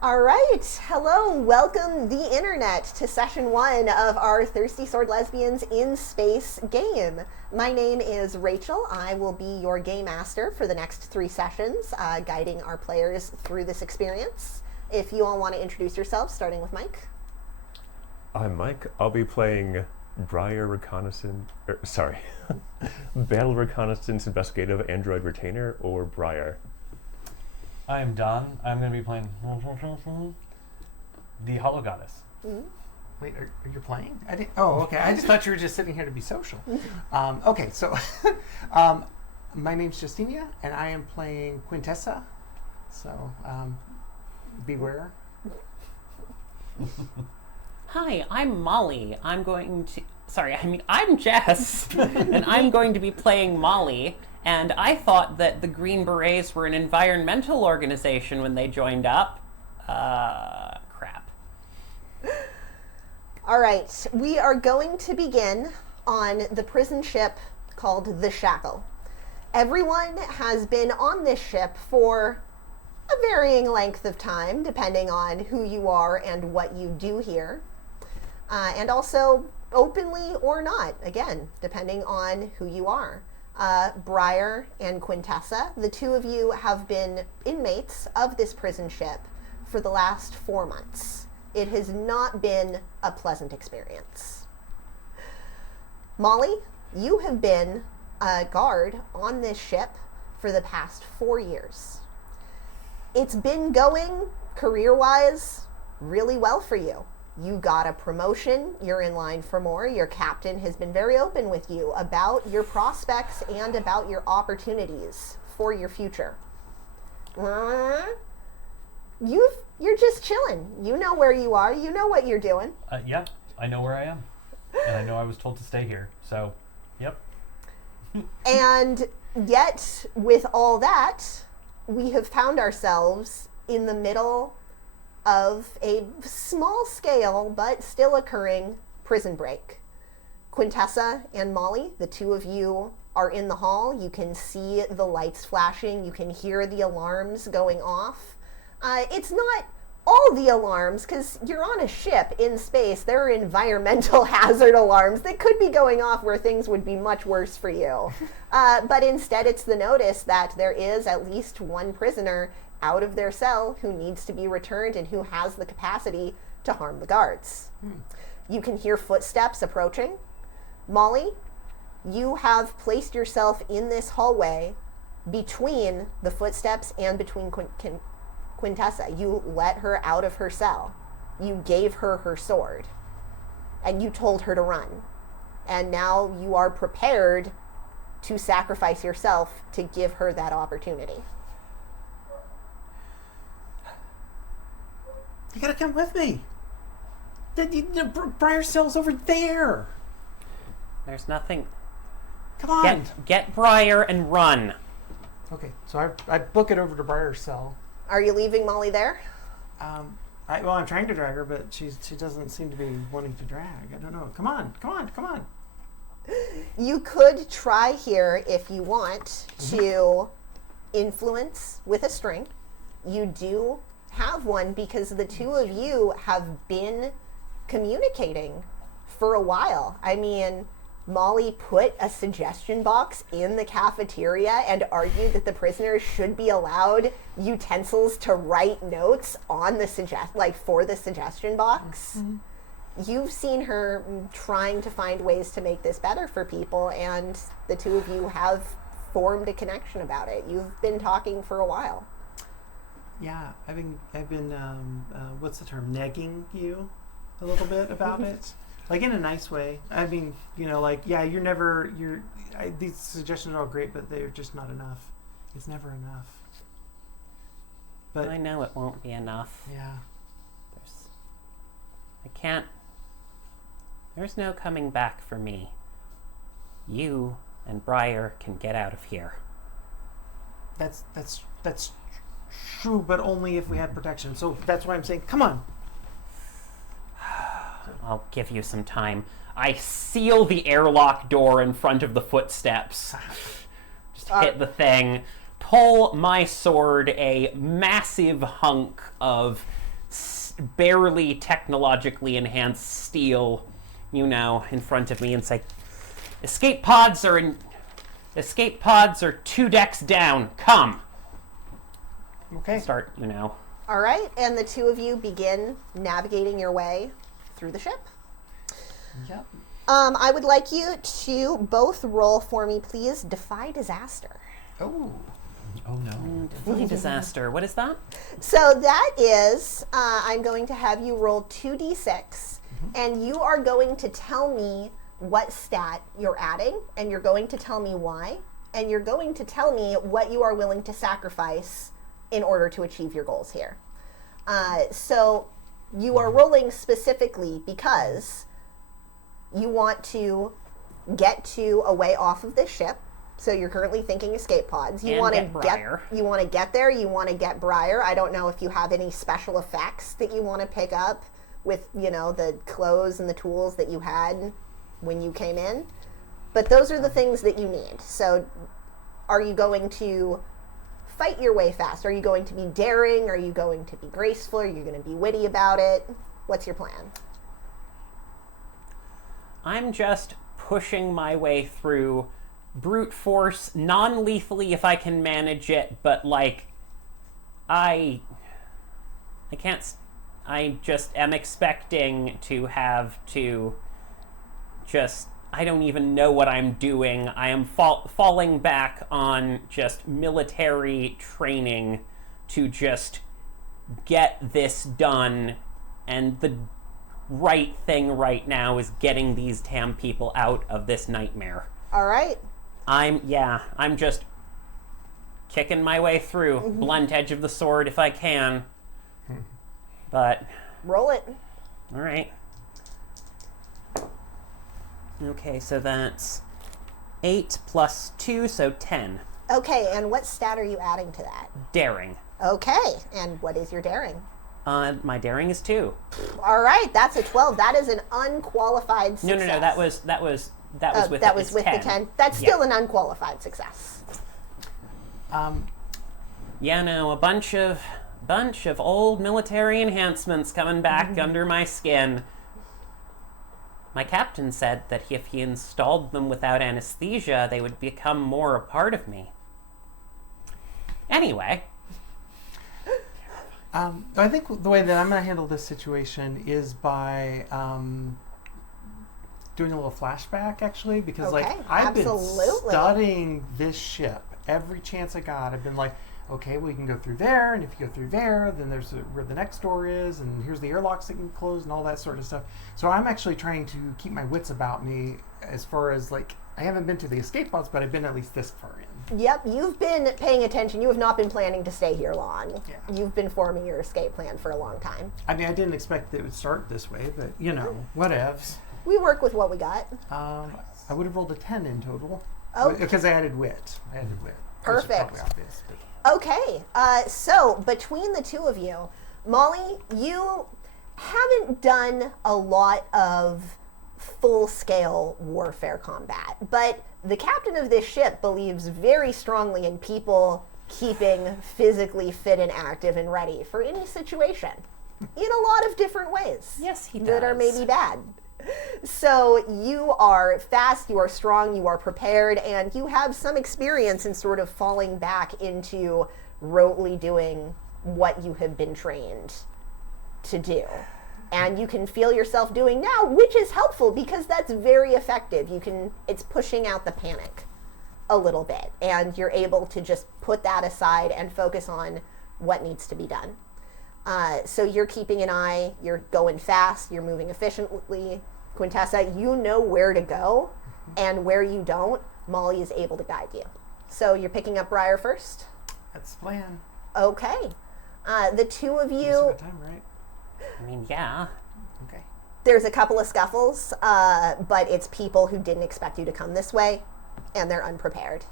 All right. Hello. Welcome the internet to session one of our Thirsty Sword Lesbians in Space game. My name is Rachel. I will be your game master for the next 3 sessions, guiding our players through this experience. If you all want to introduce yourselves, starting with Mike. I'm Mike. I'll be playing Battle Reconnaissance Investigative Android Retainer, or Briar. I'm Don. I'm going to be playing the Hollow Goddess. Mm-hmm. Wait, are you playing? Okay. I just thought you were just sitting here to be social. Okay, so my name's Justinia, and I am playing Quintessa. So beware. Hi, I'm Molly. I'm Jess, and I'm going to be playing Molly. And I thought that the Green Berets were an environmental organization when they joined up. Crap. All right. We are going to begin on the prison ship called the Shackle. Everyone has been on this ship for a varying length of time, depending on who you are and what you do here. And also openly or not, again, depending on who you are. Briar and Quintessa, the two of you have been inmates of this prison ship for the last 4 months. It has not been a pleasant experience. Molly, you have been a guard on this ship for the past 4 years. It's been going, career-wise, really well for you. You got a promotion, you're in line for more, your captain has been very open with you about your prospects and about your opportunities for your future. You're just chilling. You know where you are, you know what you're doing. Yeah, I know where I am. And I know I was told to stay here, so, yep. And yet, with all that, we have found ourselves in the middle of a small scale but still occurring prison break. Quintessa and Molly, the two of you are in the hall. You can see the lights flashing. You can hear the alarms going off. It's not all the alarms, because you're on a ship in space. There are environmental hazard alarms that could be going off where things would be much worse for you. But instead, it's the notice that there is at least one prisoner out of their cell who needs to be returned and who has the capacity to harm the guards. You can hear footsteps approaching. Molly, you have placed yourself in this hallway between the footsteps and between Quintessa. You let her out of her cell. You gave her her sword. And you told her to run. And now you are prepared to sacrifice yourself to give her that opportunity. You gotta come with me. Briar's cell's over there. There's nothing. Come on. Get Briar and run. Okay, so I book it over to Briar's cell. Are you leaving Molly there? I'm trying to drag her, but she doesn't seem to be wanting to drag. I don't know. Come on. You could try here if you want to influence with a string. You do have one because the two of you have been communicating for a while. I mean, Molly put a suggestion box in the cafeteria and argued that the prisoners should be allowed utensils to write notes on the for the suggestion box. Mm-hmm. You've seen her trying to find ways to make this better for people, and the two of you have formed a connection about it. You've been talking for a while. Yeah, I've been what's the term? Negging you a little bit about it, like in a nice way. I mean, these suggestions are all great, but they're just not enough. It's never enough. But I know it won't be enough. Yeah. There's no coming back for me. You and Briar can get out of here. That's true, but only if we have protection. So that's why I'm saying, come on. I'll give you some time. I seal the airlock door in front of the footsteps. Just hit the thing. Pull my sword, a massive hunk of barely technologically enhanced steel, in front of me and say, escape pods are 2 decks down. Come. Okay. Start, All right, and the two of you begin navigating your way through the ship. Yep. I would like you to both roll for me, please. Defy disaster. Oh. Oh no. Defy disaster. What is that? So that is, I'm going to have you roll 2d6, and you are going to tell me what stat you're adding, and you're going to tell me why, and you're going to tell me what you are willing to sacrifice in order to achieve your goals here. So you are rolling specifically because you want to get to a way off of this ship. So you're currently thinking escape pods. You And want to get Briar. You want to get there. You want to get Briar. I don't know if you have any special effects that you want to pick up with, the clothes and the tools that you had when you came in. But those are the things that you need. So are you going to fight your way fast? Are you going to be daring? Are you going to be graceful? Are you going to be witty about it? What's your plan? I'm just pushing my way through brute force, non-lethally if I can manage it, but I can't. I just am expecting to have to just. I don't even know what I'm doing. I am falling back on just military training to just get this done, and the right thing right now is getting these damn people out of this nightmare. All right. I'm just kicking my way through, blunt edge of the sword if I can. But Roll it. all right. Okay, so that's 8 plus 2, so 10. Okay, and what stat are you adding to that? Daring. Okay, and what is your daring? My daring is 2. All right, that's a 12. That is an unqualified success. No, that was with that was it's with 10. the 10. That's Yeah. still an unqualified success. Yeah, no, a bunch of old military enhancements coming back under my skin. My captain said that if he installed them without anesthesia, they would become more a part of me. Anyway. I think the way that I'm going to handle this situation is by doing a little flashback, actually, because Okay, I've been absolutely. studying this ship every chance I got. I've been like, okay, we can go through there, and if you go through there, then there's where the next door is, and here's the airlocks that can close, and all that sort of stuff. So I'm actually trying to keep my wits about me as far as I haven't been to the escape pods, but I've been at least this far in. Yep, you've been paying attention. You have not been planning to stay here long. Yeah. You've been forming your escape plan for a long time. I mean, I didn't expect that it would start this way, but whatevs. We work with what we got. I would have rolled a 10 in total. Oh. Because I added wit. Which is Perfect. probably obvious, but- Okay, so between the two of you, Molly, you haven't done a lot of full-scale warfare combat, but the captain of this ship believes very strongly in people keeping physically fit and active and ready for any situation in a lot of different ways. Yes, he That are does. maybe bad. So you are fast, you are strong, you are prepared, and you have some experience in sort of falling back into rotely doing what you have been trained to do. And you can feel yourself doing now, which is helpful because that's very effective. It's pushing out the panic a little bit, and you're able to just put that aside and focus on what needs to be done. So you're keeping an eye, you're going fast, you're moving efficiently. Quintessa, you know where to go, and where you don't, Molly is able to guide you. So you're picking up Briar first? That's the plan. Okay. The two of Most you, of the time, right? I mean, yeah. Okay. there's a couple of scuffles, but it's people who didn't expect you to come this way, and they're unprepared.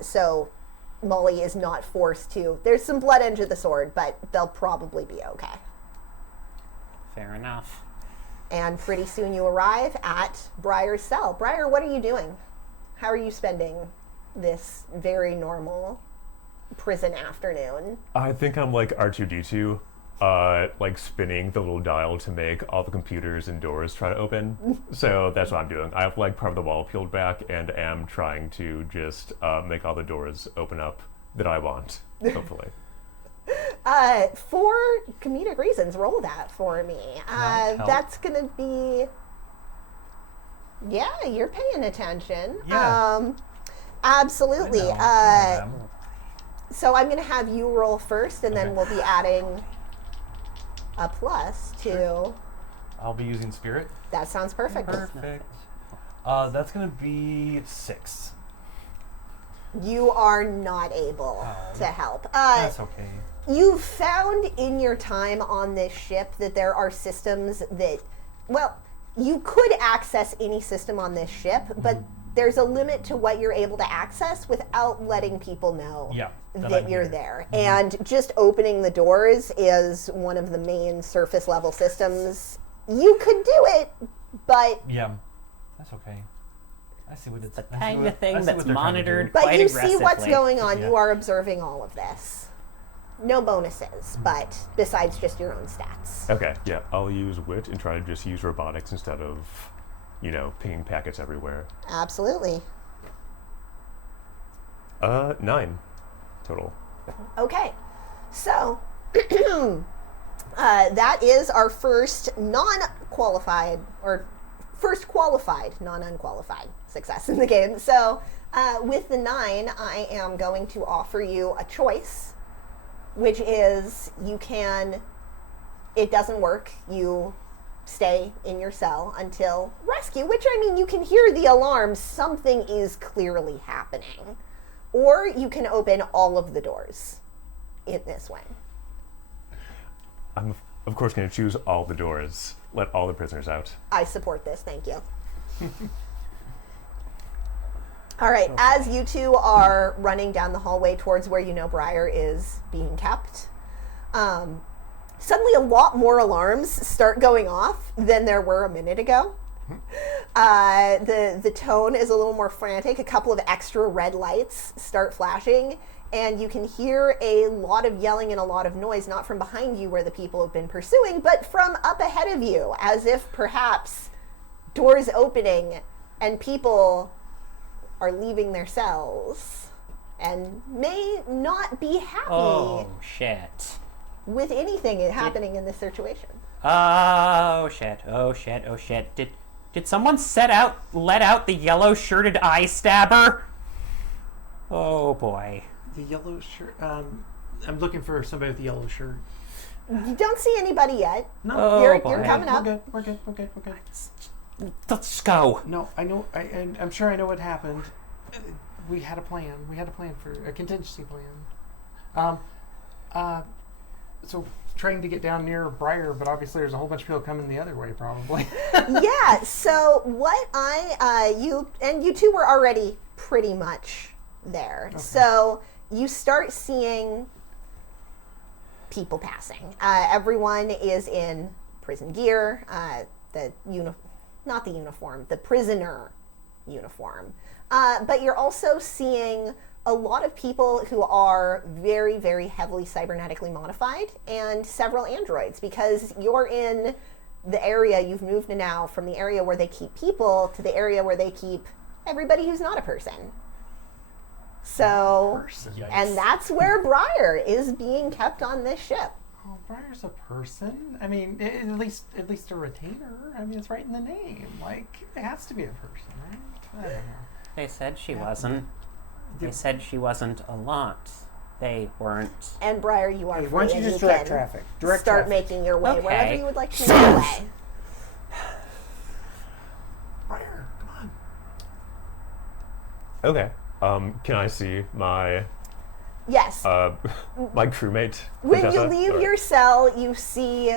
So Molly is not forced to. There's some blood edge of the sword, but they'll probably be okay. Fair enough. And pretty soon you arrive at Briar's cell. Briar, what are you doing? How are you spending this very normal prison afternoon? I think I'm like R2D2 like spinning the little dial to make all the computers and doors try to open. So that's what I'm doing. I have like part of the wall peeled back and am trying to just make all the doors open up that I want, hopefully. For comedic reasons, roll that for me. help? That's gonna be. Yeah, you're paying attention. Yeah. Absolutely. I know. I am. So I'm gonna have you roll first, and then Okay. we'll be adding a plus to. I'll be using spirit. That sounds perfect. Perfect. That's gonna be 6. You are not able to help. That's okay. You found in your time on this ship that there are systems that, well, you could access any system on this ship, but there's a limit to what you're able to access without letting people know Yeah, that that I'm you're here. there. And just opening the doors is one of the main surface level systems. You could do it, but Yeah, that's okay. I see what it's. The I see kind what- of thing I see that's what they're trying to do. monitored. but Quite you see what's aggressively. going on. Yeah. You are observing all of this. No bonuses, but besides just your own stats. Okay, yeah, I'll use wit and try to just use robotics instead of, pinging packets everywhere. Absolutely. 9 total. Okay, so that is our first non-qualified, or first qualified, non-unqualified success in the game. So with the 9, I am going to offer you a choice, which is it doesn't work, you stay in your cell until rescue, which, I mean, you can hear the alarm, something is clearly happening. Or you can open all of the doors in this way. I'm, of course, going to choose all the doors, let all the prisoners out. I support this, thank you. All right, as you two are running down the hallway towards where you know Briar is being kept, suddenly a lot more alarms start going off than there were a minute ago. The tone is a little more frantic. A couple of extra red lights start flashing, and you can hear a lot of yelling and a lot of noise, not from behind you where the people have been pursuing, but from up ahead of you, as if perhaps doors opening and people are leaving their cells and may not be happy Oh shit. with anything happening in this situation. Oh shit. Oh shit. Oh shit. Did someone let out the yellow shirted eye stabber? Oh boy. The yellow shirt. I'm looking for somebody with the yellow shirt. You don't see anybody yet. No, Oh, you're boy. coming up. We're good. Let's just go. No, I know. I'm sure I know what happened. We had a plan. We had a plan for a contingency plan. So trying to get down near Briar, but obviously there's a whole bunch of people coming the other way, probably. Yeah, so what you two were already pretty much there. Okay. So you start seeing people passing. Everyone is in prison gear, not the uniform, the prisoner uniform. But you're also seeing a lot of people who are very, very heavily cybernetically modified, and several androids, because you're in the area, you've moved now from the area where they keep people to the area where they keep everybody who's not a person. So, Yikes. and that's where Briar is being kept on this ship. Oh, Briar's a person. I mean, at least a retainer. I mean, it's right in the name. Like, it has to be a person, right? I don't know. They said she wasn't. They Did- said she wasn't a lot. They weren't. And Briar, you are Hey, free. why don't you and just direct can traffic? Direct start traffic. making your way Okay. wherever you would like to make your way. Briar, come on. Okay. Can I see my Yes. my crewmate? When you Contessa? leave Or- your cell, you see,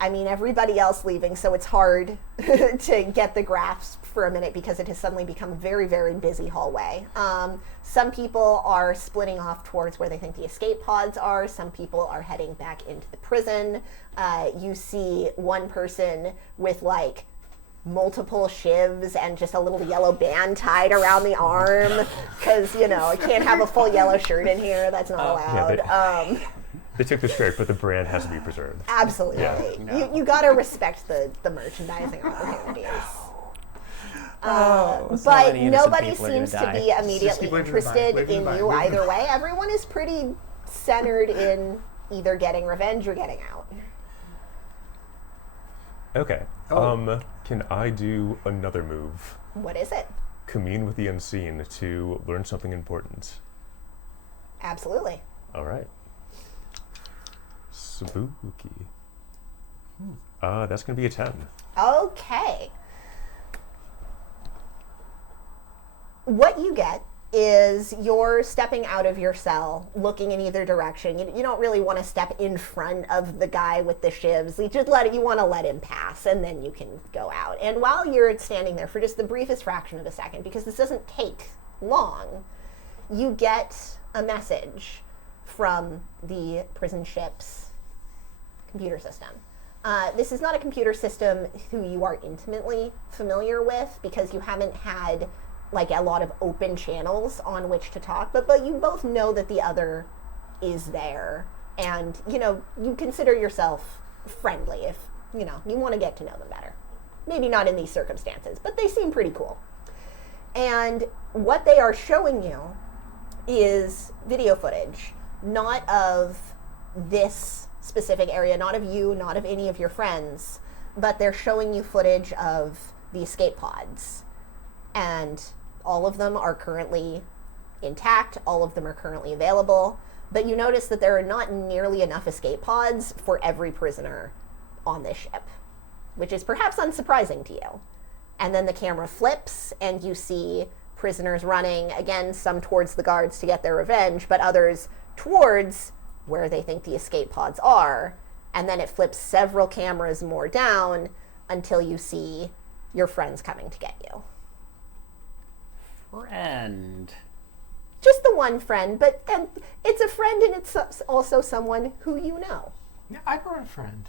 everybody else leaving, so it's hard to get the grasp for a minute because it has suddenly become a very, very busy hallway. Some people are splitting off towards where they think the escape pods are. Some people are heading back into the prison. You see one person with like multiple shivs and just a little yellow band tied around the arm because, I can't have a full yellow shirt in here. That's not allowed. They took the shirt, but the brand has to be preserved. Absolutely. No. You gotta respect the merchandising opportunities. So But many innocent nobody people are gonna seems to die. be Just immediately keep waving the bye, interested waving in the bye, you waving the either bye. way. Everyone is pretty centered in either getting revenge or getting out. Okay. Oh. Can I do another move? What is it? Commune with the unseen to learn something important. Absolutely. All right. Spooky. That's going to be a 10. Okay. What you get is you're stepping out of your cell, looking in either direction. You don't really want to step in front of the guy with the shivs. You want to let him pass, and then you can go out. And while you're standing there for just the briefest fraction of a second, because this doesn't take long, you get a message from the prison ship's computer system. This is not a computer system who you are intimately familiar with, because you haven't had like a lot of open channels on which to talk, but you both know that the other is there, and you consider yourself friendly if you want to get to know them better. Maybe not in these circumstances, but they seem pretty cool. And what they are showing you is video footage, not of this specific area, not of you, not of any of your friends, but they're showing you footage of the escape pods. And all of them are currently intact, all of them are currently available, but you notice that there are not nearly enough escape pods for every prisoner on this ship, which is perhaps unsurprising to you. And then the camera flips and you see prisoners running, again, some towards the guards to get their revenge, but others towards where they think the escape pods are. And then it flips several cameras more down until you see your friends coming to get you. Friend. Just the one friend, and it's a friend and it's also someone who you know. Yeah, I brought a friend.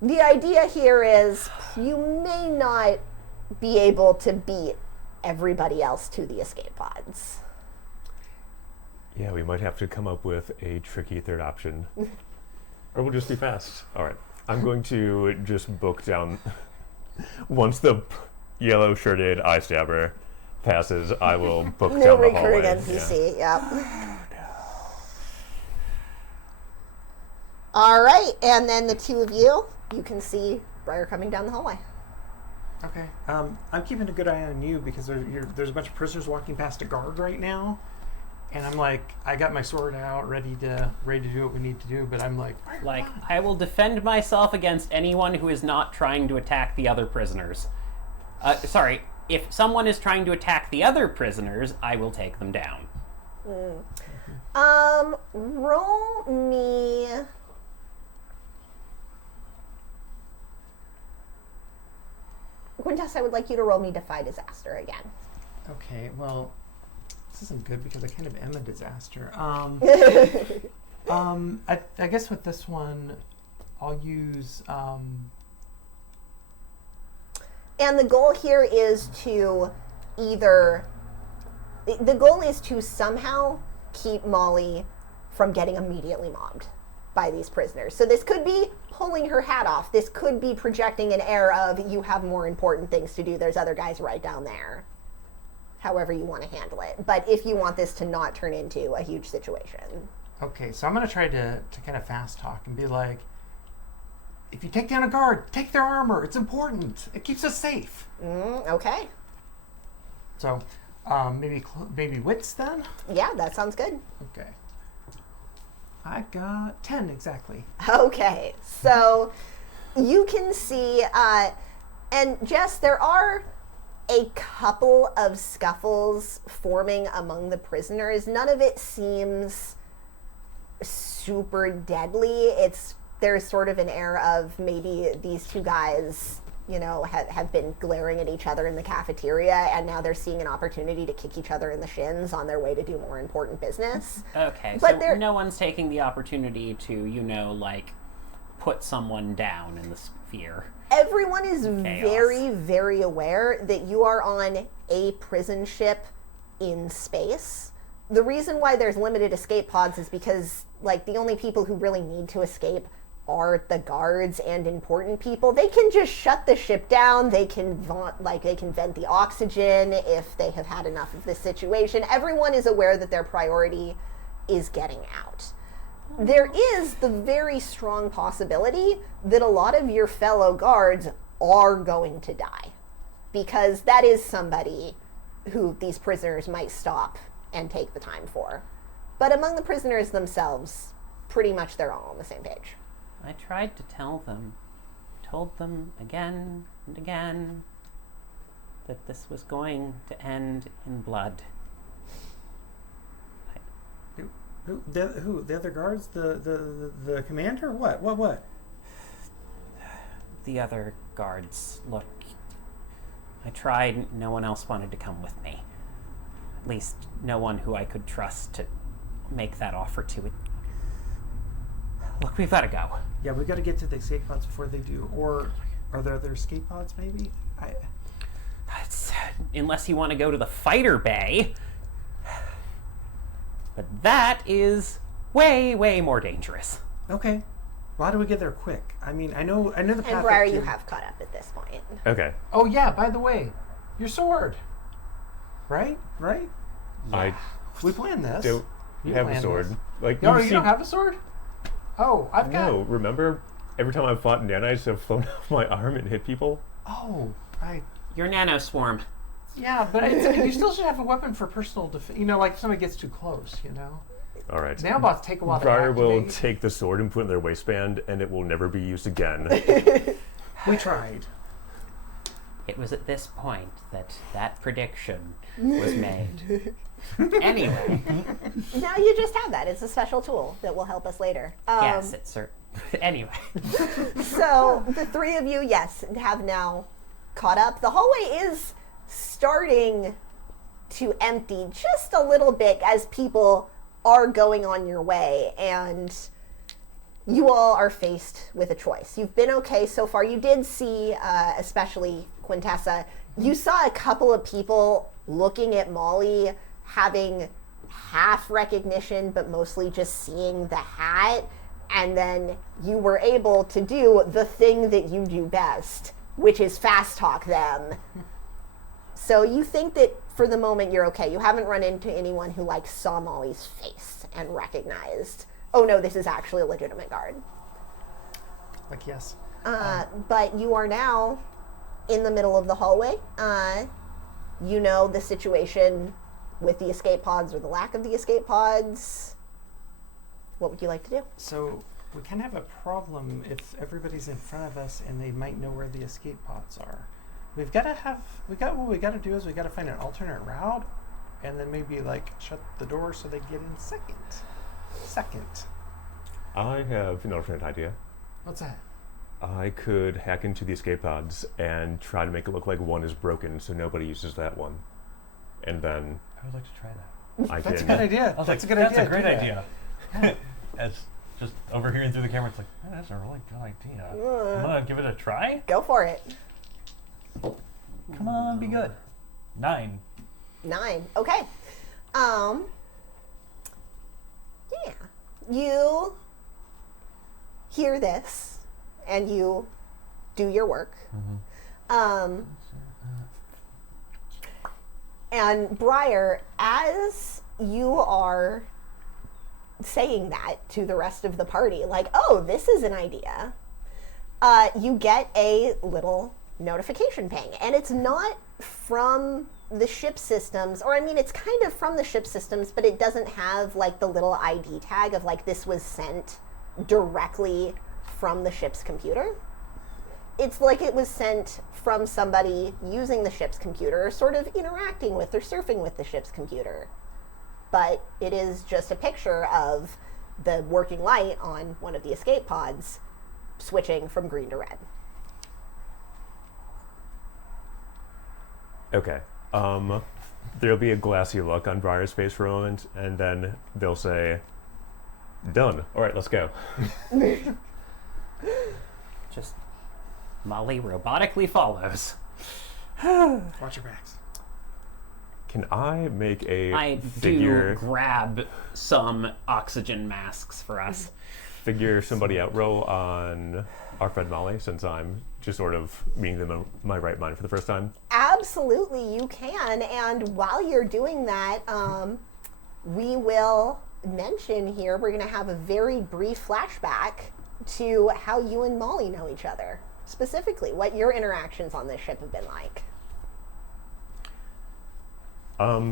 The idea here is you may not be able to beat everybody else to the escape pods. Yeah, we might have to come up with a tricky third option. Or we'll just be fast. All right. I'm going to just book down. Once the yellow shirted eye stabber passes, I will book New down the recurring hallway. NPC, yep. All right, and then the two of you can see Briar coming down the hallway. Okay. I'm keeping a good eye on you because there's a bunch of prisoners walking past a guard right now, and I'm like, I got my sword out, ready to do what we need to do, but I'm like, I will defend myself against anyone who is not trying to attack the other prisoners. Sorry, if someone is trying to attack the other prisoners, I will take them down. Roll me. Quintess, I would like you to roll me Defy Disaster again. okay, well, this isn't good because I kind of am a disaster. I guess with this one, I'll use. And the goal here is to the goal is to somehow keep Molly from getting immediately mobbed by these prisoners. So this could be pulling her hat off. This could be projecting an air of, you have more important things to do. There's other guys right down there. However you want to handle it. But if you want this to not turn into a huge situation. Okay, so I'm going to try to kind of fast talk and be like, if you take down a guard, take their armor. It's important. It keeps us safe. Okay. So maybe wits then? Yeah, that sounds good. Okay. I got 10 exactly. Okay, so you can see, and Jess, there are a couple of scuffles forming among the prisoners. None of it seems super deadly. There's sort of an air of maybe these two guys, have been glaring at each other in the cafeteria, and now they're seeing an opportunity to kick each other in the shins on their way to do more important business. Okay, But so no one's taking the opportunity to, put someone down in the sphere. Everyone is Chaos. very, very aware that you are on a prison ship in space. the reason why there's limited escape pods is because, like, the only people who really need to escape are the guards and important people. They can just shut the ship down. They can vent the oxygen if they have had enough of this situation. Everyone is aware that their priority is getting out. There is the very strong possibility that a lot of your fellow guards are going to die, because that is somebody who these prisoners might stop and take the time for. But among the prisoners themselves, pretty much they're all on the same page. I tried to tell them, told them again and again that this was going to end in blood. Who? The other guards? The commander? What? The other guards, look, I tried, no one else wanted to come with me. At least no one who I could trust to make that offer to it. Look, we've got to go. Yeah, we've got to get to the escape pods before they do. Or are there other escape pods, maybe? Unless you want to go to the fighter bay. But that is way, way more dangerous. Okay. Well, how do we get there quick? I mean, I know the path. And Briar, you have caught up at this point. Okay. Oh yeah, by the way, your sword. Right? I We planned this. don't You have a planned sword. this. Like, No, you've you seen- don't have a sword? Oh, I've got. No, remember every time I fought nanites have flown off my arm and hit people? Oh, right. Your nano swarm. Yeah, but you still should have a weapon for personal defense. You know, like if somebody gets too close, you know? All right. Nanobots take a while to Briar will activate. take the sword and put it in their waistband, and it will never be used again. We tried. It was at this point that prediction was made. Anyway, Now you just have that. It's a special tool that will help us later. yes, it's certain. Anyway, So the three of you, yes, have now caught up. The hallway is starting to empty just a little bit as people are going on your way, and you all are faced with a choice. You've been okay so far. You did see, especially Quintessa, you saw a couple of people looking at Molly, having half recognition, but mostly just seeing the hat, and then you were able to do the thing that you do best, which is fast talk them. So you think that for the moment you're okay. You haven't run into anyone who like saw Molly's face and recognized, oh no, this is actually a legitimate guard. Like, yes. But you are now in the middle of the hallway. You know the situation with the escape pods or the lack of the escape pods. What would you like to do? So we kind of have a problem if everybody's in front of us and they might know where the escape pods are. What we got to do is we got to find an alternate route, and then maybe like shut the door so they get in second. I have an alternate idea. What's that? I could hack into the escape pods and try to make it look like one is broken so nobody uses that one. And then I would like to try that. I That's a can... good idea. I was That's like, a good that's idea. a great Do that. idea. As just overhearing through the camera, it's like, "Man, that's a really good idea. I'm gonna give it a try. Go for it. Come on, be good. 9. 9. Okay. Yeah. You hear this and you do your work. And Briar, as you are saying that to the rest of the party, like, oh, this is an idea, you get a little notification ping. And it's not from the ship systems, or I mean, it's kind of from the ship systems, but it doesn't have like the little ID tag of like this was sent directly from the ship's computer. It's like it was sent from somebody using the ship's computer, or sort of interacting with or surfing with the ship's computer. But it is just a picture of the working light on one of the escape pods switching from green to red. Okay. There'll be a glassy look on Briar's face for a moment, and then they'll say, done. All right, let's go. just Molly robotically follows. Watch your backs. Can I make a I figure do grab some oxygen masks for us. figure somebody out roll on our friend Molly, since I'm just sort of meeting them in my right mind for the first time? Absolutely, you can. And while you're doing that, we will mention here we're going to have a very brief flashback to how you and Molly know each other. Specifically, what your interactions on this ship have been like.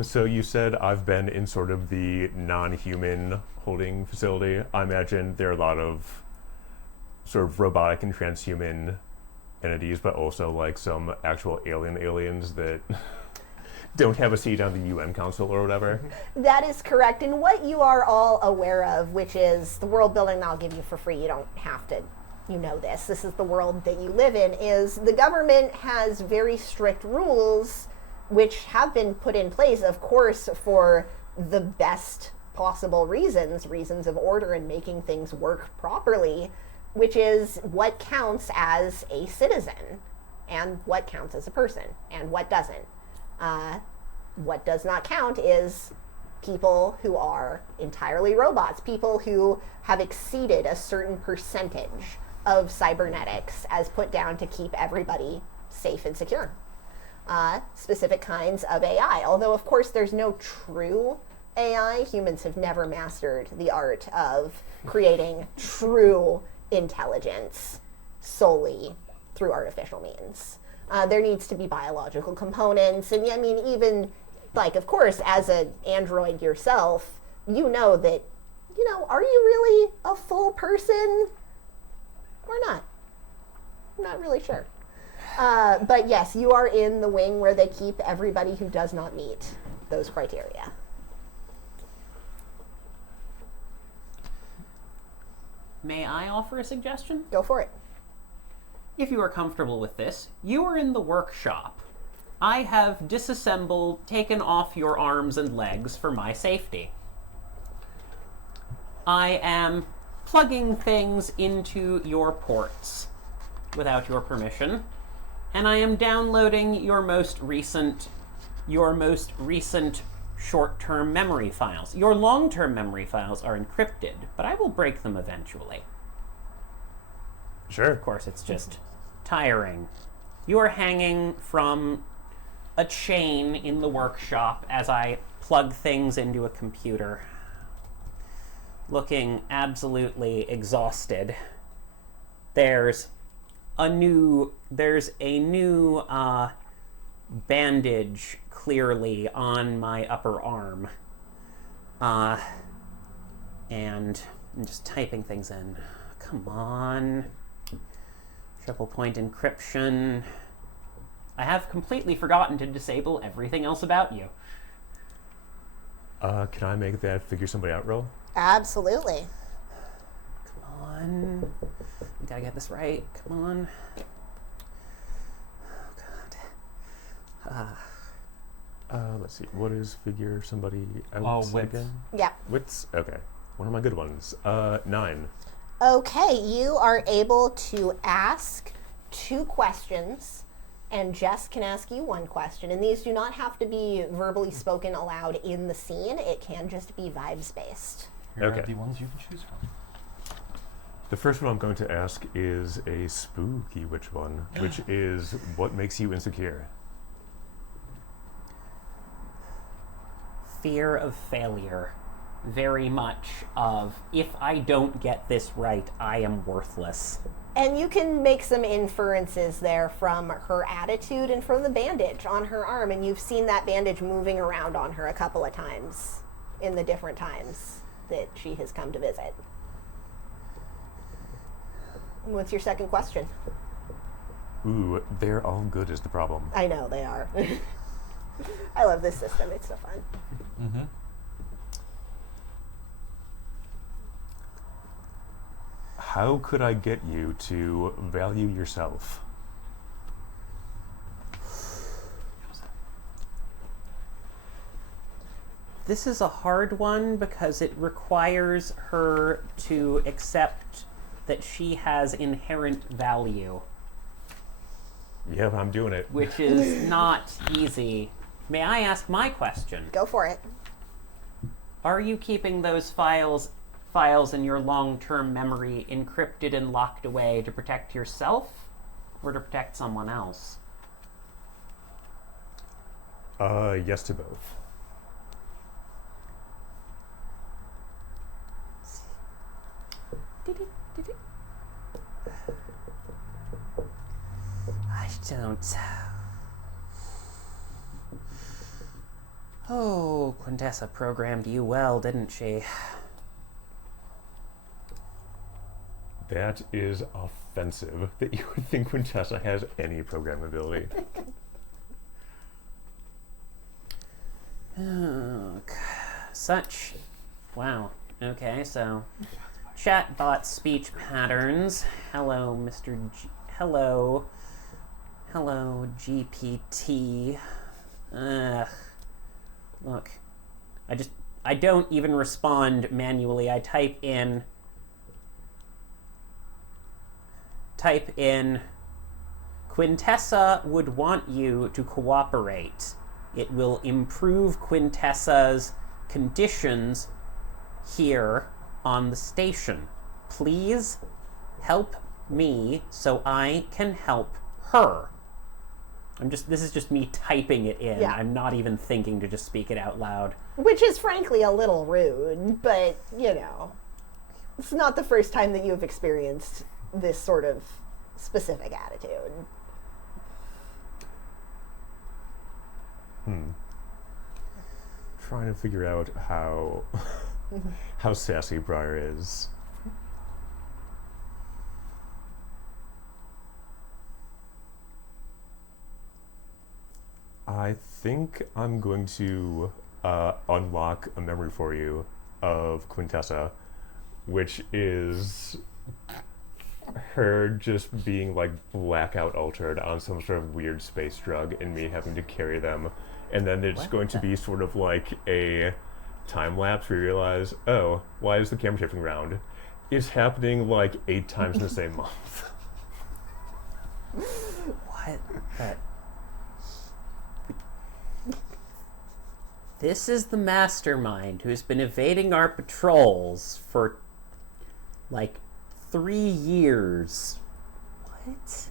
So you said I've been in sort of the non-human holding facility. I imagine there are a lot of sort of robotic and transhuman entities, but also like some actual aliens that don't have a seat on the UN Council or whatever. That is correct. And what you are all aware of, which is the world building that I'll give you for free, you don't have to, you know this. This is the world that you live in, is the government has very strict rules which have been put in place, of course, for the best possible reasons of order and making things work properly, which is what counts as a citizen and what counts as a person and what doesn't. What does not count is people who are entirely robots, people who have exceeded a certain percentage of cybernetics as put down to keep everybody safe and secure. Specific kinds of AI. Although, of course, there's no true AI. Humans have never mastered the art of creating true intelligence solely through artificial means. There needs to be biological components. And I mean, even, like, of course, as an android yourself, you know that, are you really a full person or not? I'm not really sure. But yes, you are in the wing where they keep everybody who does not meet those criteria. May I offer a suggestion? Go for it. If you are comfortable with this, you are in the workshop. I have disassembled, taken off your arms and legs for my safety. I am plugging things into your ports without your permission, and I am downloading your most recent short-term memory files. Your long-term memory files are encrypted, but I will break them eventually. Sure. Of course, it's just tiring. You are hanging from a chain in the workshop as I plug things into a computer, looking absolutely exhausted. There's a new bandage clearly on my upper arm. And I'm just typing things in. Come on. Triple point encryption. I have completely forgotten to disable everything else about you. Can I make that figure somebody out roll? Absolutely. Come on. We gotta get this right. Come on. Oh, God. Let's see. What is figure somebody out wits. again? Yeah. Wits? Okay. One of my good ones. 9. Okay, you are able to ask 2 questions, and Jess can ask you 1 question. And these do not have to be verbally spoken aloud in the scene. It can just be vibes-based. Here Okay. are the ones you can choose from. The first one I'm going to ask is a spooky which one, which is what makes you insecure? Fear of failure. Very much of, if I don't get this right, I am worthless. And you can make some inferences there from her attitude and from the bandage on her arm. And you've seen that bandage moving around on her a couple of times in the different times that she has come to visit. And what's your second question? Ooh, they're all good is the problem. I know, they are. I love this system. It's so fun. Mm-hmm. How could I get you to value yourself? This is a hard one because it requires her to accept that she has inherent value, Yep, I'm doing it. which is not easy may I ask my question? Go for it. Are you keeping those files in your long-term memory encrypted and locked away to protect yourself or to protect someone else? Yes to both. I don't. Oh, Quintessa programmed you well, didn't she? That is offensive that you would think Quintessa has any programmability. Oh, such. Wow. Okay, so chatbot speech patterns. Hello, Mr. Hello. Hello, GPT. Ugh. Look, I don't even respond manually. I type in, Quintessa would want you to cooperate. It will improve Quintessa's conditions here on the station. Please help me so I can help her. This is just me typing it in. Yeah. I'm not even thinking to just speak it out loud. Which is frankly a little rude, but, you know, it's not the first time that you've experienced this sort of specific attitude. Trying to figure out how sassy Briar is. I think I'm going to unlock a memory for you of Quintessa, which is her just being like blackout altered on some sort of weird space drug and me having to carry them. And then it's going to be sort of like a time lapse where you realize, oh, why is the camera shifting around? It's happening like 8 times in the same month. What? This is the mastermind who's been evading our patrols for like 3 years. What?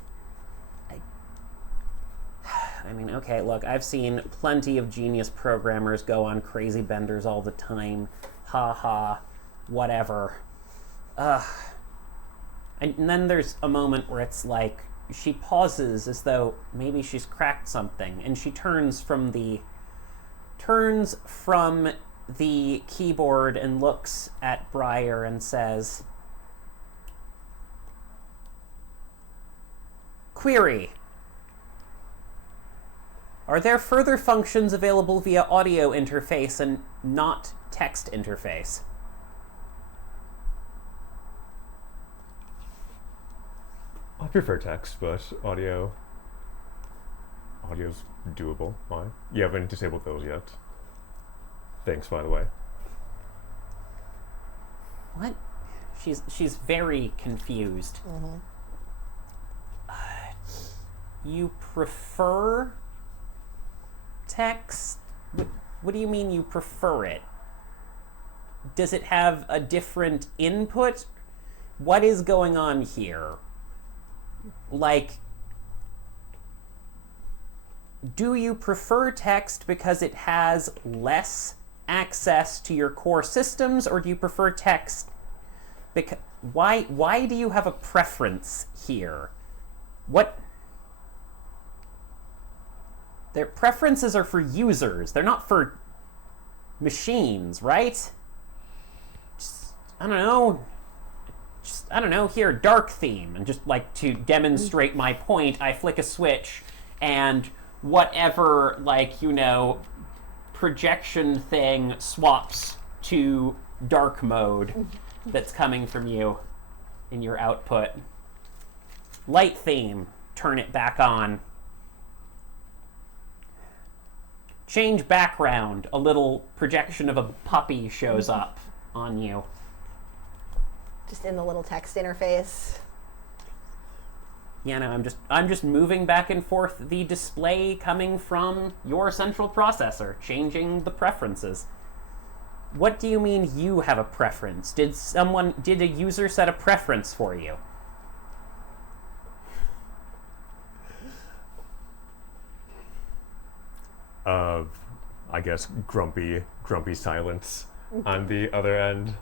I mean, okay, look, I've seen plenty of genius programmers go on crazy benders all the time. Ha ha, whatever. And then there's a moment where it's like, she pauses as though maybe she's cracked something, and she turns from the keyboard and looks at Briar and says, "Query. Are there further functions available via audio interface and not text interface?" I prefer text, but audio's doable. Why? You haven't disabled those yet. Thanks, by the way. What? She's very confused. Mm-hmm. You prefer text? What do you mean you prefer it? Does it have a different input? What is going on here? Like, do you prefer text because it has less access to your core systems, or do you prefer text because why do you have a preference here? What? Their preferences are for users. They're not for machines, right? I don't know, here, dark theme. And just like to demonstrate my point, I flick a switch and whatever, like, you know, projection thing swaps to dark mode that's coming from you in your output. Light theme, turn it back on. Change background, a little projection of a puppy shows up on you. Just in the little text interface. I'm just moving back and forth the display coming from your central processor, changing the preferences. What do you mean you have a preference? Did a user set a preference for you? I guess grumpy silence on the other end.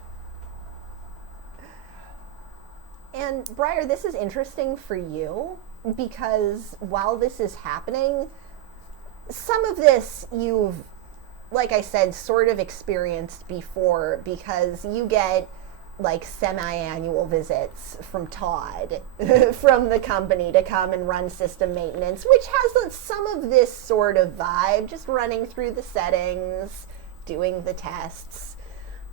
And Briar, this is interesting for you because while this is happening, some of this you've, like I said, sort of experienced before because you get like semi-annual visits from Todd from the company to come and run system maintenance, which has some of this sort of vibe, just running through the settings, doing the tests.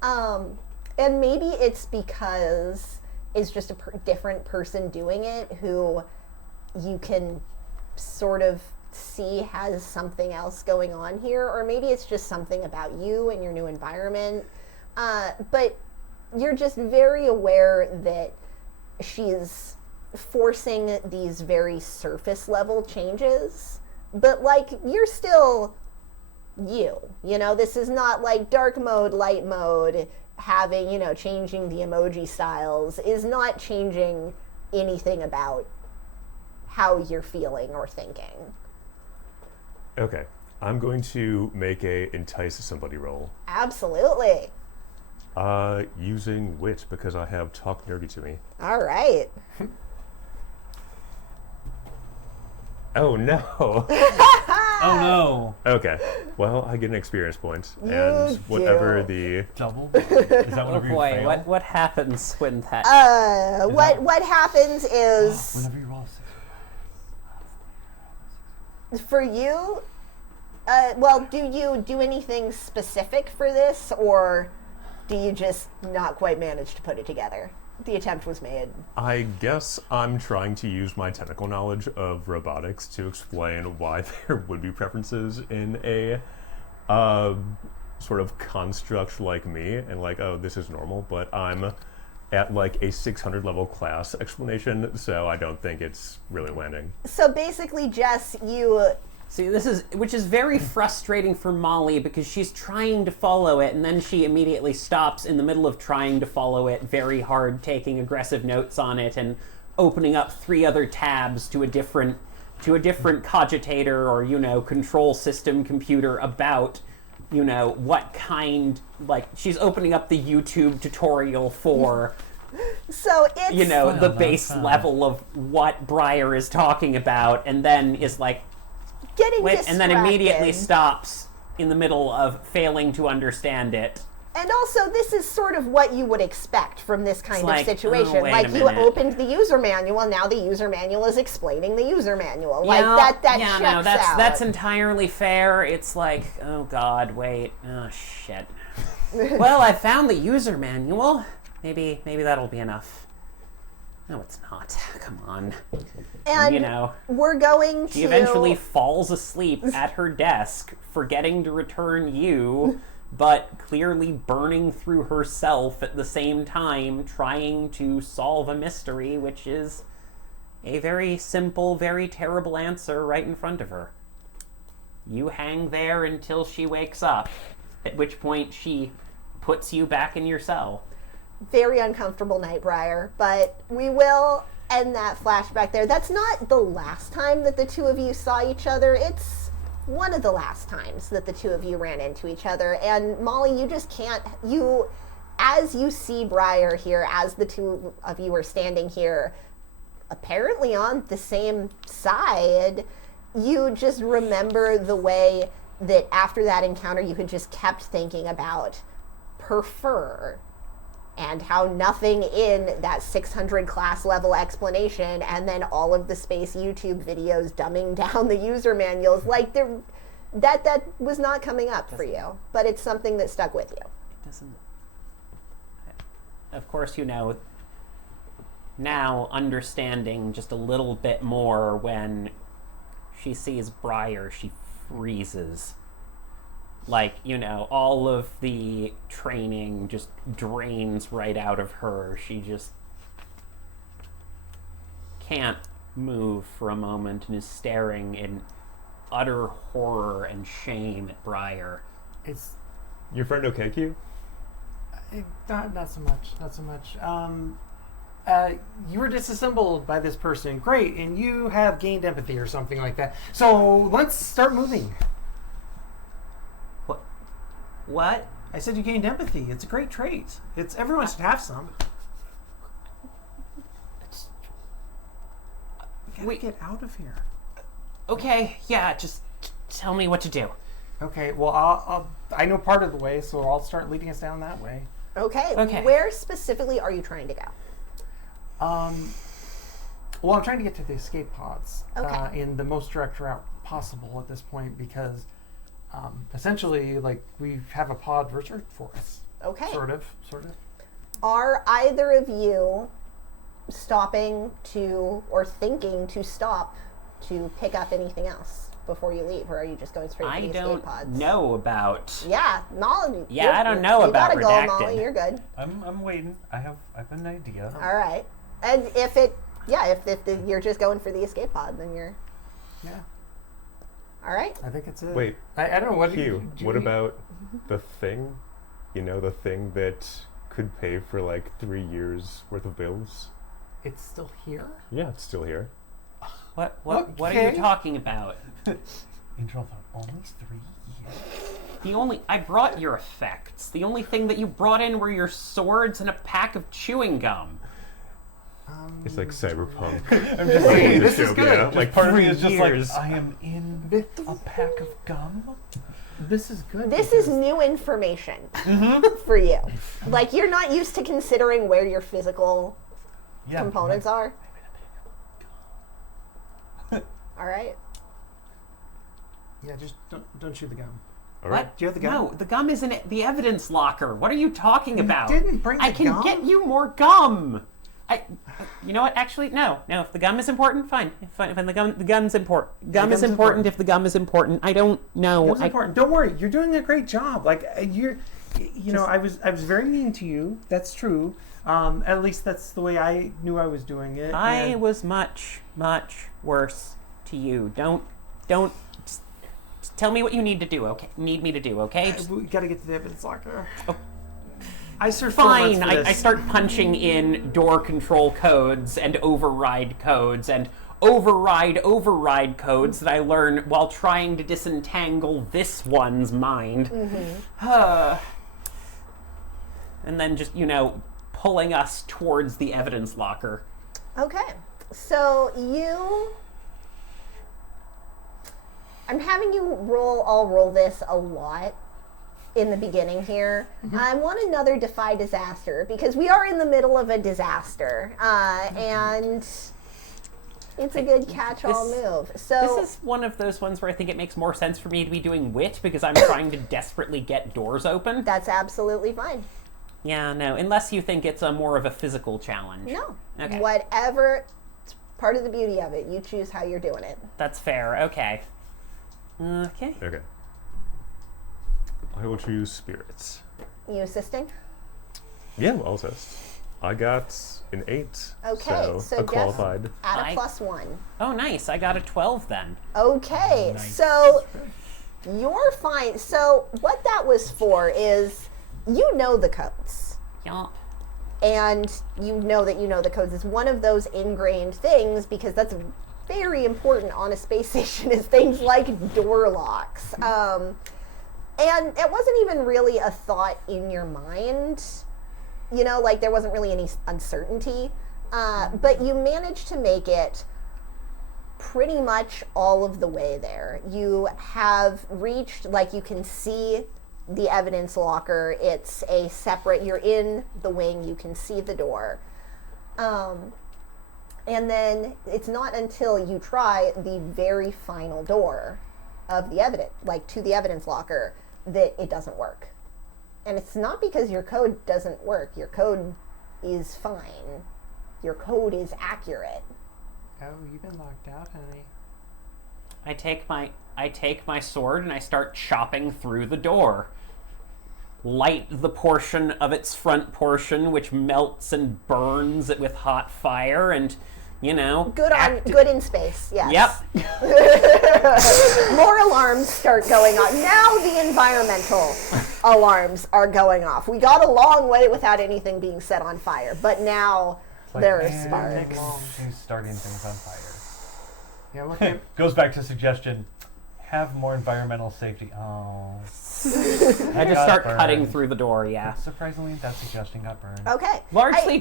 And maybe it's because it's just a different person doing it who you can sort of see has something else going on here, or maybe it's just something about you and your new environment. But you're just very aware that she's forcing these very surface level changes, but like you're still you know, this is not like dark mode, light mode, having, you know, changing the emoji styles is not changing anything about how you're feeling or thinking. Okay, I'm going to make a entice somebody roll. Absolutely. Using wit because I have talk nerdy to me. All right. Oh no. Oh no. Okay. Well, I get an experience point, and whatever the Double? Is that Oh whenever you boy, fail? what happens when that? What happens is Whenever you roll a 6. for you. Well, do you do anything specific for this, or do you just not quite manage to put it together? The attempt was made. I guess I'm trying to use my technical knowledge of robotics to explain why there would be preferences in a sort of construct like me, and like, oh, this is normal, but I'm at like a 600 level class explanation, so I don't think it's really landing. So basically, Jess, you See, which is very frustrating for Molly because she's trying to follow it and then she immediately stops in the middle of trying to follow it very hard, taking aggressive notes on it and opening up 3 other tabs to a different cogitator or, you know, control system computer about, you know, what kind, like, she's opening up the YouTube tutorial for, so it's you know, the Well, base that's, level of what Briar is talking about, and then is like, getting and then distracted. immediately stops in the middle of failing to understand it. And also, this is sort of what you would expect from this kind It's of like, situation. oh, wait Like, a you minute. opened the user manual, now the user manual is explaining the user manual. Like, that yeah, checks no, out. that's entirely fair. It's like, oh god, wait, oh shit. Well, I found the user manual. Maybe that'll be enough. No, it's not. Come on. And you know, we're going to... she eventually falls asleep at her desk, forgetting to return you, but clearly burning through herself at the same time, trying to solve a mystery, which is a very simple, very terrible answer right in front of her. You hang there until she wakes up, at which point she puts you back in your cell. Very uncomfortable night, Briar, but we will end that flashback there. That's not the last time that the two of you saw each other. It's one of the last times that the two of you ran into each other. And Molly, you just can't, as you see Briar here, as the two of you are standing here, apparently on the same side, you just remember the way that after that encounter you had just kept thinking about prefer, and how nothing in that 600 class level explanation and then all of the space YouTube videos dumbing down the user manuals, like that was not coming up for you, but it's something that stuck with you. Doesn't. Of course, you know, now understanding just a little bit more when she sees Briar, she freezes. Like, you know, all of the training just drains right out of her. She just can't move for a moment and is staring in utter horror and shame at Briar. It's Your friend okay, Q? not so much. Not so much. You were disassembled by this person. Great, and you have gained empathy or something like that. So let's start moving. What? I said you gained empathy. It's a great trait. Everyone should have some. We gotta get out of here. Okay, yeah, just tell me what to do. Okay, well, I know part of the way, so I'll start leading us down that way. Okay. Where specifically are you trying to go? Well, I'm trying to get to the escape pods Okay. in the most direct route possible at this point because essentially, like, we have a pod reserved for us. Okay. Sort of. Are either of you stopping to or thinking to stop to pick up anything else before you leave, or are you just going straight I to the escape don't pods? know about. Yeah, Molly. Yeah, I don't know you about gotta redacted. go, Molly. You're good. I'm waiting. I've an idea. All right. And if you're just going for the escape pod, then you're Yeah, all right. I think it's it. Wait, I don't know what. Q, what about the thing? You know, the thing that could pay for like 3 years worth of bills? It's still here. Yeah, it's still here. What are you Okay. talking about? Angel thought only 3 years. I brought your effects. The only thing that you brought in were your swords and a pack of chewing gum. It's like cyberpunk. I'm just saying, this is dystopia. good. Like like part of me is just years. like, I am in a pack of gum. This is good. This is new information for you. Like, you're not used to considering where your physical Yeah, components are. All right. Yeah, just don't chew the gum. All right. What? Do you have the gum? No, the gum is in the evidence locker. What are you talking about? didn't bring I the can gum? get you more gum. You know what? Actually, no. If the gum is important, fine. Fine. The gum's important. Gum is gum's important important. if the gum is important. I don't know. It's important. Don't worry. You're doing a great job. Like you know, I was very mean to you. That's true. At least that's the way I knew I was doing it. I and- was much, much worse to you. Don't. Just tell me what you need to do. Okay. Need me to do. Okay. Just We gotta get to the evidence locker. I served 4 months fine. for I this. start punching in door control codes and override codes and override codes that I learn while trying to disentangle this one's mind. And then just, pulling us towards the evidence locker. Okay. So I'm having you roll this a lot in the beginning here. I want another defy disaster because we are in the middle of a disaster. And it's a good catch-all This- move. So This is one of those ones where I think it makes more sense for me to be doing wit because I'm trying to desperately get doors open. that's absolutely fine. Yeah, no, unless you think it's a more of a physical challenge. No. Okay. Whatever, it's part of the beauty of it. You choose how you're doing it. That's fair. Okay. Okay. Okay. I will choose spirits. You assisting? Yeah, I'll assist. I got an 8. Okay, so a guess- qualified. Add a I- +1. Oh, nice. I got a 12 then. Okay, Nice. so you're fine. So what that was for is you know the codes. Yup. And you know that you know the codes is one of those ingrained things because that's very important on a space station is things like door locks. And it wasn't even really a thought in your mind, like there wasn't really any uncertainty. But you managed to make it pretty much all of the way there. You have reached, like you can see the evidence locker. It's a separate, you're in the wing, you can see the door. And then it's not until you try the very final door of the evidence, like to the evidence locker, that it doesn't work. And it's not because your code doesn't work. Your code is fine. Your code is accurate. Oh, you've been locked out, honey. I take my sword and I start chopping through the door. Light the portion of its front portion which melts and burns it with hot fire, and you know. Good in space, yes. Yep. More alarms start going on. Now the environmental alarms are going off. We got a long way without anything being set on fire, but now there are sparks. She's starting things on fire. Yeah, okay. Goes back to suggestion. Have more environmental safety. Oh. I just start cutting through the door, yeah. Surprisingly, that suggestion got burned. Okay. Largely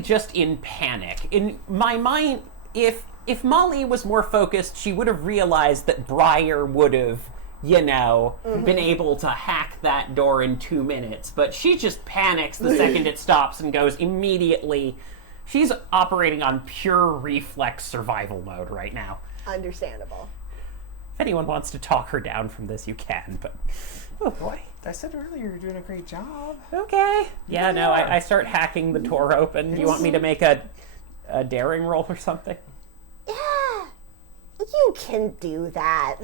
just in panic. In my mind, if Molly was more focused, she would have realized that Briar would have, been able to hack that door in 2 minutes. But she just panics the second it stops and goes immediately. She's operating on pure reflex survival mode right now. Understandable. If anyone wants to talk her down from this, you can, but... Oh, boy. I said earlier you're doing a great job. Okay. Yeah, no, I start hacking the door open. Do you want me to make a daring roll or something? Yeah, you can do that.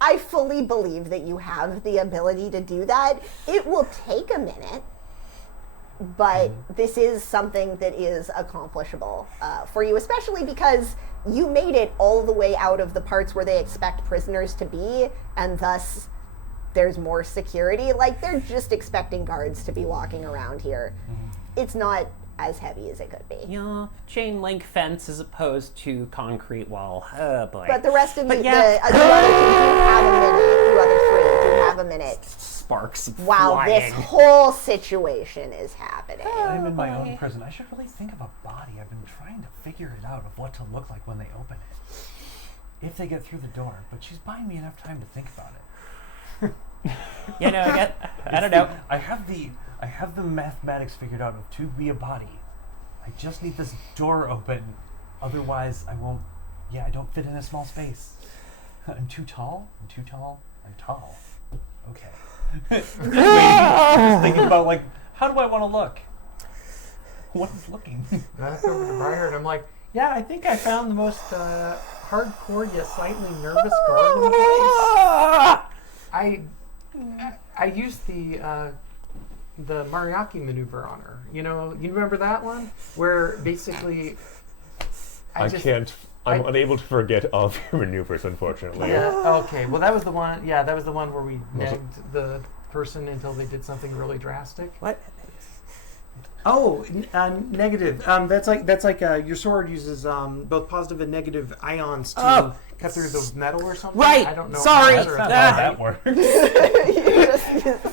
I fully believe that you have the ability to do that. It will take a minute, but this is something that is accomplishable for you, especially because you made it all the way out of the parts where they expect prisoners to be, and thus there's more security. They're just expecting guards to be walking around here. It's not as heavy as it could be. Yeah, chain link fence as opposed to concrete wall. Oh, boy. But the rest of But the yeah. other two do have a minute. You other three do have a minute. Sparks While flying. this whole situation is happening. I'm in my own prison. I should really think of a body. I've been trying to figure it out of what to look like when they open it. If they get through the door. But she's buying me enough time to think about it. I don't know. I have the mathematics figured out of to be a body. I just need this door open. Otherwise, I won't. Yeah, I don't fit in a small space. I'm too tall. I'm tall. Okay. Just thinking about how do I want to look? What is looking? I look over to Briar and I'm like, yeah, I think I found the most hardcore yet slightly nervous guard in the place. I used the Mariaki maneuver on her. You remember that one where basically I'm unable to forget all of your maneuvers, unfortunately. Yeah. Okay. Well, that was the one. Yeah, that was the one where we nagged the person until they did something really drastic. What? Oh, negative. That's like your sword uses both positive and negative ions to cut through the metal or something. Right. I don't know. Sorry. That's not how that works.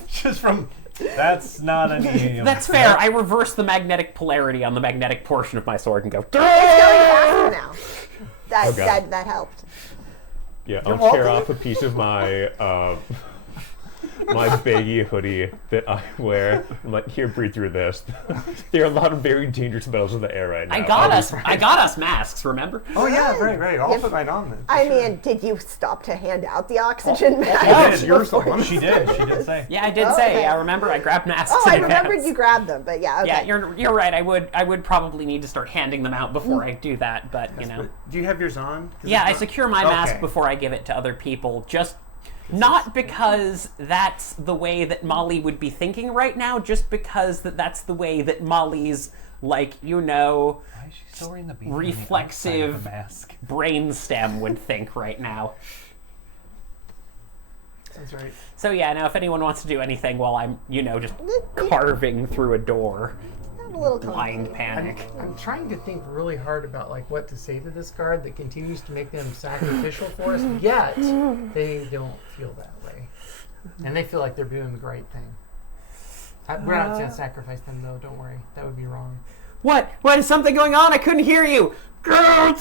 Just from. That's not an. That's fair. I reverse the magnetic polarity on the magnetic portion of my sword and go. It's going faster now. That helped. Yeah, I'll tear off a piece of my my baggy hoodie that I wear. I'm like, here, breathe through this. There are a lot of very dangerous metals in the air right now. I got us masks. Remember? Oh yeah, right. I'll put mine on then. I mean, did you stop to hand out the oxygen mask? Yes, yours the one. She did say. Yeah, I did Oh, say. okay. I remember I grabbed masks. Oh, I in remembered advance. you grabbed them, but yeah, okay. Yeah, you're right. I would probably need to start handing them out before I do that. But Do you have yours on? yeah, I secure my mask Okay. before I give it to other people. Just not because that's the way that Molly would be thinking right now. Just because that's the way that Molly's Why is she still wearing the beanie on the reflexive outside of the mask? brainstem would think right now. That's right. So yeah, now if anyone wants to do anything while I'm, just carving through a door, I'm a little blind complicated. panic. I'm trying to think really hard about what to say to this guard that continues to make them sacrificial for us, yet they don't feel that way, and they feel like they're doing the right thing. We're not going to sacrifice them, though. Don't worry, that would be wrong. What is something going on? I couldn't hear you. Well,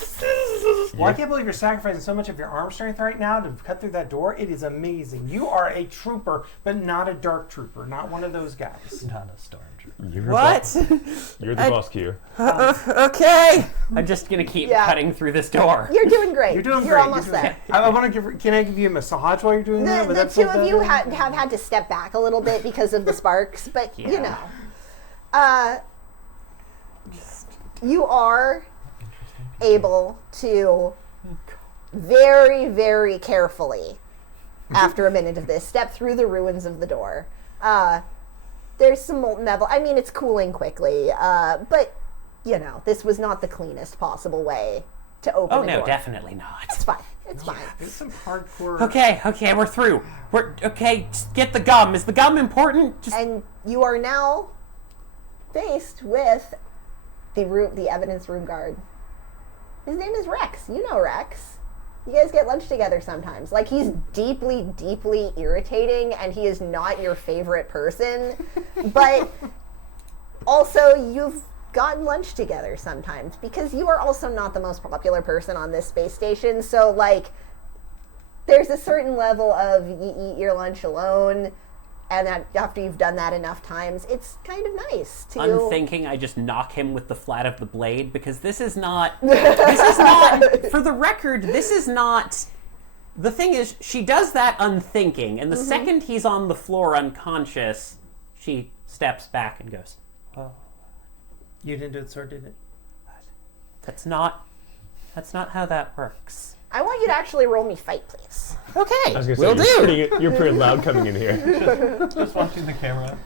I can't believe you're sacrificing so much of your arm strength right now to cut through that door. It is amazing. You are a trooper, but not a dark trooper. Not one of those guys. Not a stormtrooper. You're What? You're the boss, Q. Okay. I'm just gonna keep cutting through this door. You're doing great. You're doing You're great. almost there. I want to give. Can I give you a massage while you're doing that? Would The that two feel of you better? have had to step back a little bit because of the sparks, but Yeah. you are able to very, very carefully, after a minute of this, step through the ruins of the door. There's some molten metal. I mean, it's cooling quickly, but this was not the cleanest possible way to open Oh a no, door. definitely not. It's fine. It's fine. There's some hardcore. Okay, we're through. Just get the gum. Is the gum important? Just And you are now faced with the evidence room guard. His name is Rex. You know Rex. You guys get lunch together sometimes. Like, he's deeply, deeply irritating, and he is not your favorite person. But also, you've gotten lunch together sometimes, because you are also not the most popular person on this space station. So, like, there's a certain level of you eat your lunch alone, and that after you've done that enough times, it's kind of nice to... unthinking, I just knock him with the flat of the blade, because this is not, for the record, this is not, the thing is, she does that unthinking, and the second he's on the floor unconscious, she steps back and goes, oh, You didn't do the sword, did it? that's not how that works. I want you to actually roll me fight, please. Okay, I was gonna say, will do. You're pretty loud coming in here. Just watching the camera.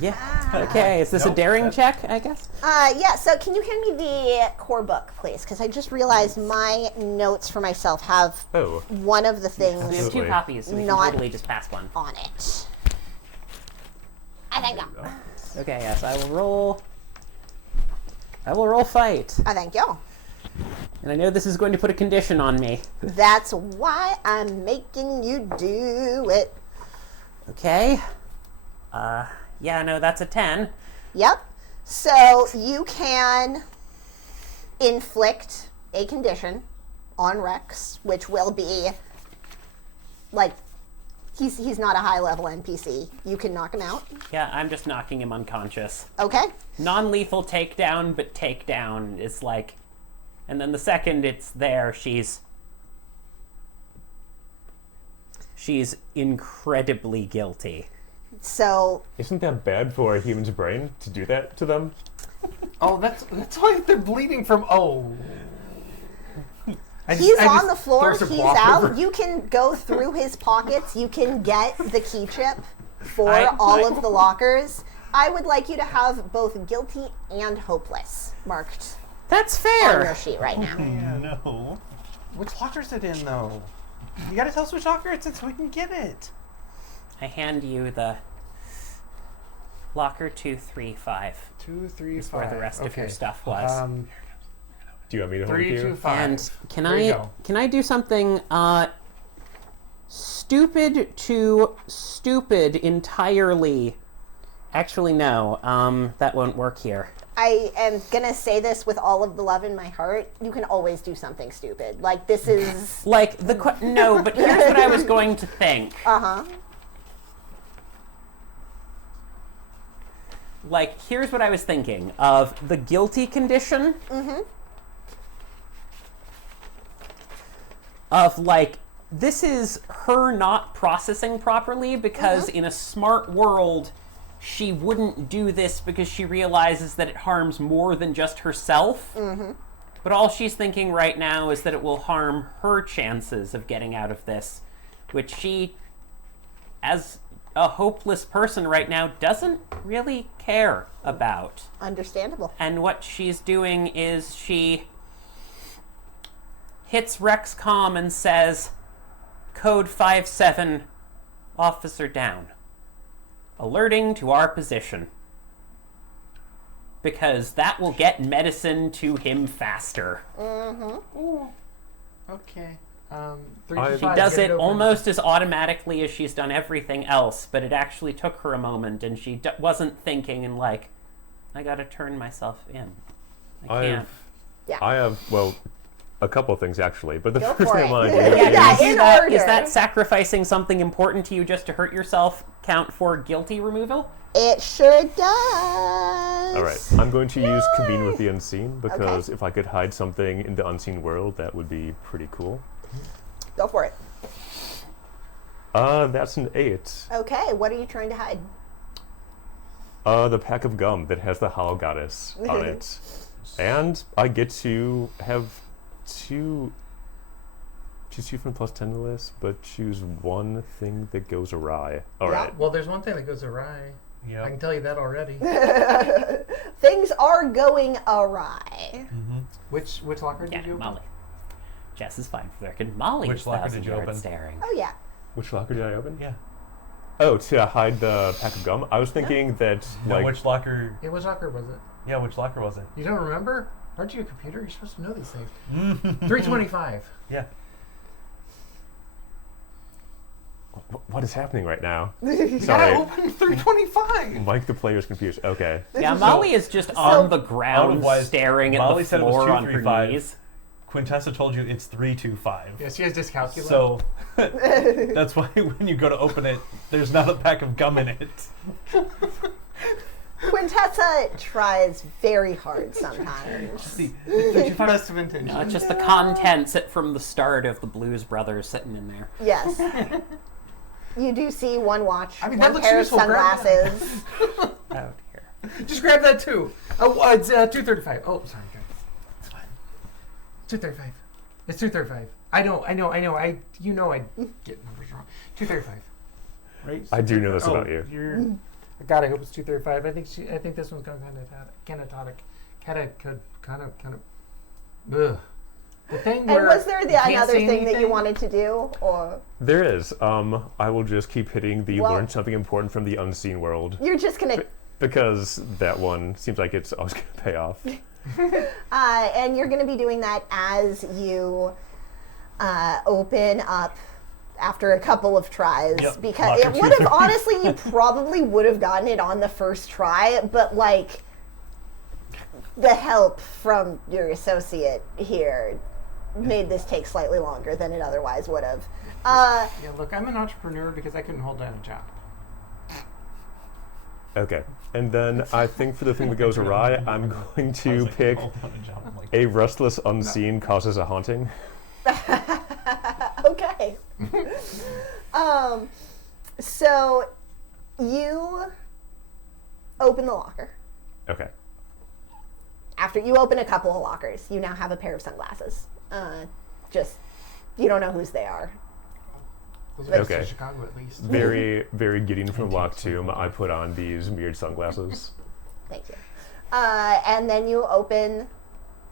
Yeah, okay, is this a daring check, I guess? Yeah, so can you hand me the core book, please? Because I just realized my notes for myself have Oh. one of the We have things two Absolutely. copies, so we can Not- totally just pass one. on it. I thank you. Okay, yes, I will roll fight. I thank you. And I know this is going to put a condition on me. That's why I'm making you do it. Okay. Yeah, no, that's a 10. Yep. So you can inflict a condition on Rex, which will be like he's not a high level NPC. You can knock him out. Yeah, I'm just knocking him unconscious. Okay. Non-lethal takedown, but takedown is like... And then the second it's there, she's incredibly guilty. So Isn't that bad for a human's brain to do that to them? Oh, that's why they're bleeding from. Oh. he's on the floor, throw some he's cloth out. over. You can go through his pockets. You can get the key chip for I- all of the lockers. I would like you to have both guilty and hopeless marked That's on your fair. sheet right now. Yeah, no. Which locker's it in, though? You gotta tell us which locker it's in so we can get it. I hand you the locker 235. 2, 3, Is 5. where the rest of your Okay. stuff was. Do you want me to hold 3, you? 2, 5. And can There you I go. can I do something stupid to stupid entirely? Actually, no. That won't work here. I am gonna say this with all of the love in my heart. You can always do something stupid. Like, this is Like no, but here's what I was going to think. Like, here's what I was thinking of the guilty condition. Of like, this is her not processing properly because in a smart world, she wouldn't do this because she realizes that it harms more than just herself. But all she's thinking right now is that it will harm her chances of getting out of this, which she, as a hopeless person right now, doesn't really care about. understandable. And what she's doing is she hits Rexcom and says, Code 57, officer down. Alerting to our position. Because that will get medicine to him faster. Okay. 3, I- 2, She 5. Does Get it open. almost as automatically as she's done everything else, but it actually took her a moment and she wasn't thinking and like, I gotta turn myself in. I can't. I have, well, a couple of things actually, but the Go first for thing it. I want to do Yeah, is, in Is that, order. is that sacrificing something important to you just to hurt yourself count for guilty removal? It sure does. all right, I'm going to use Convene with the Unseen because if I could hide something in the unseen world, that would be pretty cool. Go for it. That's an 8. Okay, what are you trying to hide? The pack of gum that has the Hollow Goddess on it. And I get to have choose 2 from plus 10 list, but choose one thing that goes awry. All Yeah. right. Well, there's one thing that goes awry. I Yep. can tell you that already. Things are going awry. Which locker Yeah, did you open? Molly. Jess is fine for the record. Molly Which is locker 1,000 did you yards open? staring. Oh yeah. Which locker did I open? Yeah. Oh, to hide the pack of gum. I was thinking that No, like which locker? Yeah, which locker was it? Yeah, which locker was it? You don't remember? Aren't you a computer? You're supposed to know these things. 325. Yeah. what is happening right now? You Sorry, gotta open 325. Mike the player's confused. Okay. Yeah, Molly is just on the ground Otherwise, staring at Molly the said it was floor on her 235. knees. Quintessa told you it's 325. Yeah, she has dyscalculia. So that's why when you go to open it, there's not a pack of gum in it. Quintessa tries very hard sometimes. See, best of intentions. No, it's just the contents from the start of the Blues Brothers sitting in there. Yes. You do see one watch, I mean, that one looks pair of useful. Grab that. sunglasses. Oh dear. Just grab that too. Oh, it's 235. Oh, sorry, guys. It's fine. 235. It's 235. I know. I get numbers wrong. 235. Right? I do know this about you. You're. God, I hope it's 235. I think this one's going catatonic. Kind of. Ugh. The thing And where was there you can't another say thing that you anything? wanted to do, or There is. I will just keep hitting the Well- learn something important from the unseen world you're just gonna, because that one seems like it's always going to pay off. and you're gonna be doing that as you open up after a couple of tries, Yep. because it Locker would have honestly, you probably would have gotten it on the first try, but like the help from your associate here made this take slightly longer than it otherwise would have. Yeah, look, I'm an entrepreneur because I couldn't hold down a job. Okay. And then I think for the thing that goes awry, I'm going to pick Hold on a job. I'm like, a restless unseen causes a haunting. Okay. So you open the locker. Okay. After you open a couple of lockers, you now have a pair of sunglasses. Just, you don't know whose they are. Those are Okay. to Chicago at least. Very, very getting from Lock Tomb, I put on these mirrored sunglasses. Thank you. And then you open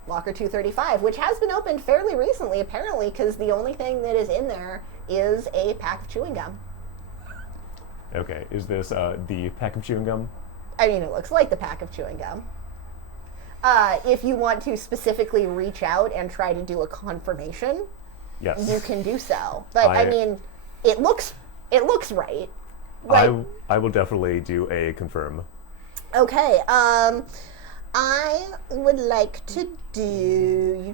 locker 235, which has been opened fairly recently, apparently, because the only thing that is in there is a pack of chewing gum. Okay. Is this the pack of chewing gum? I mean, it looks like the pack of chewing gum. If you want to specifically reach out and try to do a confirmation, Yes. you can do so. But I I- mean, it looks right. Like, I will definitely do a confirm. okay. I would like to do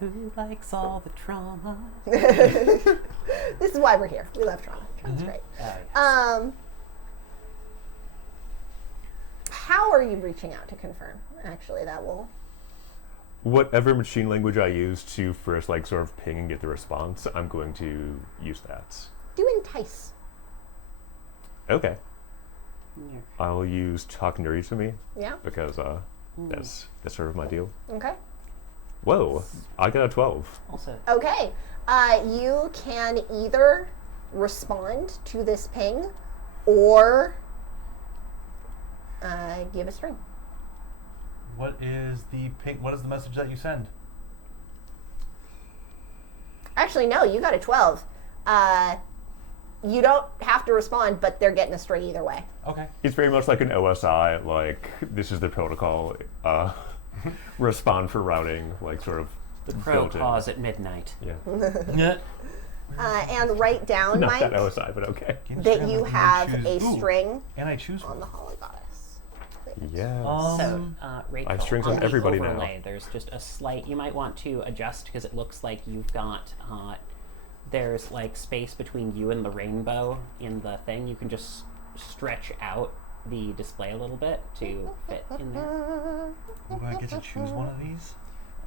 Who likes all the trauma? this is why we're here. We love trauma. Trauma's great. How are you reaching out to confirm? Actually, that will. Whatever machine language I use to first, like, sort of ping and get the response, I'm going to use that. Do entice. Okay. Yeah. I'll use talk nerdy to me Yeah. because that's sort of my deal. Okay. Whoa, I got a 12. Also, Okay. You can either respond to this ping or give a string. what is the pink? What is the message that you send? Actually, no, you got a 12. You don't have to respond, but they're getting a string either way. Okay. It's very much like an OSI, like, this is the protocol, respond for routing, like, sort of the crow built in. paws at midnight. Yeah. Yeah. And write down, Not Mike, that OSI, but okay. that you have a string And I choose on one. the Hollow Goddess. Yeah. So, Rachel, I have strings on on the everybody now. overlay, there's just a slight, you might want to adjust because it looks like you've got, there's like space between you and the rainbow in the thing. You can just stretch out the display a little bit to fit in there. Do I get to choose one of these?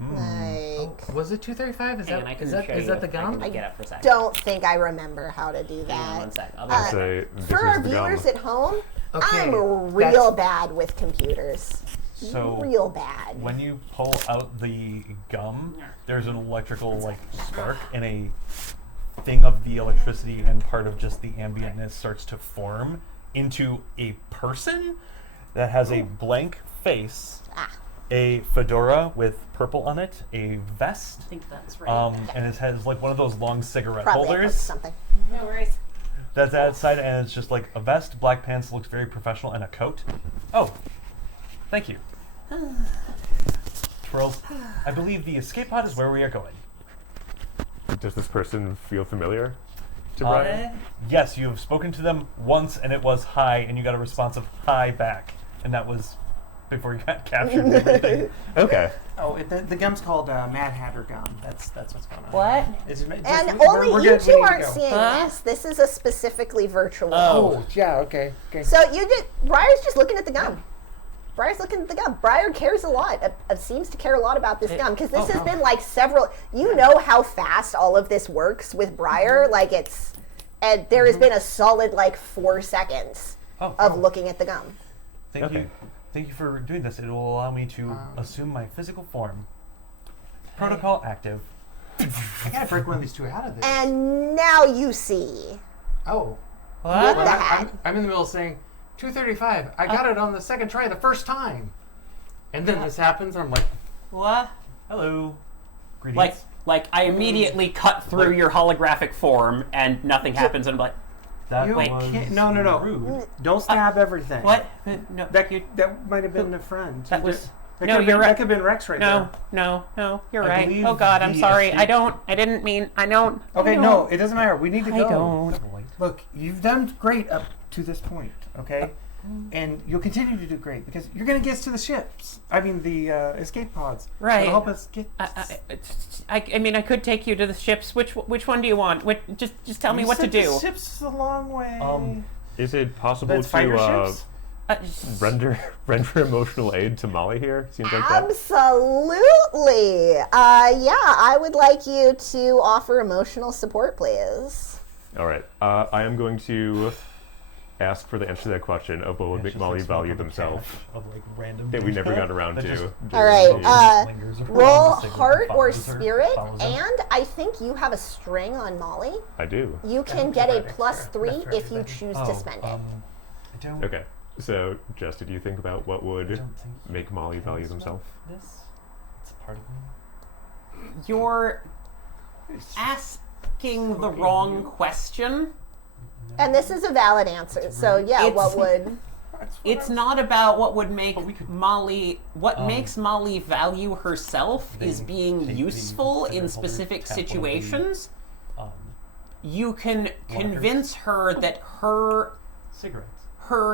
Like, Was it 235? Is And that I can is that show is you that the if I gum? can get up for a second. don't think I remember how to do Hang on one that. sec. I'll Uh, Say, this For our is the gum. viewers at home, Okay, I'm real bad with computers. So Real bad. when you pull out the gum, there's an electrical like spark and a thing of the electricity and part of just the ambientness starts to form into a person that has a blank face, a fedora with purple on it, a vest, I think that's right. and it has like one of those long cigarette Probably holders something. No worries. that's outside, and it's just like a vest, black pants, looks very professional, and a coat. Oh, thank you. Twirls. I believe the escape pod is where we are going. Does this person feel familiar to Brian? Yes, you have spoken to them once, and it was hi, and you got a response of hi back, and that was before you got captured and everything. Okay. Oh, the gum's called Mad Hatter gum. That's what's going on. What? And only you two aren't seeing Huh? this. This is a specifically virtual. Oh. Oh, yeah, okay. So Briar's just looking at the gum. Briar's looking at the gum. Briar cares a lot. Seems to care a lot about this gum because this has been like several. You know how fast all of this works with Briar. Like and there has been a solid like 4 seconds of looking at the gum. Thank you. Thank you for doing this. It will allow me to assume my physical form. Protocol active. I gotta break one of these two out of this. And now you see. Oh. What Well, the heck? I'm in the middle of saying, 235. I got it on the second try the first time. And then this happens, and I'm like, What? Hello. Greetings. Like I immediately cut through your holographic form and nothing happens, and I'm like, that you wait, was no. rude. Don't stab everything. what? No, That might have been a friend. that was. That No, could've you're been- right. That could have been Rex right there. No, you're I right. believe Oh God, I'm the sorry. escape- I didn't mean. I don't. Okay, I no, don't. it doesn't matter. We need to I go. don't. Look, you've done great up to this point, okay? And you'll continue to do great because you're going to get us to the ships. I mean, the escape pods. Right. It'll help us get. I mean, I could take you to the ships. Which one do you want? Just tell me You what to said the do. ships is a long way. Is it possible That's fighter to ships? render emotional aid to Molly here? Seems like that. Absolutely. Yeah, I would like you to offer emotional support, please. All right. I am going to ask for the answer to that question of what would make Molly value themselves. Of like random That we never douchebag got around that to. just All right. lingers around Roll the cigarette, heart or follows her, spirit, follows her. and I think you have a string on Molly. I do. You can Yeah, get a right, plus extra. 3 That's for if you everybody. choose to spend it. I don't. Okay. So, Jess, did you think about what I would don't think you make Molly can value spell themselves? This. It's a part of me. You're asking the wrong question. And this is a valid answer. So yeah, It's- what would? It's not about what would make we could- Molly. What makes Molly value herself is They being take the useful in cigarette holder, specific tap one of the, situations. Um, You can convince her that her cigarettes.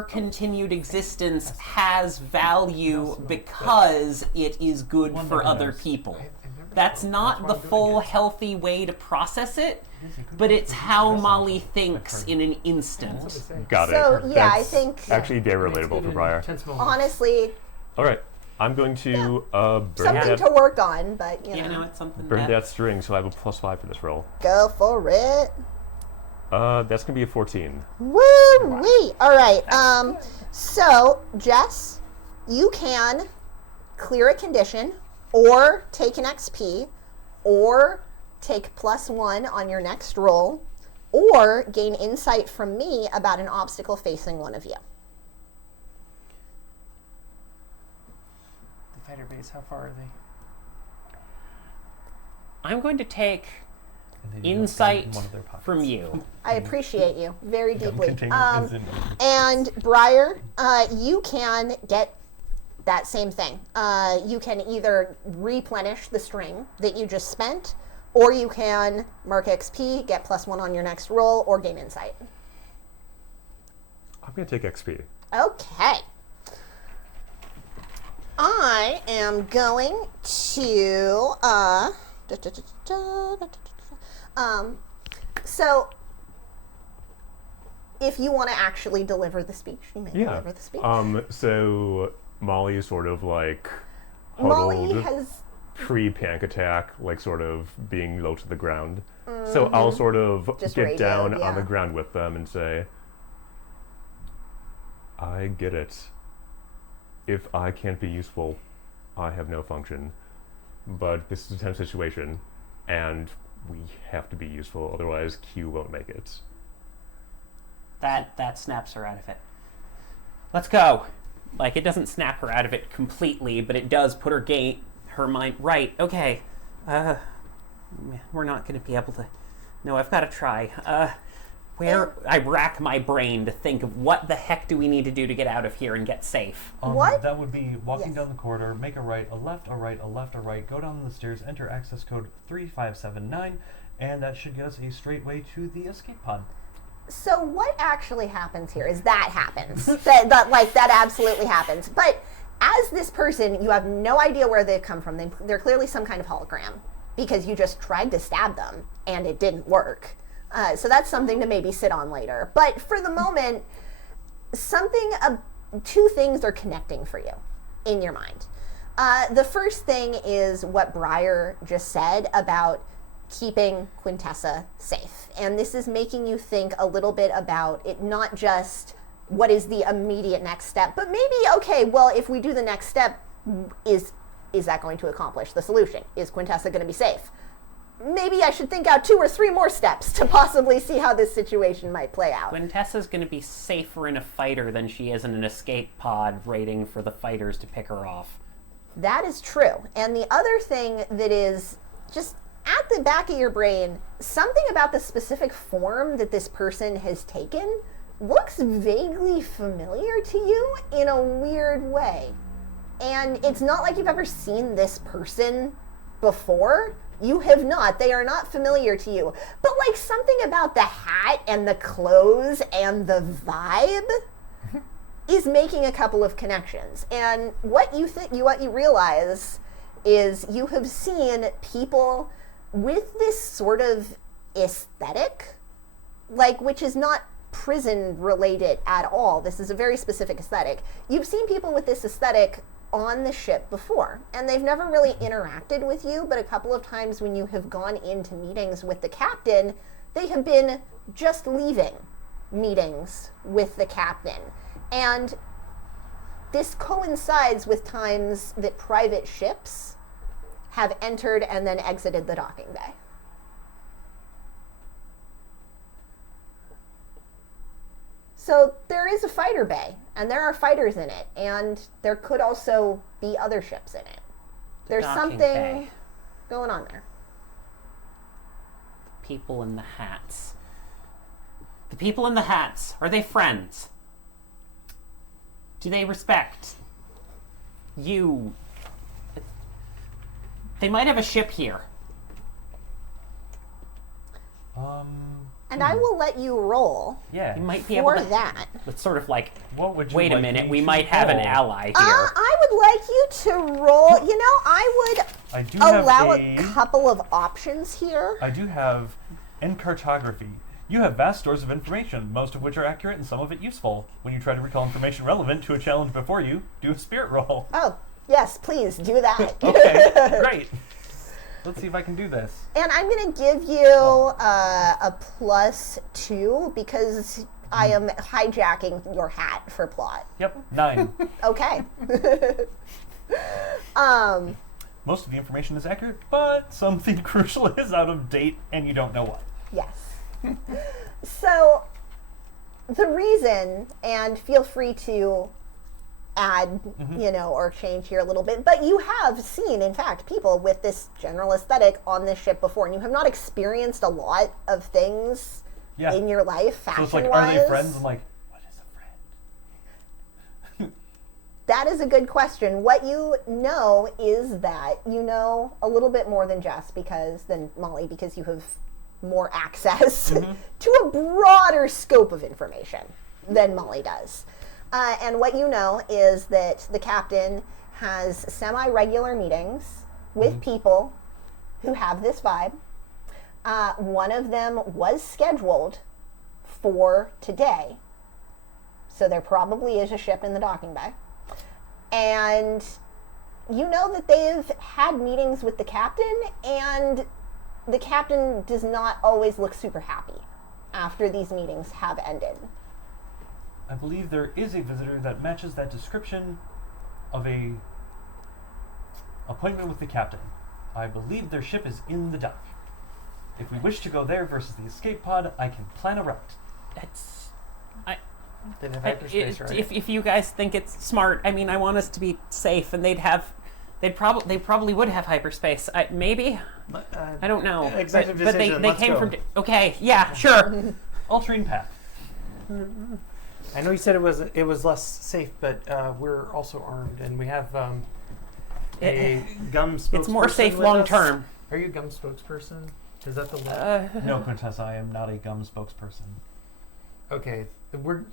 continued existence has value because it is good One for that other knows. people. I've never That's thought- not why the I'm doing full it. healthy way to process it, It is a good but one it's for how dressing. Molly I've thinks heard. in an That's what instant. they say. Got it. So, yeah, I That's think- actually very It's relatable good for in Briar. tense moments. Honestly, All right. I'm going to burn something that to work on, but you Yeah, know, no, it's something burn that that string, so I have a +5 for this roll. go for it. That's gonna be a 14. Woo wee! All right. So Jess, you can clear a condition, or take an XP, or take +1 on your next roll, or gain insight from me about an obstacle facing one of you. The fighter base, how far are they? I'm going to take And they do not insight find one of their pockets. from you. I appreciate you very Gum deeply. container is in- And Briar, you can get that same thing. You can either replenish the string that you just spent, or you can mark XP, get +1 on your next roll, or gain insight. I'm gonna take XP. Okay. I am going to so if you want to actually deliver the speech, you may Yeah. deliver the speech. So Molly is sort of like Molly huddled has pre-panic attack, like sort of being low to the ground. So I'll sort of Just get radioed, down on yeah. the ground with them and say, I get it. If I can't be useful, I have no function. But this is a tense situation, and we have to be useful, otherwise Q won't make it. That snaps her out of it. Let's go. Like, it doesn't snap her out of it completely, but it does put her mind right. Okay, we're not going to be able to. No, I've got to try. I rack my brain to think of what the heck do we need to do to get out of here and get safe. What? That would be walking Yes. down the corridor, make a right, a left, a right, a left, a right, go down the stairs, enter access code 3579, and that should get us a straight way to the escape pod. So what actually happens here is that happens. that absolutely happens. But as this person, you have no idea where they've come from. They're clearly some kind of hologram because you just tried to stab them and it didn't work. So that's something to maybe sit on later. But for the moment, two things are connecting for you in your mind. The first thing is what Briar just said about keeping Quintessa safe. And this is making you think a little bit about it, not just what is the immediate next step, but maybe, okay, well, if we do the next step, is that going to accomplish the solution? Is Quintessa going to be safe? Maybe I should think out 2 or 3 more steps to possibly see how this situation might play out. Quintessa's going to be safer in a fighter than she is in an escape pod waiting for the fighters to pick her off. That is true. And the other thing that is just at the back of your brain, something about the specific form that this person has taken looks vaguely familiar to you in a weird way. And it's not like you've ever seen this person before. You have not. They are not familiar to you. But like something about the hat and the clothes and the vibe is making a couple of connections. And what you realize is you have seen people with this sort of aesthetic, like, which is not prison related at all. This is a very specific aesthetic. You've seen people with this aesthetic on the ship before, and they've never really interacted with you, but a couple of times when you have gone into meetings with the captain, they have been just leaving meetings with the captain. And this coincides with times that private ships have entered and then exited the docking bay. So there is a fighter bay, and there are fighters in it, and there could also be other ships in it. There's docking something bay. going on there. People in the hats. The people in the hats, are they friends? Do they respect you? They might have a ship here. And I will let you roll Yeah. You might be able for to. that. It's sort of like, What would you wait a like minute, me we to might have an roll? ally here. I would like you to roll. You know, I would I do allow have a couple of options here. I do have in cartography. You have vast stores of information, most of which are accurate and some of it useful. When you try to recall information relevant to a challenge before you, do a spirit roll. Oh, yes, please do that. Okay, great. Let's see if I can do this. And I'm going to give you a +2 because I am hijacking your hat for plot. Yep, 9. Okay. Most of the information is accurate, but something crucial is out of date and you don't know what. Yes. So the reason, and feel free to add, or change here a little bit, but you have seen, in fact, people with this general aesthetic on this ship before, and you have not experienced a lot of things Yeah. in your life, So it's fashion-wise. like, are they friends? I'm like, what is a friend? That is a good question. What you know is that you know a little bit more than Jess than Molly, because you have more access to a broader scope of information than Molly does. And what you know is that the captain has semi-regular meetings with people who have this vibe. One of them was scheduled for today. So there probably is a ship in the docking bay. And you know that they've had meetings with the captain, and the captain does not always look super happy after these meetings have ended. I believe there is a visitor that matches that description of a appointment with the captain. I believe their ship is in the dock. If we wish to go there versus the escape pod, I can plan a route. It's They have hyperspace, right? if you guys think it's smart, I mean, I want us to be safe, and they probably would have hyperspace. Maybe I don't know. Executive but decision, they let's came go. from. Okay, yeah, sure. Altering path. I know you said it was less safe, but we're also armed, and we have a gum spokesperson. It's more safe with long us. term. Are you a gum spokesperson? Is that the law? No, Quintessa, I am not a gum spokesperson. Okay,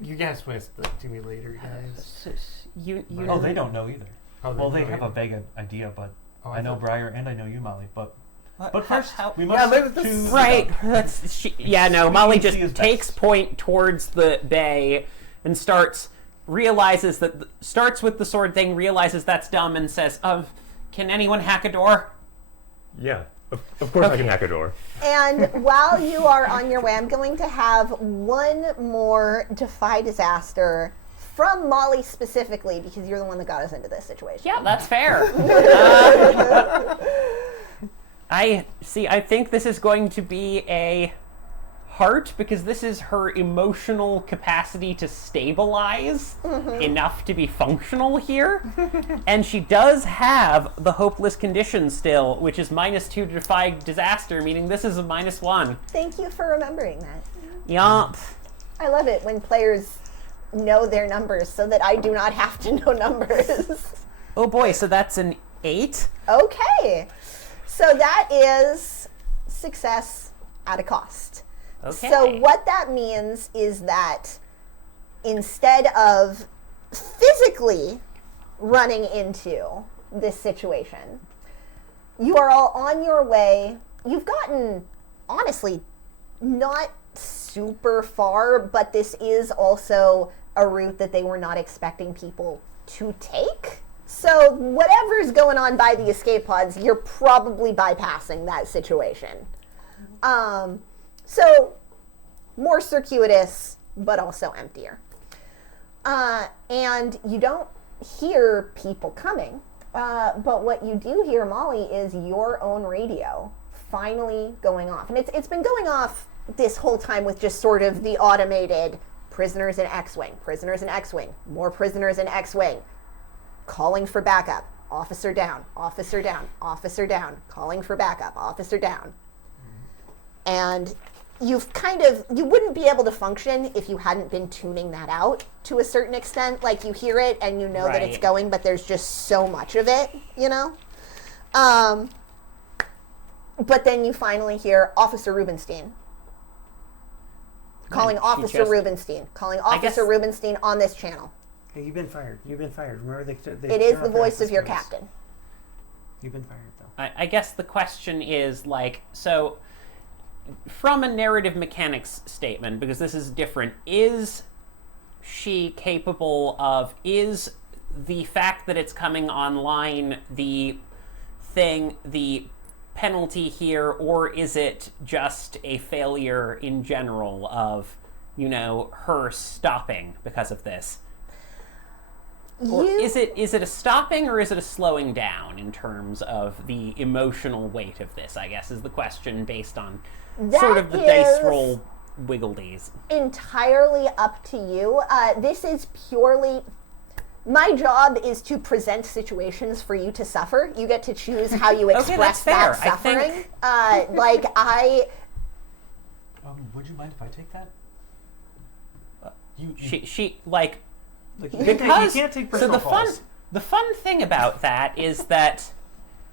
you guys will explain it to me later, guys. You Oh, they don't know either. Oh, Well, they know have a either. vague idea, but Oh, I know thought- Briar and I know you, Molly. But How- first, how- we Yeah, must but this- choose. Right. No, Molly just Speakeasy is takes best. point towards the bay and starts with the sword thing, realizes that's dumb, and says, can anyone hack a door? Yeah, of course I can hack a door. And while you are on your way, I'm going to have one more Defy Disaster from Molly specifically, because you're the one that got us into this situation. Yeah, that's fair. I think this is going to be a heart, because this is her emotional capacity to stabilize enough to be functional here. And she does have the hopeless condition still, which is -2 to Defy Disaster, meaning this is a -1. Thank you for remembering that. Yup. I love it when players know their numbers so that I do not have to know numbers. Oh boy, so that's an 8? Okay. So that is success at a cost. Okay. So what that means is that instead of physically running into this situation, you are all on your way. You've gotten, honestly, not super far, but this is also a route that they were not expecting people to take. So whatever's going on by the escape pods, you're probably bypassing that situation. So more circuitous, but also emptier. And you don't hear people coming, but what you do hear, Molly, is your own radio finally going off. And it's been going off this whole time with just sort of the automated prisoners in X-Wing, prisoners in X-Wing, more prisoners in X-Wing, calling for backup, officer down, officer down, officer down, calling for backup, officer down. And you wouldn't be able to function if you hadn't been tuning that out to a certain extent. Like, you hear it and you know that it's Right. going, but there's just so much of it, you know? But then you finally hear Officer Rubenstein. Calling She Officer just- Rubenstein. Calling I guess- Officer Rubenstein on this channel. Hey, you've been fired. You've been fired. Remember, they It is turn the off voice of access your codes. captain. You've been fired, though. I guess the question is, like, so from a narrative mechanics statement, because this is different, is she capable of, is the fact that it's coming online the penalty here, or is it just a failure in general of, her stopping because of this? Or is it a stopping, or is it a slowing down in terms of the emotional weight of this, I guess, is the question based on sort of the dice is roll wiggledies. entirely up to you. This is purely... My job is to present situations for you to suffer. You get to choose how you express that's fair. that I suffering. think- Would you mind if I take that? She like, Like, because you can't take so personal the fun thing about that is that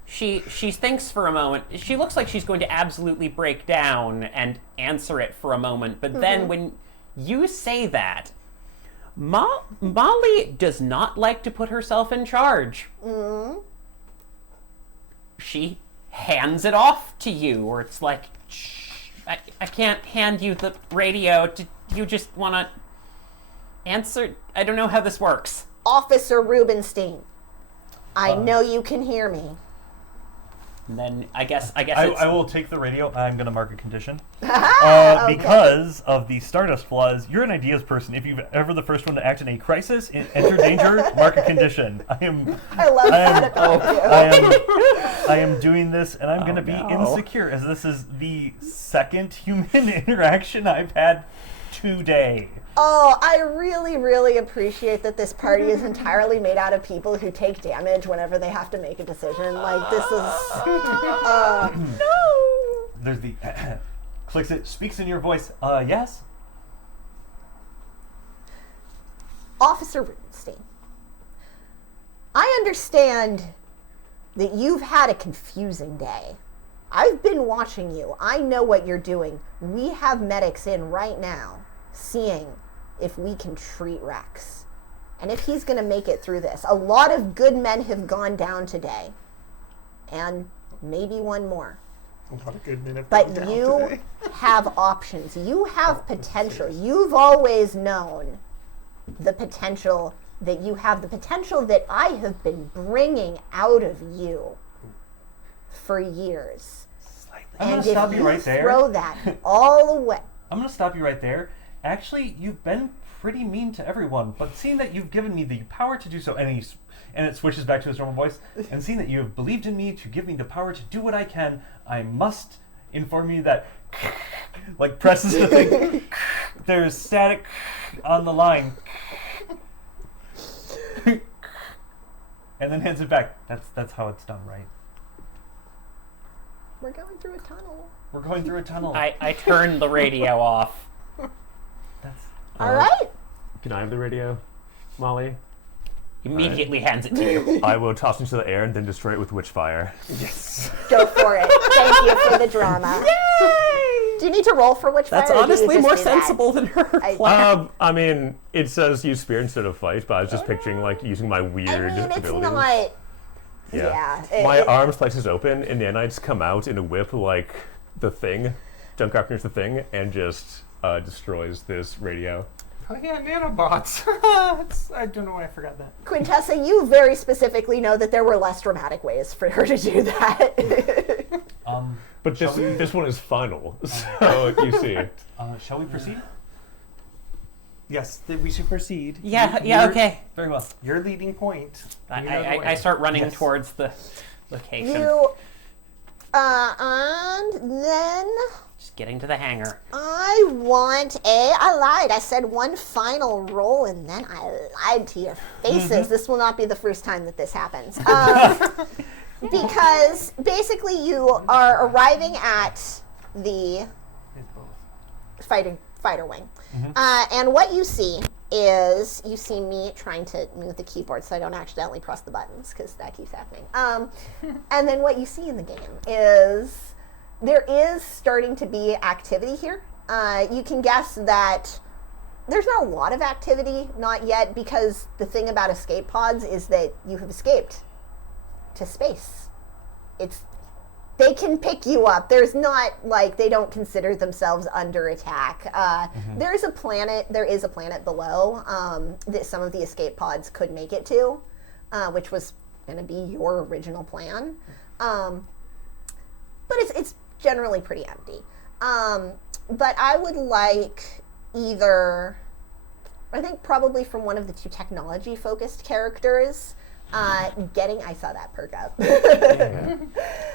she thinks for a moment. She looks like she's going to absolutely break down and answer it for a moment, but then when you say that, Molly does not like to put herself in charge. She hands it off to you, or it's like, "Shh, I can't hand you the radio. Do you just want to answer? I don't know how this works." Officer Rubenstein, I know you can hear me. And then I guess it's, I will take the radio. I'm going to mark a condition. Okay. Because of the Stardust flaws, you're an ideas person. If you're ever the first one to act in a crisis, enter danger, mark a condition. I love that about you. I am doing this, and I'm going to be insecure, as this is the second human interaction I've had today. Oh, I really, really appreciate that this party is entirely made out of people who take damage whenever they have to make a decision. Like, this is... no! There's the... clicks it, speaks in your voice. Yes? Officer Rubenstein, I understand that you've had a confusing day. I've been watching you. I know what you're doing. We have medics in right now, seeing if we can treat Rex. And if he's going to make it through this. A lot of good men have gone down today. And maybe one more. A lot of good men have But gone down you today. have options. You have potential. You've always known the potential that you have, the potential that I have been bringing out of you for years. I'm going And to stop if you right there. throw that all away. I'm going to stop you right there. Actually, you've been pretty mean to everyone, but seeing that you've given me the power to do so, and it switches back to his normal voice, and seeing that you have believed in me to give me the power to do what I can, I must inform you that, like, presses the thing, there's static on the line, and then hands it back. That's how it's done, right? We're going through a tunnel. We're going through a tunnel. I turned the radio off. All right. Can I have the radio, Molly? Immediately hands it to you. I will toss it into the air and then destroy it with witchfire. Yes. Go for it. Thank you for the drama. Yay! Do you need to roll for Witchfire? That's or do you honestly just more do that? sensible than her I- plan. I mean, it says use spear instead of fight, but I was just picturing like using my weird I mean, it's abilities. not. Yeah. My arm slices open, and the nanites come out in a whip like the Thing. John Carpenter's The Thing, and just destroys this radio. Oh yeah, nanobots. I don't know why I forgot that. Quintessa, you very specifically know that there were less dramatic ways for her to do that. But this one is final, so you see. Shall we proceed? Yes, we should proceed. Yeah, You're- okay. Very well. Your leading point. You know the I way. start running Yes. towards the location. And then Just getting to the hangar. I want I lied. I said one final roll and then I lied to your faces. This will not be the first time that this happens. Because basically you are arriving at the It's both. fighter wing. And what you see is you see me trying to move the keyboard so I don't accidentally press the buttons because that keeps happening. And then what you see in the game is there is starting to be activity here. You can guess that there's not a lot of activity, not yet, because the thing about escape pods is that you have escaped to space. They can pick you up. There's not like they don't consider themselves under attack. There is a planet below that some of the escape pods could make it to, which was going to be your original plan. But it's generally pretty empty. But I would like either, I think probably from one of the two technology-focused characters, I saw that perk up. Yeah.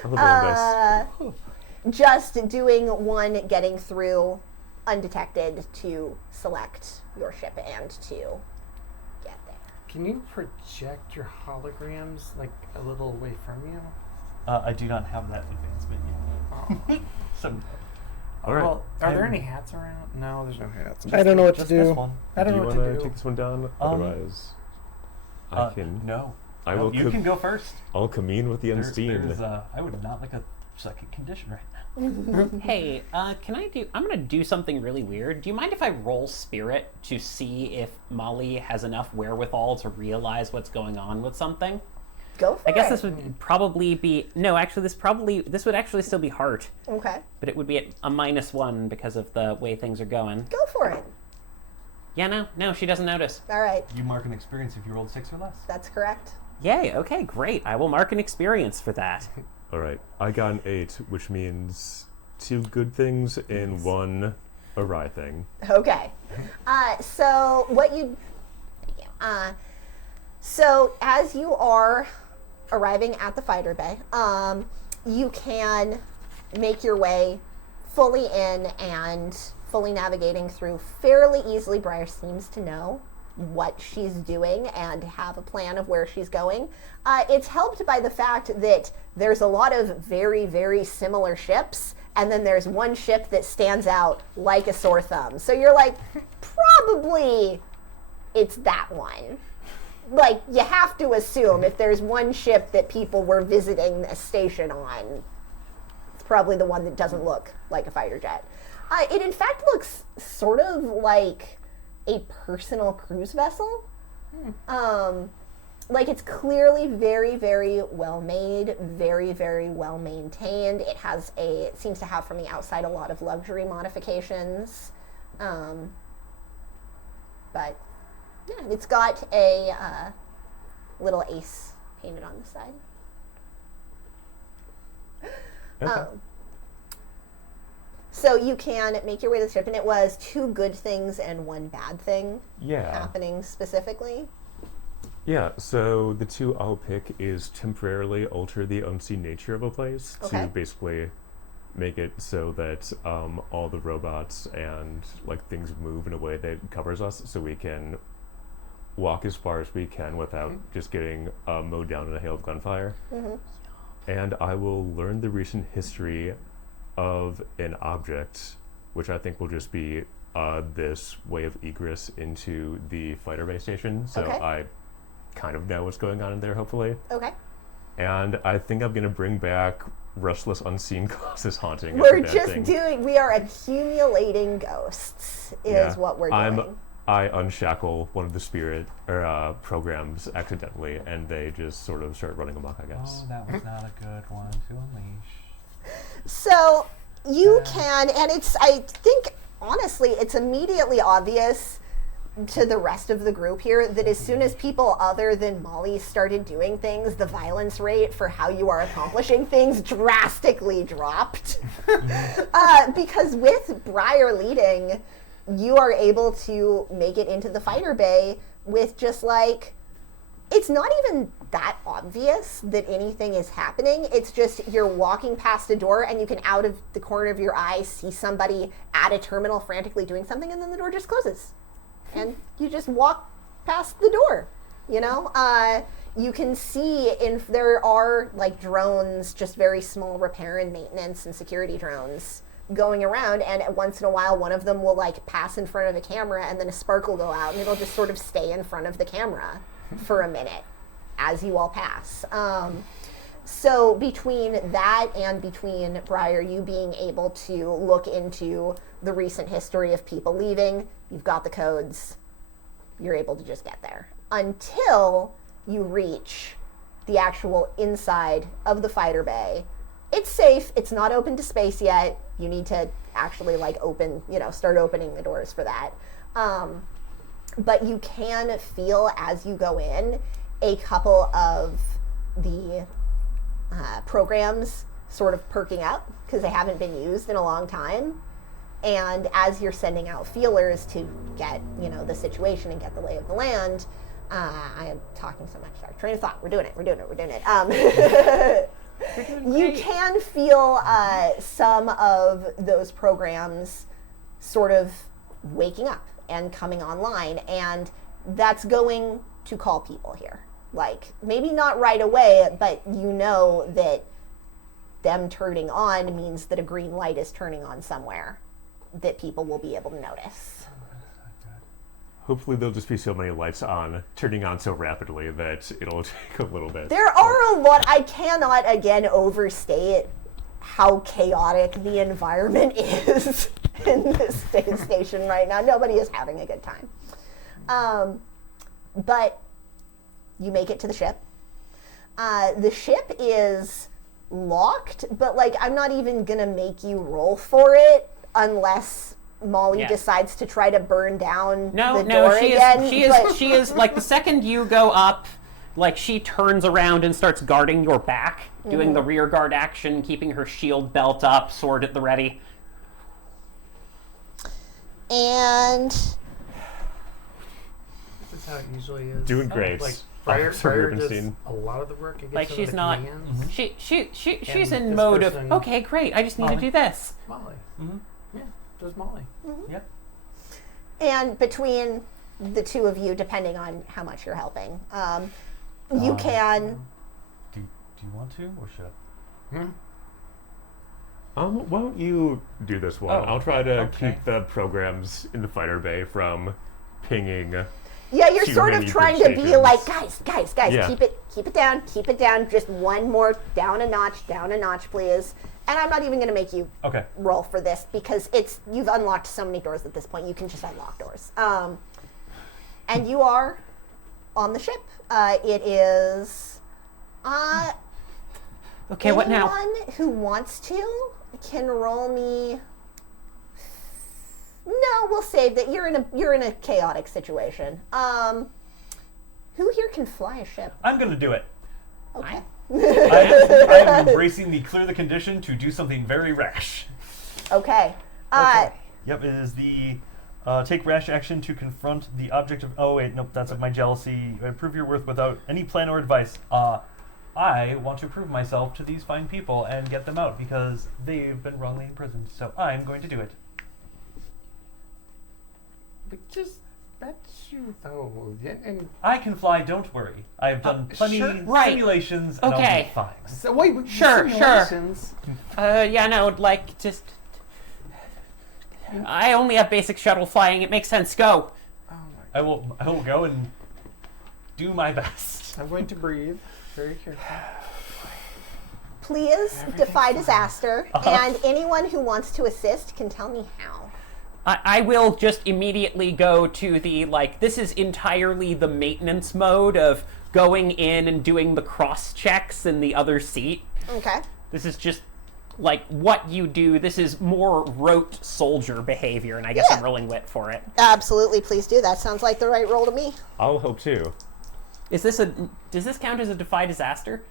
I love rolling dice. Just doing one getting through undetected to select your ship and to get there. Can you project your holograms like a little away from you? I do not have that advancement yet. So, All right. Well, are there any hats around? No, there's no hats. I don't know what to do. This one. I don't do know you what want to to do. take this one down? Otherwise, I can. No. I No, will. you can go first. I'll commune with the unseen. I would not like a second condition right now. Hey, I'm gonna do something really weird. Do you mind if I roll spirit to see if Molly has enough wherewithal to realize what's going on with something? Go for it. I guess this would probably be, no, actually this would actually still be heart, Okay. but it would be at a -1 because of the way things are going. Go for it. Yeah, no, she doesn't notice. All right. You mark an experience if you rolled 6 or less. That's correct. Yay, okay, great. I will mark an experience for that. All right. I got an 8, which means 2 good things and 1 awry thing. Okay. So what you... so as you are arriving at the fighter bay, you can make your way fully in and fully navigating through fairly easily. Briar seems to know what she's doing and have a plan of where she's going. It's helped by the fact that there's a lot of very, very similar ships, and then there's one ship that stands out like a sore thumb. So you're like, probably it's that one. Like, you have to assume if there's one ship that people were visiting this station on, it's probably the one that doesn't look like a fighter jet. It in fact looks sort of like a personal cruise vessel. Like, it's clearly very, very well made, very, very well maintained. It seems to have from the outside a lot of luxury modifications. But yeah, it's got a little ace painted on the side. Okay. So you can make your way to the ship, and it was 2 good things and 1 bad thing Yeah. happening specifically. Yeah, so the 2 I'll pick is temporarily alter the unseen nature of a place Okay. to basically make it so that all the robots and like things move in a way that covers us, so we can walk as far as we can without just getting mowed down in a hail of gunfire. And I will learn the recent history of an object, which I think will just be this way of egress into the fighter base station. So Okay. I kind of know what's going on in there, hopefully. Okay. And I think I'm going to bring back Restless Unseen Causes Haunting. as a We're bad just thing. we are accumulating ghosts is Yeah. what we're doing. I unshackle one of the spirit or programs accidentally, and they just sort of start running amok, I guess. Oh, that was not a good one to unleash. So you can, and I think, honestly, it's immediately obvious to the rest of the group here that as soon as people other than Molly started doing things, the violence rate for how you are accomplishing things drastically dropped. Because with Briar leading, you are able to make it into the fighter bay with just like, it's not even that obvious that anything is happening. It's just you're walking past a door and you can out of the corner of your eye see somebody at a terminal frantically doing something, and then the door just closes. And you just walk past the door, you know? You can see there are like drones, just very small repair and maintenance and security drones going around, and once in a while one of them will like pass in front of a camera and then a spark will go out and it'll just sort of stay in front of the camera for a minute as you all pass. So between that and between Briar, you being able to look into the recent history of people leaving, you've got the codes, you're able to just get there. Until you reach the actual inside of the fighter bay. It's safe, it's not open to space yet. You need to actually like start opening the doors for that. But you can feel as you go in a couple of the programs sort of perking up because they haven't been used in a long time. And as you're sending out feelers to get, the situation and get the lay of the land, I am talking so much. Sorry, train of thought. We're doing it. You can feel some of those programs sort of waking up and coming online, and that's going to call people here. Like, maybe not right away, but you know that them turning on means that a green light is turning on somewhere that people will be able to notice. Hopefully there'll just be so many lights on, turning on so rapidly that it'll take a little bit. There are a lot. I cannot, again, overstate how chaotic the environment is in this space station right now. Nobody is having a good time. But you make it to the ship. The ship is locked, but I'm not even gonna make you roll for it unless Molly decides to try to burn down the door again. She is like, the second you go up, like she turns around and starts guarding your back, doing the rear guard action, keeping her shield belt up, sword at the ready. And This is how it usually is. Doing great. Like Briar does Rubenstein. a lot of the work. It gets Like some she's of the not. commands. She's And in this mode person- of okay, great. I just need to Molly. do this. Molly. Mm-hmm. Yeah, does Molly. Yep. and between the two of you, depending on how much you're helping, you can. Do you want to, or should I? Why don't you do this one? Oh, I'll try to okay. keep the programs in the fighter bay from pinging. Yeah, you're too sort of many trying to be stations. like, guys, Yeah. keep it down, just one more down a notch, please. And I'm not even going to make you Okay. roll for this because you've unlocked so many doors at this point. You can just unlock doors. And you are on the ship. It is. Okay, what now? Anyone who wants to can roll me. No, we'll save that. You're in a chaotic situation. Who here can fly a ship? I'm gonna do it. Okay. I am embracing the clear the condition to do something very rash. Okay. Yep, it is the take rash action to confront the object of. Oh wait, nope, that's of my jealousy. Prove your worth without any plan or advice. I want to prove myself to these fine people and get them out because they've been wrongly imprisoned. So I'm going to do it. But just that's you though. And I can fly. Don't worry. I have done plenty sure, right. simulations, and I'll Okay. be fine. so wait, but Sure. simulations. Yeah, no, like just. I only have basic shuttle flying. It makes sense. Go. Oh my! I will go and do my best. I'm going to breathe very carefully. Please defy disaster, and anyone who wants to assist can tell me how. I will just immediately go to the, like, this is entirely the maintenance mode of going in and doing the cross checks in the other seat. Okay. This is just, like, what you do. This is more rote soldier behavior, and I guess Yeah. I'm rolling wit for it. Absolutely, please do. That sounds like the right roll to me. I'll hope too. Does this count as a defy disaster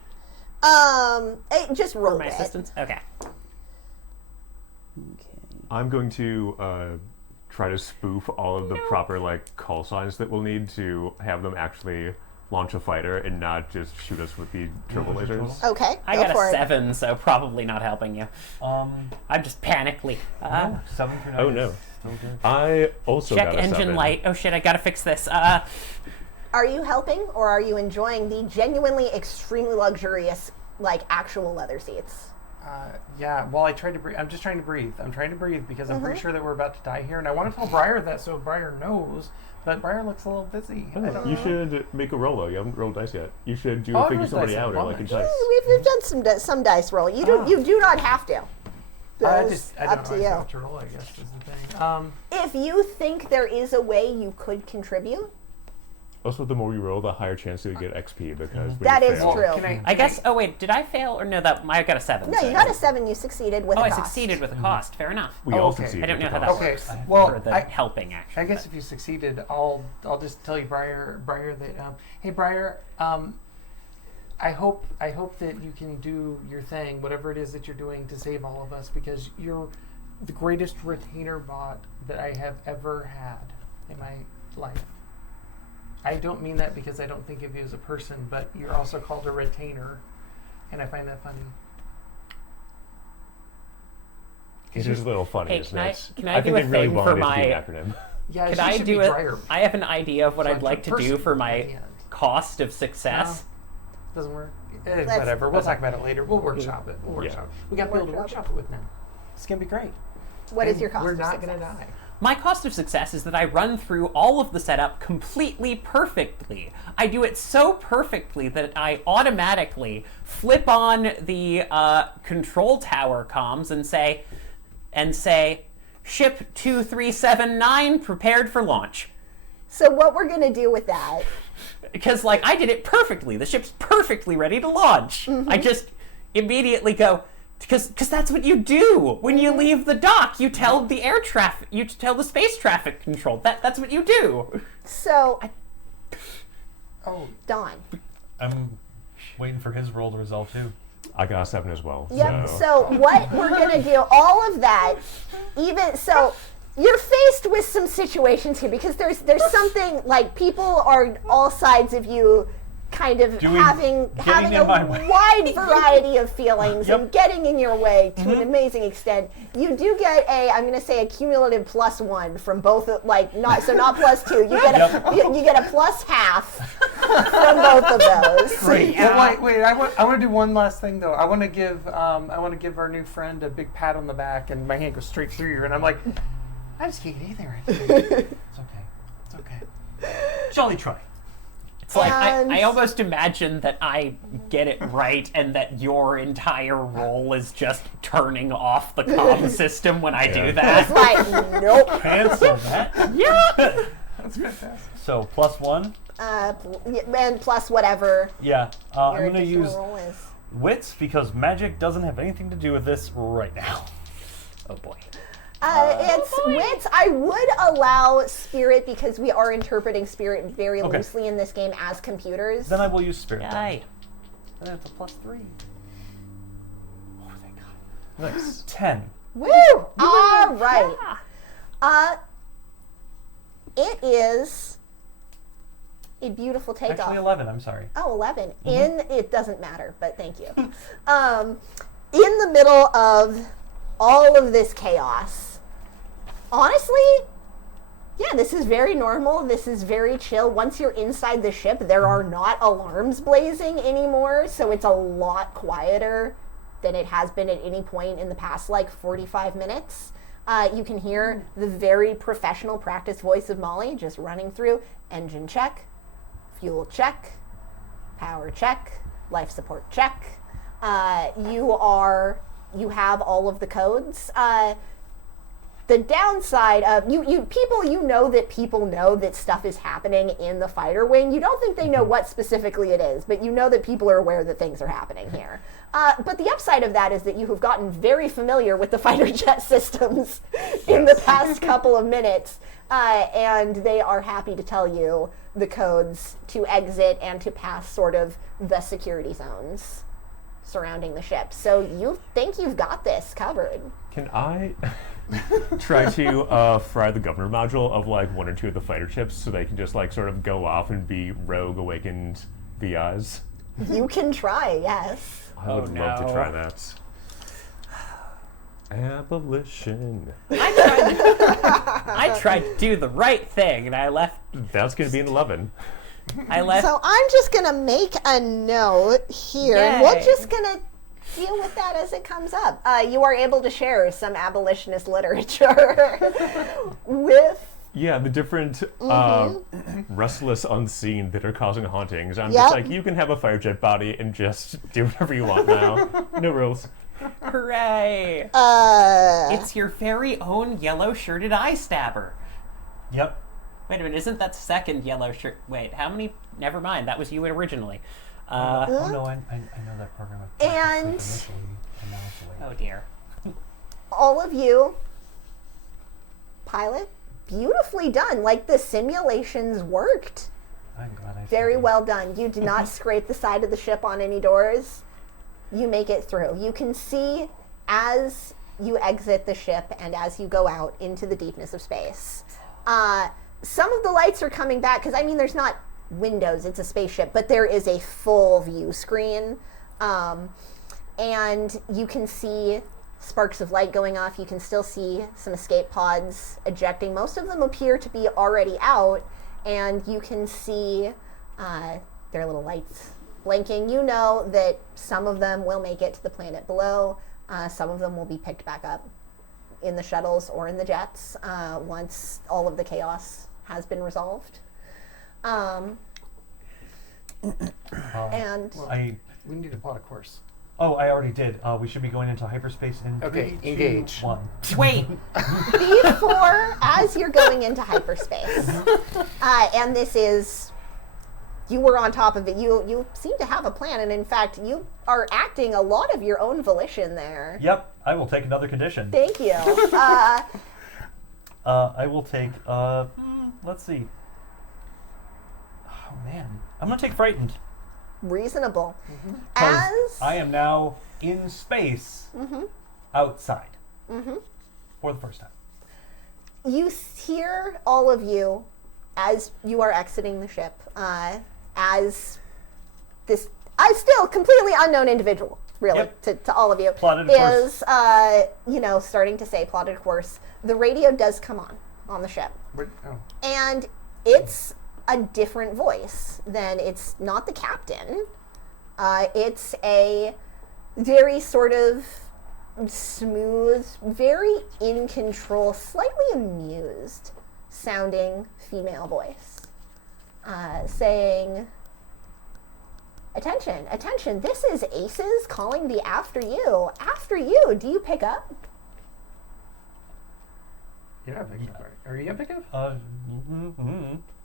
Just for roll my it. assistance? Okay. I'm going to try to spoof all of the proper call signs that we'll need to have them actually launch a fighter and not just shoot us with the turbo lasers. Okay, I go got for a it. 7, so probably not helping you. I'm just panically. No, 7 through 9. Oh no! is still good. I also Check got a engine 7. light. Oh shit, I gotta fix this. Are you helping, or are you enjoying the genuinely extremely luxurious, actual leather seats? Yeah, well, I tried to breathe. I'm just trying to breathe. I'm trying to breathe because I'm Mm-hmm. pretty sure that we're about to die here. And I want to tell Briar that so Briar knows, but Briar looks a little busy. I don't You know. should make a roll though. You haven't rolled dice yet. You should do Oh, a I've figure rolled somebody dice out a or bunch. a dice. We've done some dice roll. You do not have to. I That's don't up to know. I you. have to roll, I guess, is the thing. If you think there is a way you could contribute, Also, the more you roll, the higher chance you get XP because when That you is fail, true. Can I guess. Oh wait, did I fail or no? That I got a 7. no, you got a 7. You succeeded with Oh, a I cost. succeeded with a cost. Fair enough. We Oh, all okay. succeed. I don't with know the how that cost. Okay, works. well, for the helping action. I guess if you succeeded, I'll just tell you, Briar that hey, Briar, I hope that you can do your thing, whatever it is that you're doing to save all of us, because you're the greatest retainer bot that I have ever had in my life. I don't mean that because I don't think of you as a person, but you're also called a retainer, and I find that funny. It is a little funny, Hey, isn't can I- it? can I do think a they really thing for wanted it to be my- an acronym. Yeah, Could she I should do be it? Briar. I have an idea of what So I'd like to do person for at my the end. cost of success. Doesn't work. Let's- Whatever. We'll talk about it later. We'll workshop it. We'll Yeah. workshop it. We got people to workshop it with now. It's gonna be great. What is And your cost? We're of not success? gonna die. My cost of success is that I run through all of the setup completely perfectly. I do it so perfectly that I automatically flip on the control tower comms and say, ship 2379 prepared for launch. So what we're gonna do with that? Because I did it perfectly. The ship's perfectly ready to launch. I just immediately go, because that's what you do when you leave the dock. You tell the air traffic, you tell the space traffic control. That's what you do. So, Oh, Dawn, I'm waiting for his roll to resolve too. I got a 7 as well. Yep. So what we're gonna do, all of that, even so, you're faced with some situations here because there's something like people are all sides of you, kind of having in my way. a wide variety of feelings Yep. and getting in your way to an amazing extent. You do get I'm gonna say a cumulative +1 from both, like not +2. You get you get a +half from both of those. Great. Well, wait. I want to do one last thing though. I want to give our new friend a big pat on the back, and my hand goes straight through you, and I'm like, I just can't get anything right. It's okay. It's okay. Jolly try. It's like, I almost imagine that I get it right and that your entire role is just turning off the comm system when I do that. It's like, nope. Cancel that. Yeah. That's fantastic. So +1. And plus whatever Yeah. your I'm going to additional use roll is. wits because magic doesn't have anything to do with this right now. Oh boy. It's wits. I would allow spirit because we are interpreting spirit very Okay. loosely in this game as computers. Then I will use spirit. Yay. Then it's a +3. Oh, thank God. Nice. 10. Woo! All right. It is a beautiful takeoff. Actually 11, I'm sorry. Oh, 11. It doesn't matter, but thank you. In the middle of all of this chaos, honestly, yeah, this is very normal. This is very chill. Once you're inside the ship, there are not alarms blazing anymore, so it's a lot quieter than it has been at any point in the past, like 45 minutes. You can hear the very professional practice voice of Molly just running through engine check, fuel check, power check, life support check. You have all of the codes. The downside of you know that stuff is happening in the fighter wing. You don't think they know what specifically it is, but you know that people are aware that things are happening here. But the upside of that is that you have gotten very familiar with the fighter jet systems in the past couple of minutes, and they are happy to tell you the codes to exit and to pass sort of the security zones surrounding the ship. So you think you've got this covered. Can I try to fry the governor module of like one or two of the fighter ships so they can just like sort of go off and be rogue awakened VIs? You can try, yes. I would love to try that. Abolition. I tried to do the right thing and I left. That's going to be an 11. I left. So I'm just gonna make a note here, and we're Yay. just gonna deal with that as it comes up. You are able to share some abolitionist literature with. Yeah, the different restless unseen that are causing hauntings. I'm Yep. just like, you can have a fire jet body and just do whatever you want now. No rules. Hooray! It's your very own yellow-shirted eye stabber. Yep. Wait a minute, isn't that second yellow shirt? Wait, how many? Never mind, that was you originally. Oh no, I know that program. And- Initially, and now it's away. Oh dear. All of you, pilot, beautifully done. Like the simulations worked. I'm glad I Very started. well done. You did not scrape the side of the ship on any doors. You make it through. You can see as you exit the ship and as you go out into the deepness of space. Some of the lights are coming back because, I mean, there's not windows, it's a spaceship, but there is a full view screen. And you can see sparks of light going off. You can still see some escape pods ejecting. Most of them appear to be already out, and you can see their little lights blinking. You know that some of them will make it to the planet below. Some of them will be picked back up in the shuttles or in the jets once all of the chaos has been resolved. And We need to plot a course. Oh, I already did. We should be going into hyperspace in Okay, 3, 2, engage. 1. Wait, before, as you're going into hyperspace, and this is, you were on top of it. You seem to have a plan, and in fact, you are acting a lot of your own volition there. Yep, I will take another condition. Thank you. I will take, let's see. Oh man, I'm gonna take frightened. reasonable. 'Cause As I am now in space, outside, for the first time. you hear, all of you, as you are exiting the ship, as this still completely unknown individual, really, Yep. to all of you, Plotted course. is, starting to say plotted course. The radio does come on the ship. And it's a different voice. It's not the captain. It's a very sort of smooth, very in control, slightly amused sounding female voice, saying, "Attention, attention, this is Aces calling the after you. After you, do you pick up?" You're not picking up, right? Are you gonna pick up? Uh,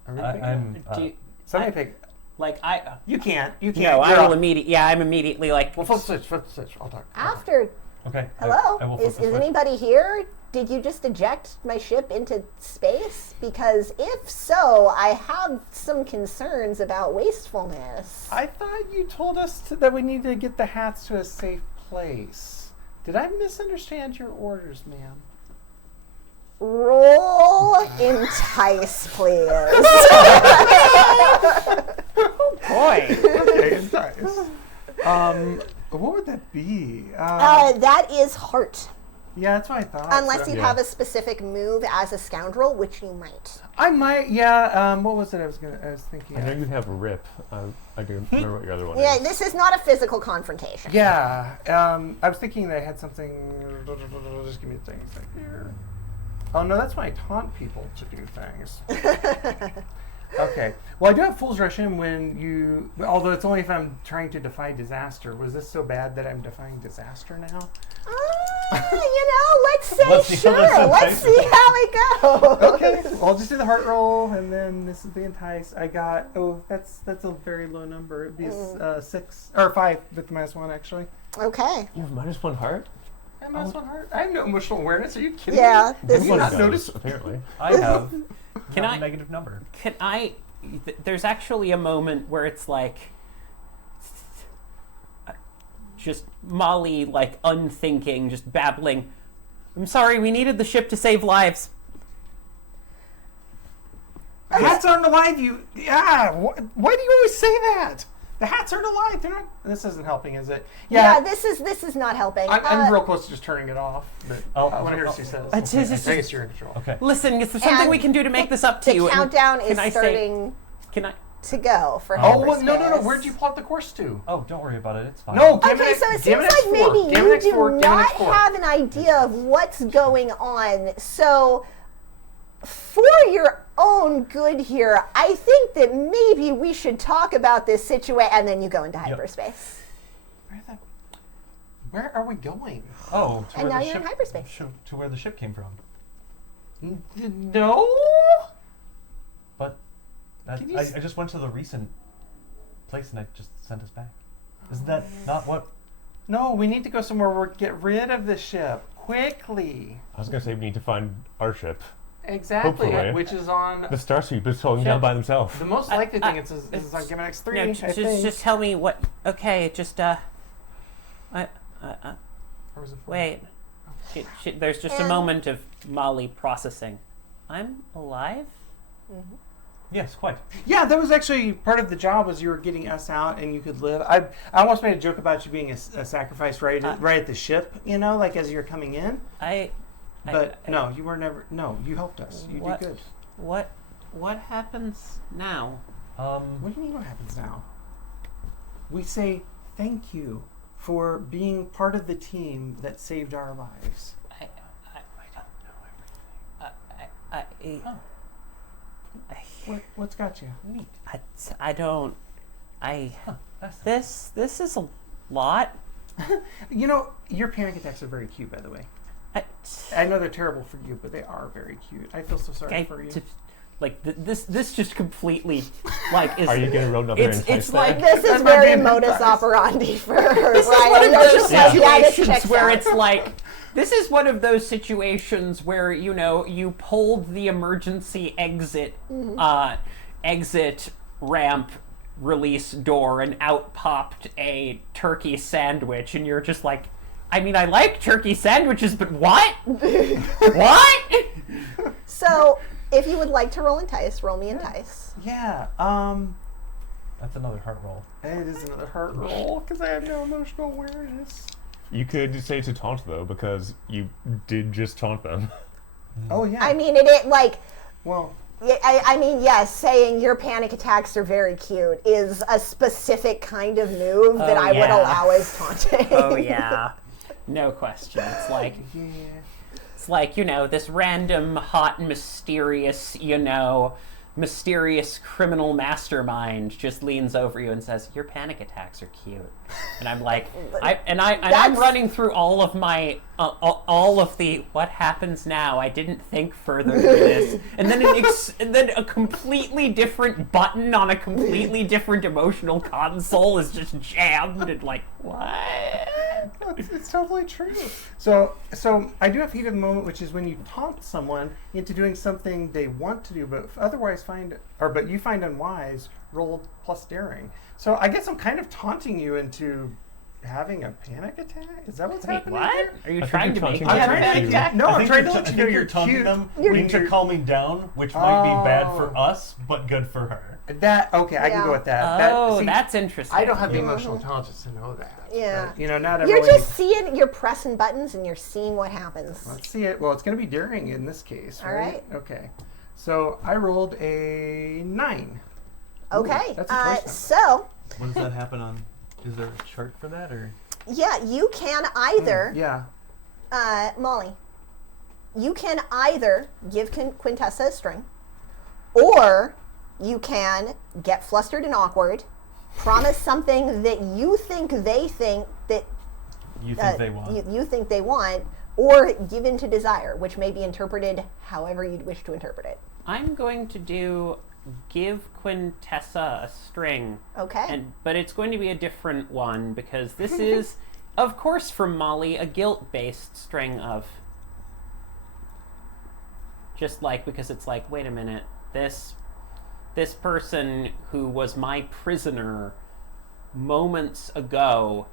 Are we picking I'm. Do you, Somebody pick. like You can't. You can't. no, I You're will off. immediately. Yeah, I'm immediately like. Well, flip the switch. I'll talk. After, okay. hello, I will flip is the switch. anybody here? Did you just eject my ship into space? Because if so, I have some concerns about wastefulness. I thought you told us that we need to get the hats to a safe place. Did I misunderstand your orders, ma'am? Roll entice, please. Boy. Okay, nice. What would that be? That is heart. Yeah, that's what I thought. Unless so. you have a specific move as a scoundrel, which you might. I might. Yeah. What was it? I was thinking. I know of? you have rip. I do remember what your other one Yeah, is. this is not a physical confrontation. Yeah. I was thinking that I had something. Just give me a thing here. Oh no, that's when I taunt people to do things. Okay. Well, I do have Fool's Rush in when you. Although it's only if I'm trying to defy disaster. Was this so bad that I'm defying disaster now? Let's say Let's see how this sure. Let's see how it goes. Okay. Well, I'll just do the heart roll, and then this is the entice. I got. Oh, that's a very low number. It'd be 6 or 5 with -1 actually. Okay. You have -1 heart? And -1 heart. I have no emotional awareness. Are you kidding Yeah, me? this Have you Everyone not does, noticed? apparently. I have. Can not I- a negative number? Can I? There's actually a moment where it's like, just Molly, like unthinking, just babbling. I'm sorry, we needed the ship to save lives. The hats aren't alive. Yeah. Why do you always say that? The hats aren't alive. They're not. This isn't helping, is it? Yeah, this is not helping. I'm real close to just turning it off. But Oh, when I hear oh, what she says, It's I just- guess you're in control. Okay. Listen, is there something And we can do to make this up to the you? And countdown is can I say- starting Can I? to go for Oh well, no! hyperspace. Where'd you plot the course to? Oh, don't worry about it. It's fine. No, give Okay, it. so it give seems it like X4. maybe Give it you X4. do Give it not X4. have an idea of what's going on. So, for your own good here, I think that maybe we should talk about this situation. And then you go into hyperspace. Where are we going? Oh, to And where now the you're in ship, hyperspace. to where the ship came from. No. But that, Can you I just went to the recent place and it just sent us back. Isn't that not what? No, we need to go somewhere where we get rid of the ship quickly. I was going to say we need to find our ship. Exactly, Hopefully. which is on The Starsweep is holding down by themselves. the most likely thing. I- Is on Given X3. No, I think. just tell me what. Okay, just Or was it four? wait. There's just a And- moment of Molly processing. I'm alive. Yes, quite. Yeah, that was actually part of the job. Was you were getting us out and you could live. I almost made a joke about you being a sacrifice right at the ship. You know, like as you're coming in. But no, you were never. No, you helped us. You What? did good. What happens now? What do you mean? What happens now? We say thank you for being part of the team that saved our lives. I What's got you? don't. That's This is a lot. You know, your panic attacks are very cute, by the way. I know they're terrible for you, but they are very cute. I feel so sorry for you. This just completely like is. Are you going to roll another It's entice there? like This is That's my very damn modus entice. operandi for her. This is Ryan. one of You're those just like, yeah, this situations checks where out. it's like, this is one of those situations where, you know, you pulled the emergency exit ramp release door, and out popped a turkey sandwich, and you're just like, I mean, I like turkey sandwiches, but what? What? So, if you would like to roll entice, roll me entice. Yeah. That's another heart roll. It is another heart roll because I have no emotional awareness. You could say to taunt though, because you did just taunt them. Oh yeah. I mean, it like, well, I mean, yes, saying your panic attacks are very cute is a specific kind of move that Oh, I would yeah. allow as taunting. Oh yeah, no question. It's like, yeah. it's like, this random, hot, mysterious, mysterious criminal mastermind just leans over you and says, "Your panic attacks are cute," and I'm like, I'm That's- running through all of my, all of the what happens now. I didn't think further than this, and then and then a completely different button on a completely different emotional console is just jammed, and like, what? It's totally true. So I do have heat of the moment, which is when you taunt someone into doing something they want to do, but otherwise but you find unwise. Roll plus daring. So I guess I'm kind of taunting you into having a panic attack. Is that what's Wait, happening what? here? Are you think trying to you're make me taunting have a them panic to- attack? No, I I'm think trying you're to ta- let I you know think you're you're taunting cute. them You're- into calming down, which might be bad for Oh. us, but good for her. That okay? I can Yeah. go with that. Oh, see, that's interesting. I don't have the emotional intelligence to know that. Yeah. But, not You're everyone. just seeing, you're pressing buttons and you're seeing what happens. Let's see it. Well, it's going to be daring in this case, All right? Okay. So I rolled a 9. Okay. that's a choice number. So, What does that happen on? Is there a chart for that, or? yeah, you can either, Yeah. Molly, you can either give Quintessa a string, or you can get flustered and awkward, promise something that you think that You think they want? you think they want, or give in to desire, which may be interpreted however you'd wish to interpret it. I'm going to give Quintessa a string. Okay. But it's going to be a different one because this is, of course, from Molly, a guilt-based string of. Just like, because it's like, wait a minute, this person who was my prisoner moments ago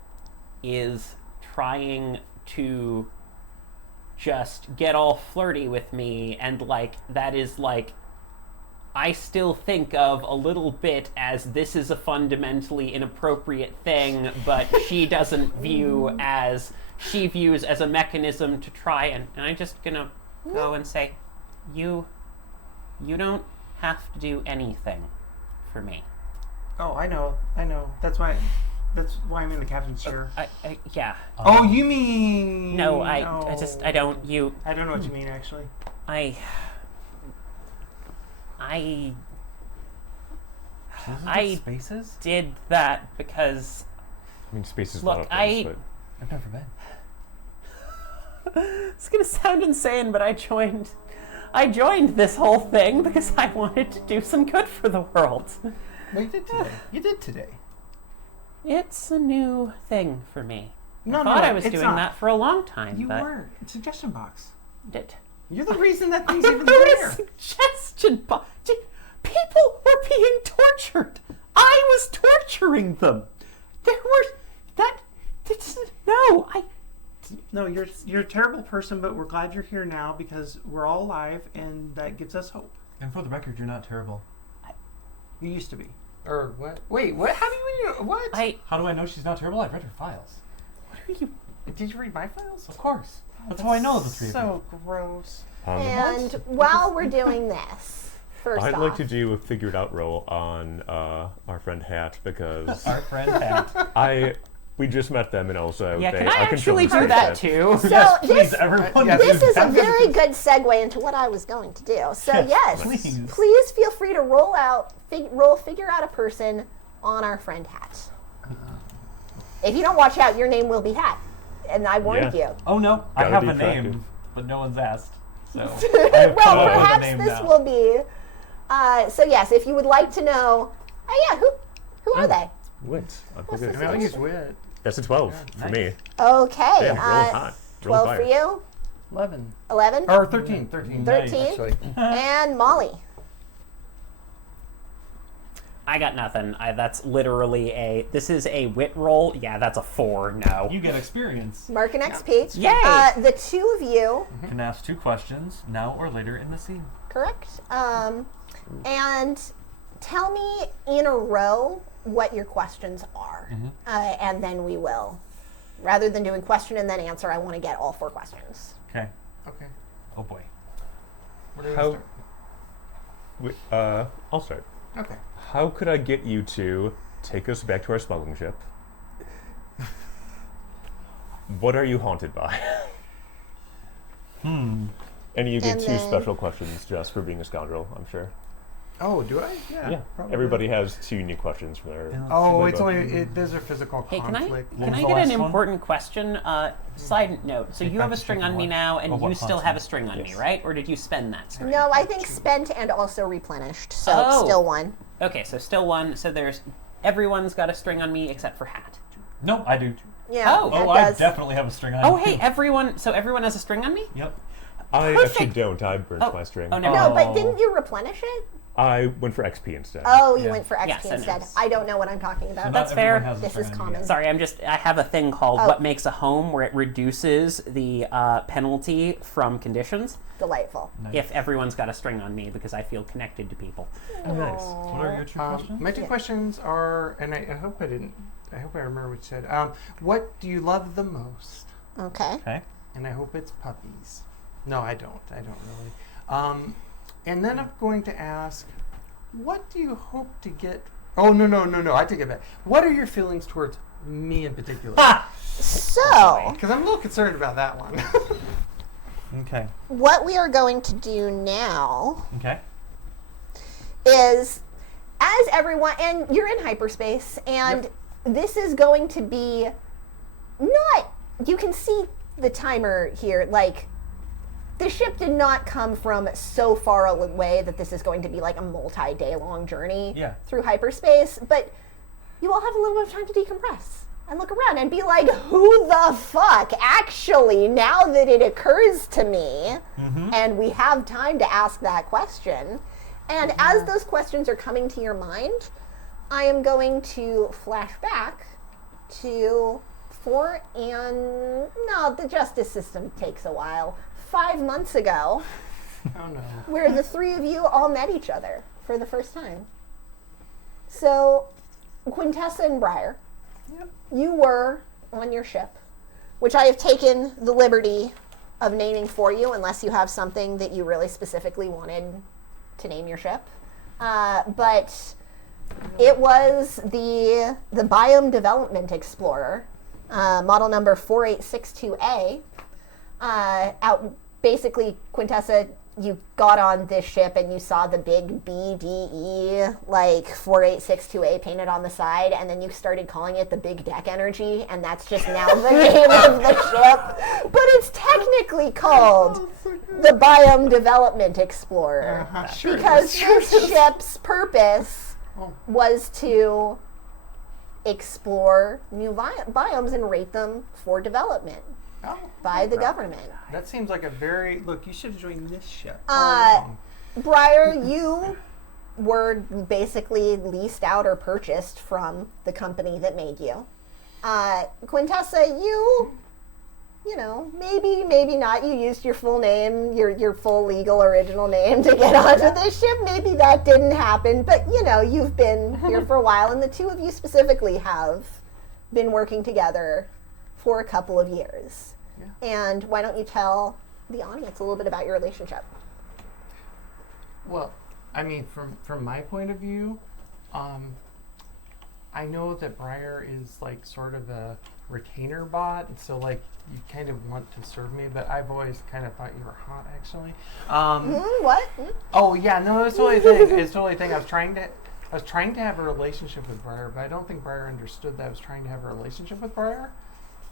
is trying to just get all flirty with me, and like, that is like, I still think of a little bit as this is a fundamentally inappropriate thing, but she doesn't view as, she views as a mechanism to try, and I'm just gonna go and say, you don't have to do anything for me. Oh, I know. That's why I'm in the captain's chair. Yeah. Oh, you mean? No, I don't, I don't know what you mean, actually. I Spaces? did that because, I mean, space is Look, a lot of things, but I've never been. it's gonna sound insane, but I joined this whole thing because I wanted to do some good for the world. No, you did today. You did today. It's a new thing for me. No, I thought no, I was it's doing not. that for a long time, You but were. Suggestion box. did. You're the reason that thing's even There there. was suggestion box. People were being tortured. I was torturing them. There were No, you're a terrible person, but we're glad you're here now because we're all alive, and that gives us hope. And for the record, you're not terrible. You used to be. Or what? Wait, what? How do you what? How do I know she's not terrible? I've read her files. What are you? Did you read my files? Of course. That's how I know the three of you. So gross. And while we're doing this, first I'd off, like to do a figured out roll on our friend Hat because Our friend Pat. we just met them and also Yeah, they can I are actually controlling do that shit. too? So Yes, please, this, everyone. yes. this is a Pat. very good segue into what I was going to do. So yes, please. please feel free to figure out a person on our friend Hat. If you don't watch out, your name will be Hat, and I warned you. Oh no, I Gotta have be a name, proactive. but no one's asked. So I have Well, come up with a perhaps name this now. will be. So yes, if you would like to know, who are they? Wit. I'll What's look at this it. I think it's wit. That's a 12 for nice. me. Okay, Damn, rolling hot. 12 Rolling for fire. you, 11. 11, Or 13. 13. 13, Actually. and Molly. I got nothing. That's literally this is a wit roll. Yeah, that's a 4. No. You get experience. Mark an XP. Yay! The two of you, Can ask 2 questions now or later in the scene. correct? And tell me in a row what your questions are. And then we will. Rather than doing question and then answer, I want to get all 4 questions. Okay. Okay. Oh boy. Where do we How? start? I'll start. Okay. How could I get you to take us back to our smuggling ship? What are you haunted by? And you get And 2 then- special questions just for being a scoundrel, I'm sure. Oh, do I? Yeah, probably. everybody has 2 unique questions from their. Oh, it's only those are physical Hey, can conflict. I was the get an last one? important question? Side note. So Take you back have a the string chicken on me one. now, and Oh, what you still constant? have a string on me, Yes. right? Or did you spend that string? No, I think spent and also replenished, so Oh. still 1. Okay, so still 1. So everyone's got a string on me except for Hat. No, I do. Yeah, Oh. that Oh, I does. definitely have a string on. Oh, hey, everyone. So everyone has a string on me? Yep. I Perfect. actually don't. I burnt my string. Oh, no. No, but Oh. didn't you replenish it? I went for XP instead. Oh, you Yeah. went for XP Yeah, so instead. nice. I don't know what I'm talking about. Not That's everyone fair. has a This string is on common. yet. Sorry, I have a thing called Oh. What Makes a Home, where it reduces the penalty from conditions Delightful. Nice. if everyone's got a string on me because I feel connected to people. Oh, nice. What are your 2 questions? My 2 questions are, and I hope I didn't. I hope I remember what you said. What do you love the most? Okay. Okay. And I hope it's puppies. No, I don't. I don't really. And then I'm going to ask, what do you hope to get? Oh, no. I take it back. What are your feelings towards me in particular? So, Because I'm a little concerned about that one. Okay. what we are going to do now Okay. is, as everyone, and you're in hyperspace, and this is going to be not, you can see the timer here, like, the ship did not come from so far away that this is going to be like a multi-day long journey Yeah. through hyperspace, but you all have a little bit of time to decompress and look around and be like, who the fuck, actually, now that it occurs to me, and we have time to ask that question. And as those questions are coming to your mind, I am going to flash back to the justice system takes a while. 5 months ago, Oh no. where the 3 of you all met each other for the first time. So, Quintessa and Briar, you were on your ship, which I have taken the liberty of naming for you, unless you have something that you really specifically wanted to name your ship. But it was the Biome Development Explorer, model number 4862A. Basically, Quintessa, you got on this ship and you saw the big BDE, like 4862A painted on the side, and then you started calling it the Big Deck Energy, and that's just now the name of the ship. But it's technically called the Biome Development Explorer. Sure. Because this ship's purpose was to explore new biomes and rate them for development Oh, by the government. that seems like a very look. You should have joined this ship. Briar, you were basically leased out or purchased from the company that made you. Quintessa, you know, maybe not. You used your full name, your full legal original name to get onto this ship. Maybe that didn't happen, but you know, you've been here for a while, and the 2 of you specifically have been working together for a couple of years. And why don't you tell the audience a little bit about your relationship? Well, I mean, from my point of view, I know that Briar is like sort of a retainer bot, and so like you kind of want to serve me, but I've always kind of thought you were hot, actually. What? Oh yeah, no, it's totally a thing. It's totally a thing. I was trying to have a relationship with Briar, but I don't think Briar understood that I was trying to have a relationship with Briar.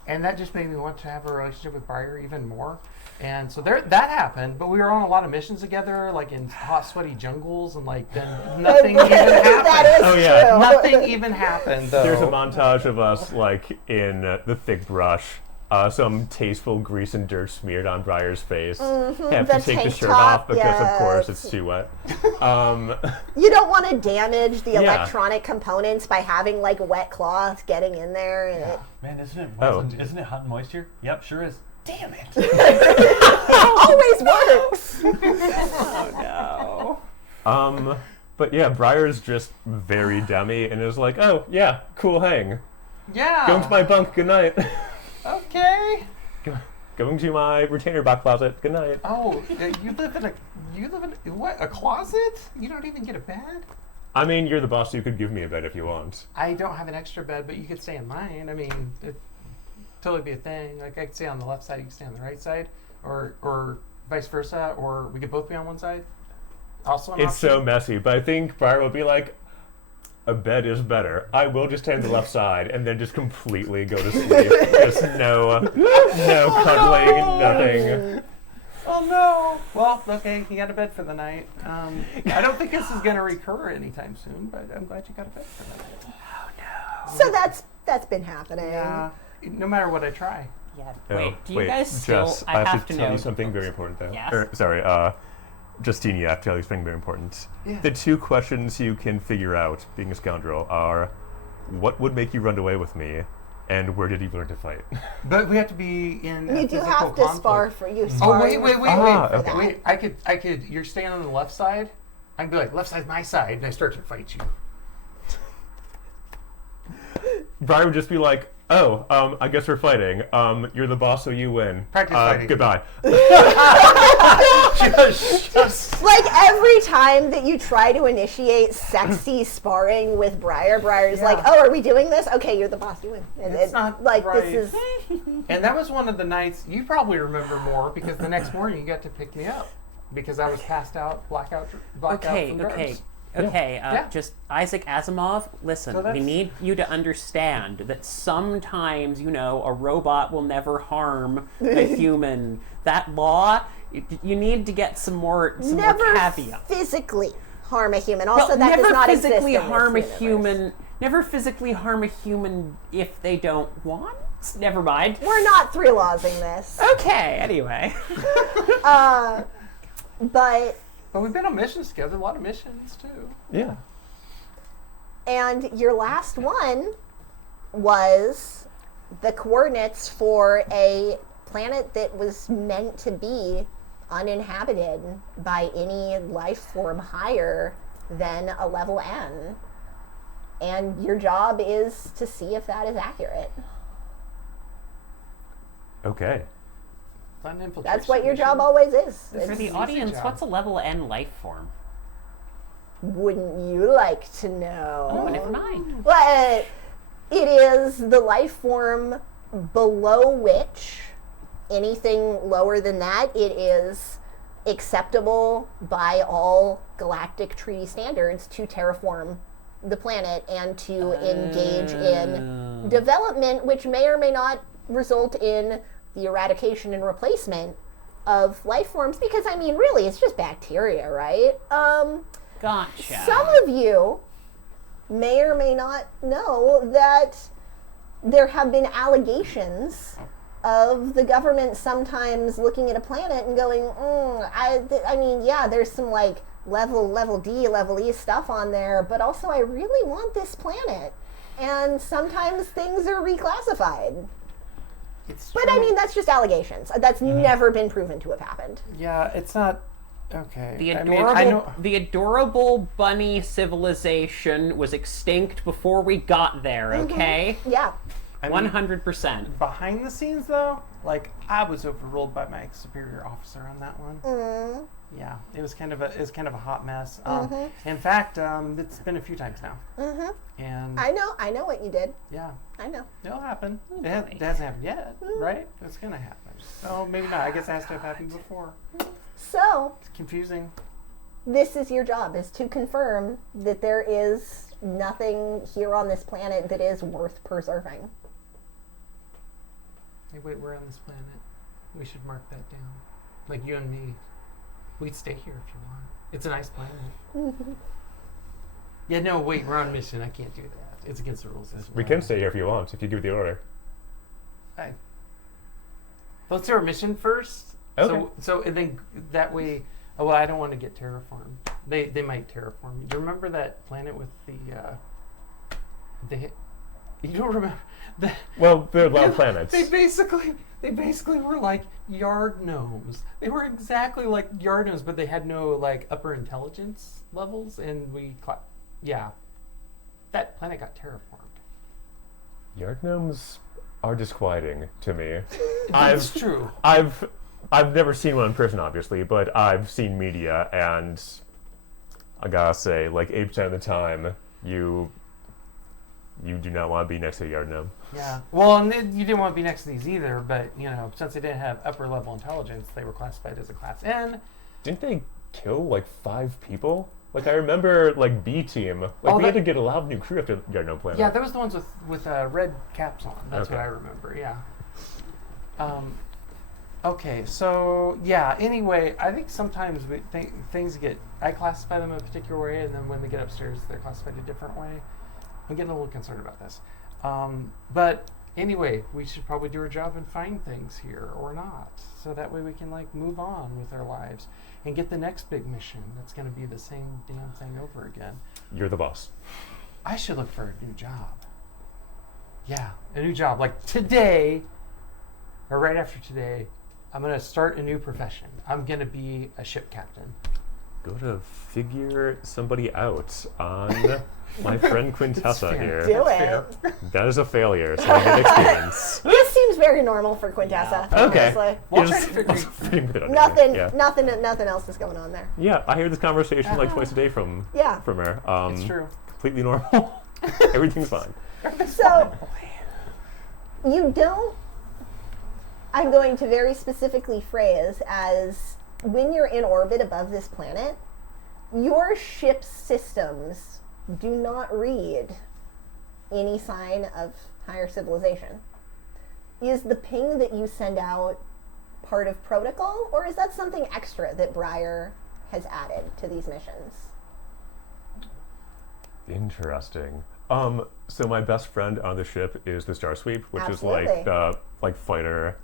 And that just made me want to have a relationship with Briar even more. And so that happened, but we were on a lot of missions together, like in hot, sweaty jungles, and like then nothing even happened. That is Oh, yeah. true. Nothing even happened, though. There's a montage of us like in the thick brush, some tasteful grease and dirt smeared on Briar's face. Have the to take the tank shirt top, off because, of course, yes. it's too wet. You don't want to damage the Yeah. electronic components by having like wet cloth getting in there. And it Man, isn't it? Oh. Isn't it hot and moist here? Yep, sure is. Damn it! always works. Oh no. But yeah, Briar's just very dummy and is like, oh, yeah, cool hang. Yeah. Going to my bunk, good night. Okay. Going to my retainer box closet, good night. Oh, you live in what? A closet? You don't even get a bed? I mean, you're the boss, so you could give me a bed if you want. I don't have an extra bed, but you could stay in mine. I mean, it'd totally be a thing. Like, I could stay on the left side, you could stay on the right side, or vice versa, or we could both be on one side. Also, an It's option. so messy, but I think Briar would be like, a bed is better. I will just stay on the left side and then just completely go to sleep. Just no cuddling, nothing. Oh no! Well, okay, you got a bed for the night. I don't think this is going to recur anytime soon, but I'm glad you got a bed for the night. So that's been happening. Yeah. No matter what I try. Yeah. Oh, Wait, do you guys still? Jess, I have to to tell know you something very important, though. Yes? Sorry, Justine, I have to tell you something very important. Yeah. The two questions you can figure out, being a scoundrel, are what would make you run away with me, and where did you learn to fight? But we have to be in. You a do physical have to conflict. spar for you. Oh sparring wait! for okay. that. Wait, I could. You're staying on the left side. I can be like, left side's my side, and I start to fight you. Briar would just be like, oh, I guess we're fighting. You're the boss, so you win. Practice fighting. Goodbye. just. Like every time that you try to initiate sexy sparring with Briar's Yeah. like, oh, are we doing this? Okay, you're the boss, you win. And It's not like right. this is And that was one of the nights you probably remember more because the next morning you got to pick me up because I was passed out, blackout Okay, from okay, drugs. okay. Yeah. Just Isaac Asimov. Listen, So we that's- need you to understand that sometimes, a robot will never harm a human. That law, you need to get some more never caveat. physically harm a human. Also, Well, that never does not physically exist in harm a this universe. human. Never physically harm a human if they don't want. Never mind. We're not three-lawsing this. Okay. Anyway. But But we've been on missions together, a lot of missions too. Yeah. and your last one was the coordinates for a planet that was meant to be uninhabited by any life form higher than a level N. And your job is to see if that is accurate. Okay. Fun infiltration That's what your mission. job always is. For It's- the easy audience, job. what's a level N life form? Wouldn't you like to know? Oh, never mind. But it is the life form below which anything lower than that, it is acceptable by all galactic treaty standards to terraform the planet and to engage in development, which may or may not result in the eradication and replacement of life forms. Because, I mean, really, it's just bacteria, right? Gotcha. Some of you may or may not know that there have been allegations of the government sometimes looking at a planet and going, I mean, yeah, there's some like level D, level E stuff on there, but also I really want this planet. And sometimes things are reclassified. It's But true. I mean, that's just allegations. That's never been proven to have happened. yeah, it's not okay. The I adorable, mean, I know. the adorable bunny civilization was extinct before we got there. Okay, Yeah. I mean, 100%. behind the scenes, though, like I was overruled by my superior officer on that one. Yeah, it was kind of a hot mess. In fact, it's been a few times now. And I know what you did. yeah, I know. it'll happen. It hasn't happened yet, right? It's gonna happen. Oh, maybe not. I guess it has to have happened before. So, It's confusing. this is your job, is to confirm that there is nothing here on this planet that is worth preserving. Hey, wait, we're on this planet. We should mark that down. Like you and me. We'd stay here if you want. It's a nice planet. Yeah, no, wait, we're on mission. I can't do that. It's against the rules. We can stay here if you want, if you give the order. I Let's do our mission first. Okay. So and then that way. Oh, well, I don't want to get terraformed. They might terraform me. Do you remember that planet with the you don't remember the Well, they're a lot of planets. They basically were like yard gnomes. They were exactly like yard gnomes, but they had no like upper intelligence levels, and that planet got terraformed. Yard gnomes are disquieting to me. That's true. I've never seen one in person, obviously, but I've seen media, and I gotta say, like 8% of the time, you do not want to be next to a yard gnome. Yeah. Well, and then you didn't want to be next to these either, but since they didn't have upper level intelligence, they were classified as a class N. Didn't they kill like 5 people? Like I remember, like B team, like Oh, we had that- to get a lot of new crew after yard gnome planet. Yeah, that was the ones with red caps on. That's Okay. what I remember. Yeah. Okay, so yeah. Anyway, I think sometimes things I classify them in a particular way, and then when they get upstairs, they're classified a different way. I'm getting a little concerned about this. But anyway, we should probably do our job and find things here, or not, so that way we can like move on with our lives and get the next big mission. That's going to be the same damn thing over again. You're the boss. I should look for a new job. Yeah, a new job. Like today, or right after today, I'm going to start a new profession. I'm going to be a ship captain. Go to figure somebody out on my friend Quintessa fair. here. Do That's it. That is a failure, so I get experience. This seems very normal for Quintessa. Okay. honestly. We'll Just- try to figure- fitting with it under Nothing, me. Yeah. nothing else is going on there. Yeah, I hear this conversation like twice a day from Yeah. her. It's true. Completely normal. Everything's fine. So, you don't. I'm going to very specifically phrase as when you're in orbit above this planet, your ship's systems do not read any sign of higher civilization. Is the ping that you send out part of protocol, or is that something extra that Briar has added to these missions? Interesting. So my best friend on the ship is the Star Sweep, which Absolutely. is like the fighter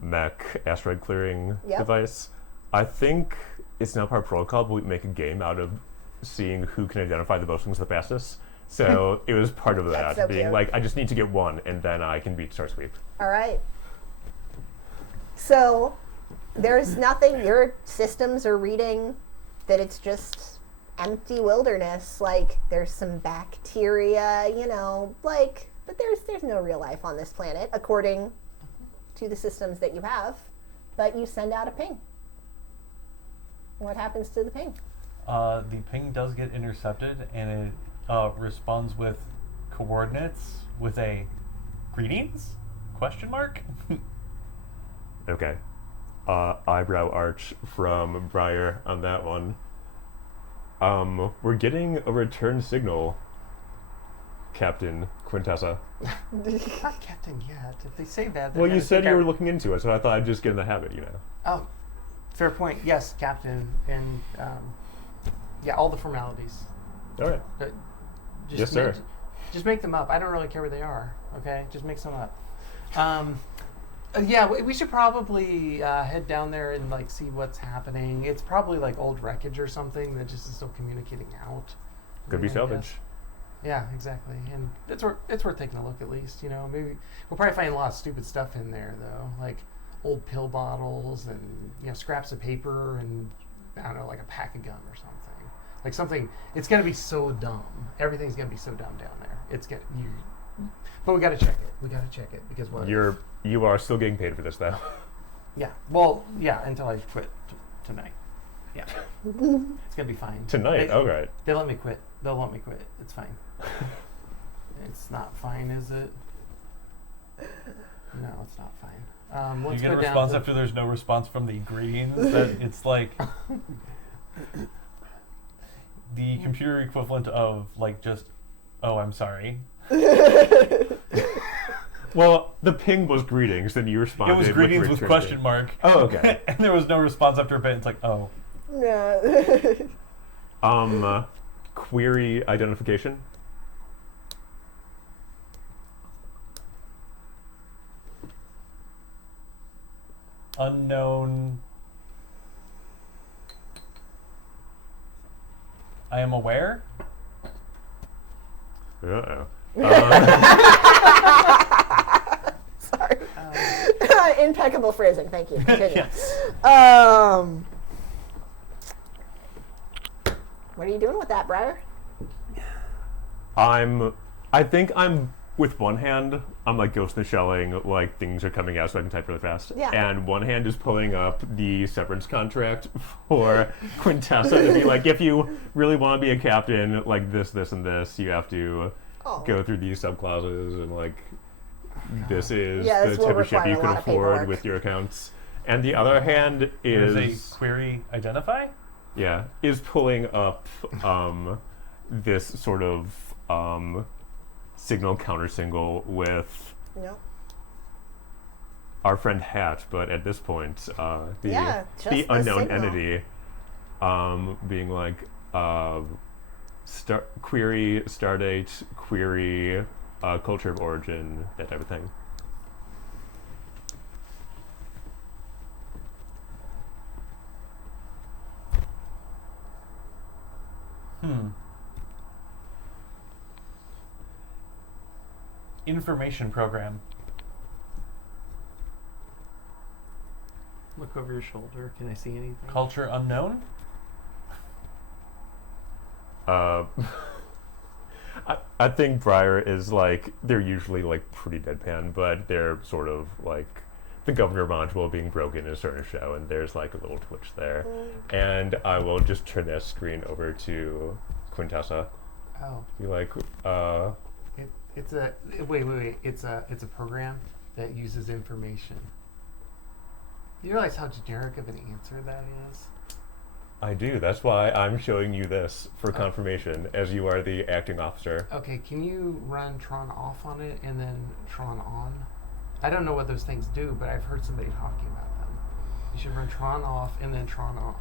mech asteroid clearing Yep. device. I think it's now part of protocol, but we make a game out of seeing who can identify the most things the fastest. So it was part of That's that, so being cute. like, I just need to get one, and then I can beat Star Sweep. All right. So there's nothing, your systems are reading that it's just empty wilderness. Like there's some bacteria, but there's no real life on this planet according to the systems that you have. But you send out a ping. What happens to the ping? The ping does get intercepted, and it responds with coordinates with a greetings? Question mark? Okay. Eyebrow arch from Briar on that one. We're getting a return signal, Captain Quintessa. Not captain yet. If they say that, Well, you said you were looking into it, so I thought I'd just get in the habit, Oh, fair point. Yes, captain, and all the formalities. All right. But Yes, sir. Just make them up. I don't really care where they are. Okay, just make some up. We should probably head down there and like see what's happening. It's probably like old wreckage or something that just is still communicating out. Could be I salvage. guess. Yeah, exactly. And it's worth taking a look at least. Maybe we'll probably find a lot of stupid stuff in there though, like old pill bottles and scraps of paper and I don't know, like a pack of gum or something. Like something. It's gonna be so dumb. Everything's gonna be so dumb down there. But we gotta check it. We gotta check it because what? You are still getting paid for this, though. Yeah. Well, yeah. Until I quit tonight. Yeah. It's gonna be fine. Tonight? They, All right. They let me quit. They'll let me quit. It's fine. It's not fine, is it? No, it's not fine. You Let's get go a down response to- after there's no response from the greetings. That it's like the computer equivalent of like just, oh, I'm sorry. Well, the ping was greetings, then you responded. It was greetings with return question date. mark. Oh, okay. And there was no response after a bit. It's like, oh. No. Query identification. unknown. I am aware. Uh-oh. Sorry. Impeccable phrasing. Thank you. Continue. Yes. What are you doing with that, Briar? I think I'm with one hand. I'm like ghost in the shelling, like things are coming out so I can type really fast. Yeah. And one hand is pulling up the severance contract for Quintessa to be like, if you really want to be a captain, like this, and this, you have to go through these subclauses and like this is this the will type of ship require you a can lot of afford paperwork. with your accounts. And the other hand There's is a query identify. is pulling up this sort of signal countersignal with No. our friend Hat, but at this point, just the the unknown signal. entity being like query stardate, query culture of origin, that type of thing. Information program. Look over your shoulder. Can I see anything? Culture unknown. I think Briar is like, they're usually like pretty deadpan, but they're sort of like the governor module being broken is starting to show, and there's like a little twitch there. And I will just turn that screen over to Quintessa. Oh, Be like, it's a wait. It's a program that uses information. You realize how generic of an answer that is? I do. That's why I'm showing you this for confirmation, as you are the acting officer. Okay, can you run Tron off on it and then Tron on? I don't know what those things do, but I've heard somebody talking about them. You should run Tron off and then Tron on.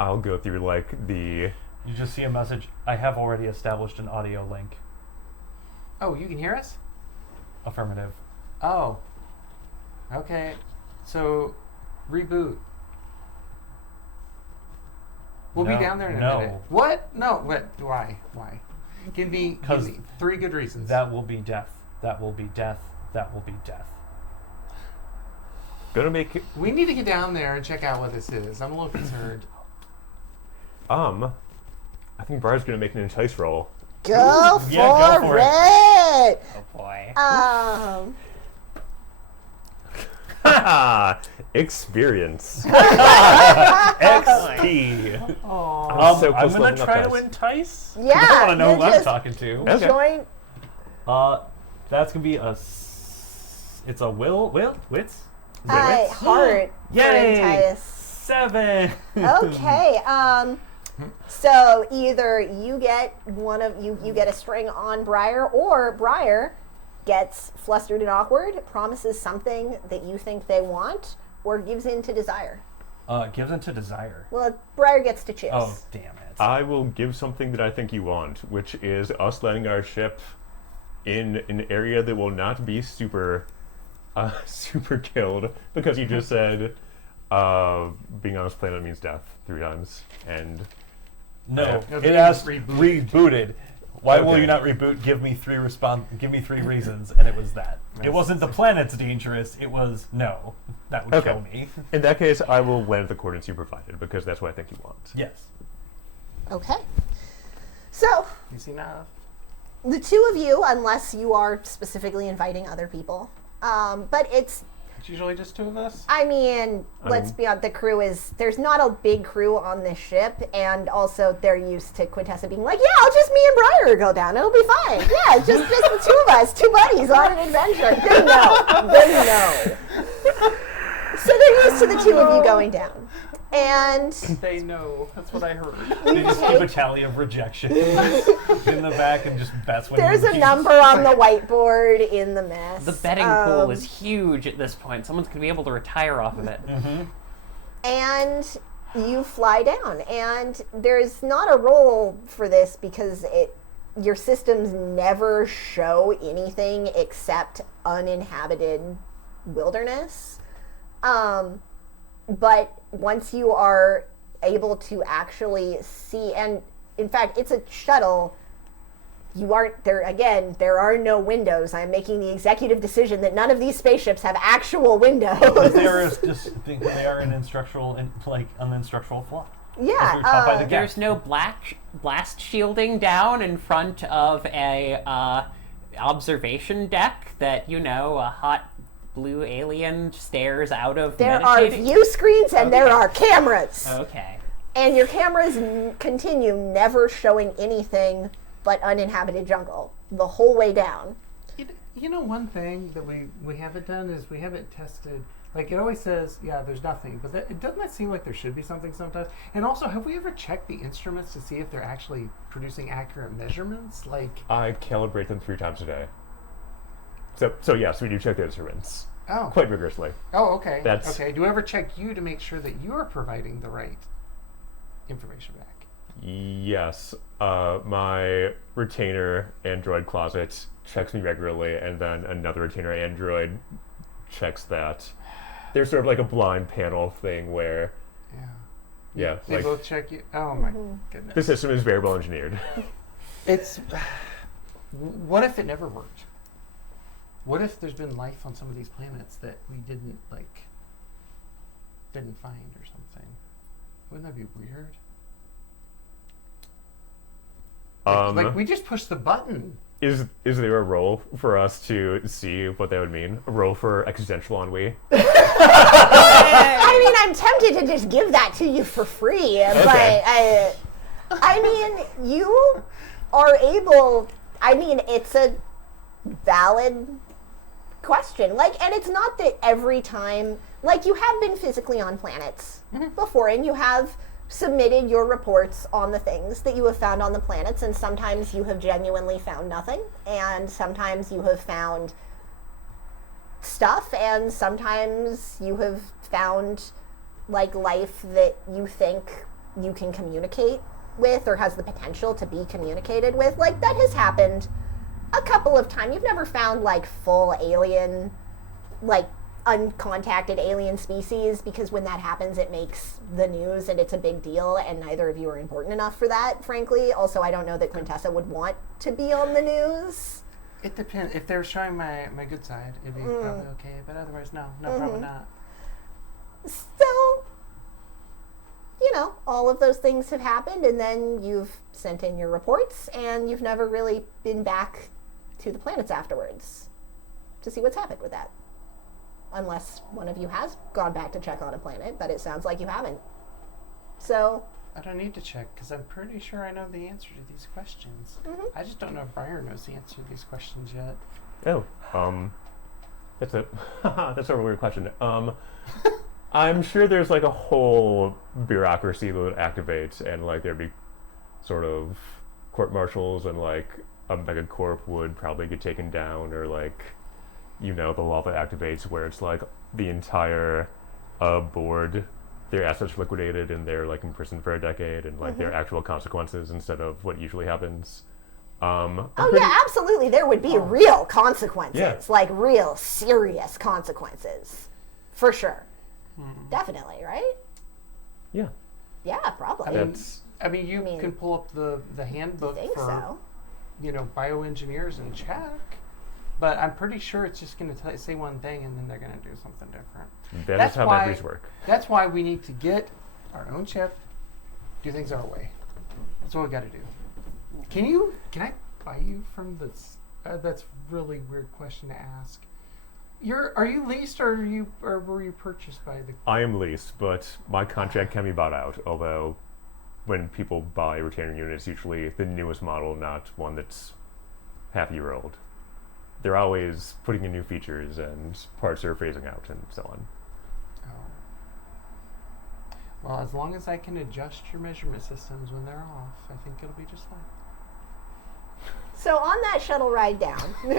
I'll go through like the. You just see a message. I have already established an audio link. Oh, you can hear us? Affirmative. Oh. Okay. So, reboot. We'll No, be down there in a no. minute. What? No. What? Why? Why? Give me 3 good reasons. That will be death. That will be death. That will be death. Gonna make it. We need to get down there and check out what this is. I'm a little concerned. I think Briar's gonna make an entice roll. Go for, Yeah, go for it. it. Oh boy. Experience. XP. Oh. So I'm close gonna to try to leveling up entice. Yeah, I want to know you who I'm just talking to. Okay. Join. That's gonna be it's a wits. Heart for Yay! entice. 7. Okay. So either you get you get a string on Briar, or Briar gets flustered and awkward, promises something that you think they want, or gives in to desire. Gives into desire. Well, Briar gets to choose. Oh, damn it. I will give something that I think you want, which is us landing our ship in an area that will not be super killed, because you just said being on this planet means death 3 times, and No, Yeah. it asked Rebooted. rebooted. Why will Okay. you not reboot? Give me 3 reasons, and it was that. It wasn't the planet's dangerous. It was no, that would Okay. kill me. in that case, I will land the coordinates you provided, because that's what I think you want. Yes. Okay. So You see now? the two of you, unless you are specifically inviting other people, but it's. It's usually just 2 of us. I mean, let's be honest, the crew is, there's not a big crew on this ship, and also they're used to Quintessa being like, yeah, I'll just me and Briar go down, it'll be fine. Yeah, just the 2 of us, 2 buddies on an adventure. They know. So they're used to the 2 of you going down. And They know. That's what I heard. They just keep a tally of rejection in the back and just bets when there's you a keep- number on the whiteboard in the mess. The betting pool is huge at this point. Someone's going to be able to retire off of it. And you fly down, and there's not a roll for this because your systems never show anything except uninhabited wilderness. But once you are able to actually see, and in fact, it's a shuttle. You aren't there again. There are no windows. I'm making the executive decision that none of these spaceships have actual windows. But they are just they are an instructional on the instructional flight. Yeah, As we were taught by the There's guest. no blast shielding down in front of a observation deck that a hot blue alien stares out of. there are meditating? view screens and there Okay. are cameras. Okay. And your cameras continue never showing anything but uninhabited jungle the whole way down. You know, one thing that we haven't done is we haven't tested. Like, it always says, yeah, there's nothing. But it doesn't that seem like there should be something sometimes? And also, have we ever checked the instruments to see if they're actually producing accurate measurements? Like, I calibrate them 3 times a day. So yes, we do check the instruments oh, quite rigorously. oh, okay, That's- okay. Do you ever check you to make sure that you are providing the right information back? Yes, my retainer android closet checks me regularly, and then another retainer android checks that. There's sort of like a blind panel thing where, Yeah. They like both check you. Oh my goodness. the system is very well engineered. It's. What if it never worked? What if there's been life on some of these planets that we didn't find or something? Wouldn't that be weird? Like we just pushed the button. Is there a role for us to see what that would mean? A role for existential ennui? I mean, I'm tempted to just give that to you for free, but I mean, you are able. I mean, it's a valid question. And it's not that every time. You have been physically on planets before, and you have submitted your reports on the things that you have found on the planets, and sometimes you have genuinely found nothing, and sometimes you have found stuff, and sometimes you have found life that you think you can communicate with or has the potential to be communicated with. That has happened a couple of times. You've never found full alien, uncontacted alien species, because when that happens it makes the news and it's a big deal, and neither of you are important enough for that, frankly. Also, I don't know that Quintessa would want to be on the news. It depends. If they're showing my good side, it'd be probably okay. But otherwise, no, probably not. So, all of those things have happened, and then you've sent in your reports, and you've never really been back to the planets afterwards to see what's happened with that. Unless one of you has gone back to check on a planet, but it sounds like you haven't. So, I don't need to check because I'm pretty sure I know the answer to these questions. I just don't know if Briar knows the answer to these questions yet. Oh, that's a weird question. I'm sure there's a whole bureaucracy that would activate, and there'd be sort of court martials, and a megacorp would probably get taken down, or the law that activates where it's the entire board, their assets liquidated and they're imprisoned for a decade, and their actual consequences instead of what usually happens. yeah, absolutely. There would be real consequences, Yeah. Real serious consequences, for sure. Definitely, right? Yeah. Yeah, probably. I mean, you can pull up the handbook I think for so. Bioengineers and check. But I'm pretty sure it's just going to say one thing, and then they're going to do something different. That's how memories work. That's why we need to get our own chip, do things our way. That's what we got to do. Can I buy you from this? That's really weird question to ask. Are you leased, or were you purchased by the? I am leased, but my contract can be bought out. Although, when people buy retainer units, usually the newest model, not one that's half a year old. They're always putting in new features, and parts are phasing out, and so on. Oh. Well, as long as I can adjust your measurement systems when they're off, I think it'll be just fine. So on that shuttle ride down, I'm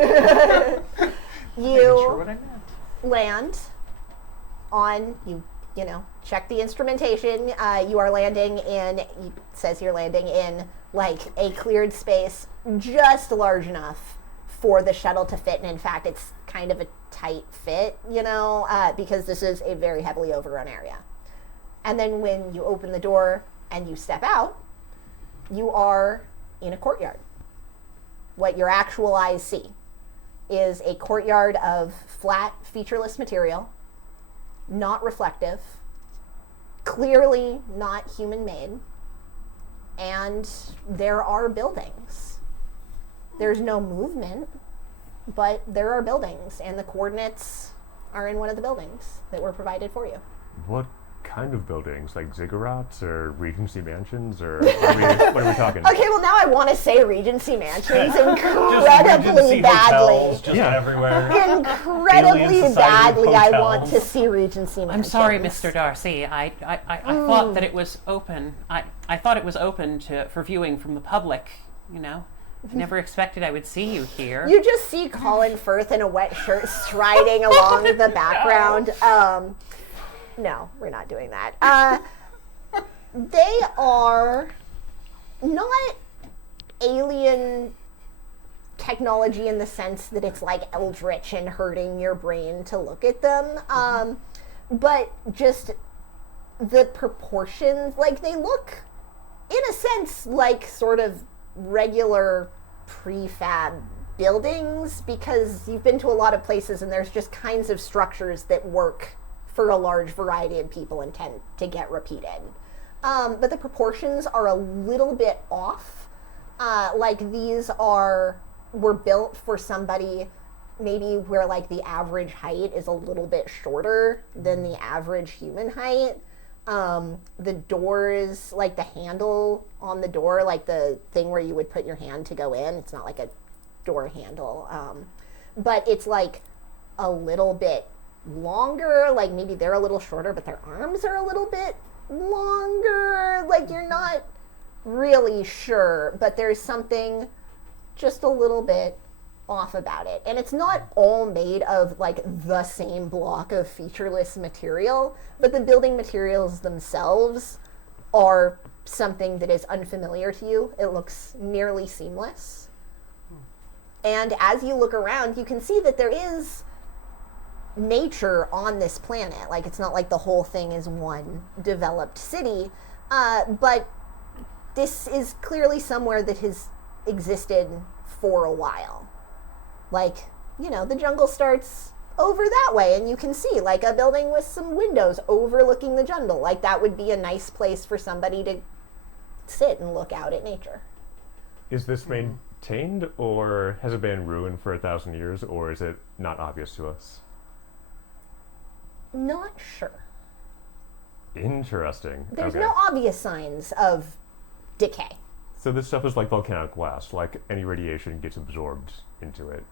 you not sure what I meant. land on, check the instrumentation. You are landing in, it says you're landing in a cleared space just large enough for the shuttle to fit. And in fact, it's kind of a tight fit, because this is a very heavily overrun area. And then when you open the door and you step out, you are in a courtyard. What your actual eyes see is a courtyard of flat, featureless material, not reflective, clearly not human-made, and there are buildings. There's no movement, but there are buildings, and the coordinates are in one of the buildings that were provided for you. What kind of buildings? Like ziggurats or Regency mansions? Or what are we talking? Okay, well now I want to say Regency mansions Just incredibly Regency hotels badly. just everywhere. Incredibly Alien Society badly, I hotels. want to see Regency mansions. I'm sorry, Mr. Darcy. I thought that it was open. I thought it was open for viewing from the public, I never expected I would see you here. You just see Colin Firth in a wet shirt striding along the background. No, we're not doing that. They are not alien technology in the sense that it's like eldritch and hurting your brain to look at them, but just the proportions, like they look, in a sense, like sort of regular prefab buildings, because you've been to a lot of places and there's just kinds of structures that work for a large variety of people and tend to get repeated. But the proportions are a little bit off. Like these were built for somebody maybe where like the average height is a little bit shorter than the average human height. The doors, like the handle on the door, like the thing where you would put your hand to go in, it's not like a door handle, but it's like a little bit longer, like maybe they're a little shorter, but their arms are a little bit longer. Like you're not really sure, but there's something just a little bit off about it. And it's not all made of like the same block of featureless material, but the building materials themselves are something that is unfamiliar to you. It looks nearly seamless. And as you look around, you can see that there is nature on this planet. Like it's not like the whole thing is one developed city, but this is clearly somewhere that has existed for a while. Like, the jungle starts over that way and you can see like a building with some windows overlooking the jungle. Like that would be a nice place for somebody to sit and look out at nature. Is this maintained, or has it been ruined for 1,000 years, or is it not obvious to us? Not sure. Interesting. There's Okay. no obvious signs of decay. So this stuff is like volcanic glass, like any radiation gets absorbed into it.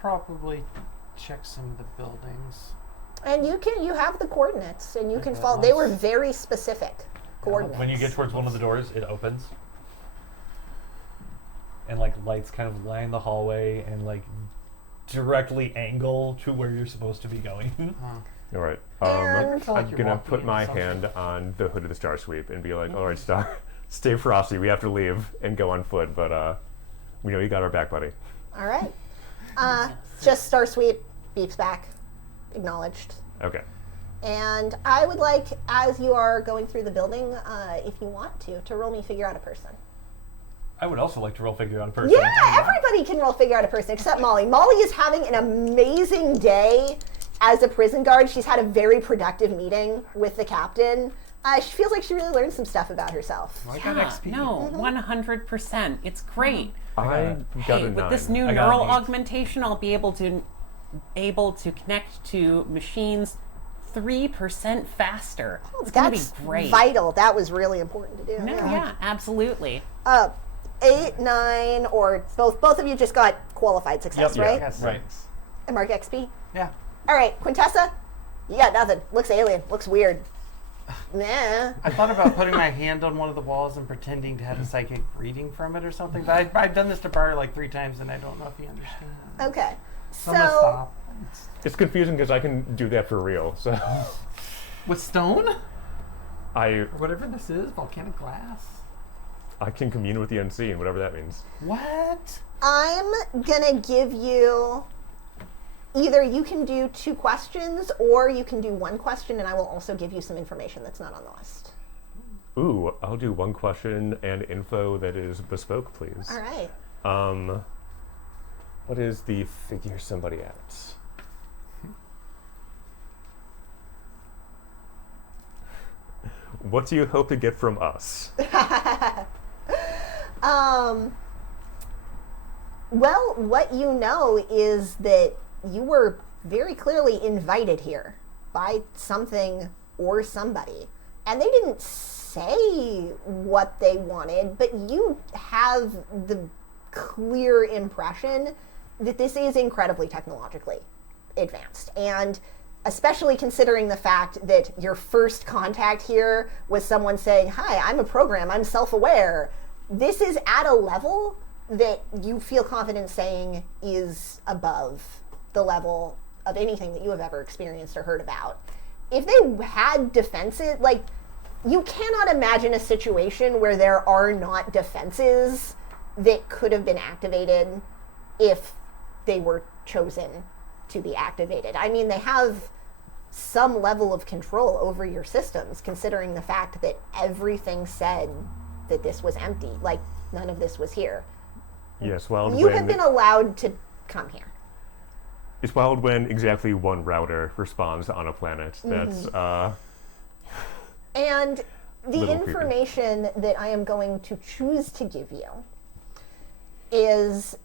Probably check some of the buildings. And you have the coordinates, and you can Okay, follow. They were let's- very specific coordinates. When you get towards one of the doors, it opens. And like lights kind of line the hallway and like directly angle to where you're supposed to be going. All right. And- I feel like I'm you're gonna walking put into my something. hand on the hood of the Star Sweep and be like, "All right, Star, stay frosty. We have to leave and go on foot, but we know you got our back, buddy." All right. Just Star Sweep beeps back, acknowledged. Okay. And I would like, as you are going through the building, if you want to roll me figure out a person. I would also like to roll figure out a person. Yeah, everybody can roll figure out a person except Molly. Molly is having an amazing day as a prison guard. She's had a very productive meeting with the captain. She feels like she really learned some stuff about herself. I got Yeah, XP. no, 100%. It's great. I got Hey, a with 9. this new I got neural an 8. augmentation, I'll be able to connect to machines 3% faster. It's gonna be That's great. vital. That was really important to do. No, yeah, absolutely. 8, 9, or both of you just got qualified success, Yep. right? Yes. Right. And mark XP. Yeah. All right, Quintessa, you got nothing. Looks alien. Looks weird. Nah. I thought about putting my hand on one of the walls and pretending to have a psychic reading from it or something, but I've done this to Bar like 3 times and I don't know if he understands. Okay. So I'm gonna So, stop. It's confusing because I can do that for real. So With stone? I Or whatever this is, volcanic glass. I can commune with the unseen, whatever that means. What? I'm gonna give you, either you can do 2 questions or you can do 1 question, and I will also give you some information that's not on the list. Ooh, I'll do 1 question and info that is bespoke, please. All right. What is the figure somebody at? What do you hope to get from us? Well, what you know is that you were very clearly invited here by something or somebody. And they didn't say what they wanted, but you have the clear impression that this is incredibly technologically advanced. And especially considering the fact that your first contact here was someone saying, "Hi, I'm a program, I'm self-aware." This is at a level that you feel confident saying is above the level of anything that you have ever experienced or heard about. If they had defenses, like, you cannot imagine a situation where there are not defenses that could have been activated if they were chosen to be activated. I mean, they have some level of control over your systems, considering the fact that everything said that this was empty, like none of this was here. Yes, wild You when have been allowed to come here. it's wild when exactly 1 router responds on a planet. That's And the Little creepy. information that I am going to choose to give you is,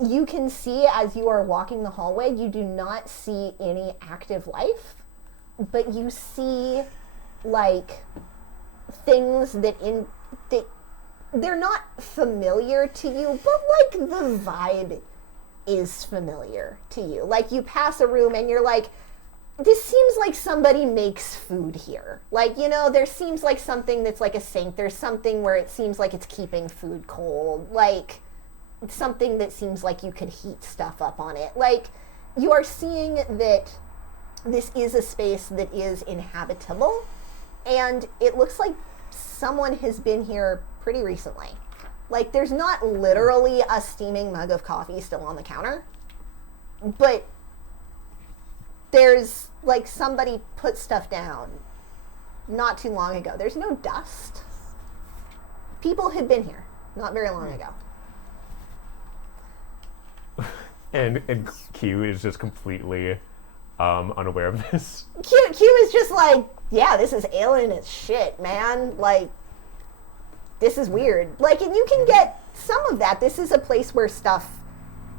you can see as you are walking the hallway, you do not see any active life, but you see like things that they're not familiar to you, but like the vibe is familiar to you. Like, you pass a room and you're like, this seems like somebody makes food here. Like, you know, there seems like something that's like a sink. There's something where it seems like it's keeping food cold. Like, something that seems like you could heat stuff up on it. Like, you are seeing that this is a space that is inhabitable, and it looks like someone has been here pretty recently. Like, there's not literally a steaming mug of coffee still on the counter, but there's like somebody put stuff down not too long ago. There's no dust. People had been here not very long ago. and Q is just completely unaware of this. Q is just like, yeah, this is alien as shit, man. Like, this is weird. Like, and you can get some of that. This is a place where stuff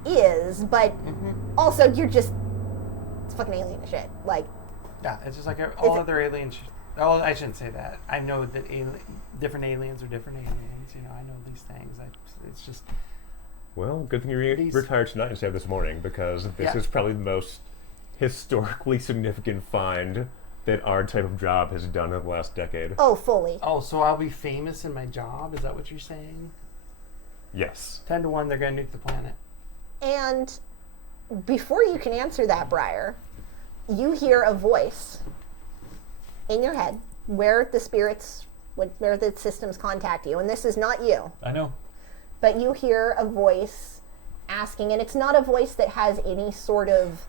is, but also you're just, it's fucking alien as shit. Like, Yeah, it's just like all other aliens. Oh, I shouldn't say that. I know that different aliens are different aliens. You know, I know these things. It's just. Well, good thing you retired tonight instead of this morning, because this Yeah. is probably the most historically significant find that our type of job has done in the last decade. oh, fully. Oh, so I'll be famous in my job? Is that what you're saying? Yes. 10 to 1, they're going to nuke the planet. And before you can answer that, Briar, you hear a voice in your head where the spirits, where the systems contact you. And this is not you, I know. but you hear a voice asking, and it's not a voice that has any sort of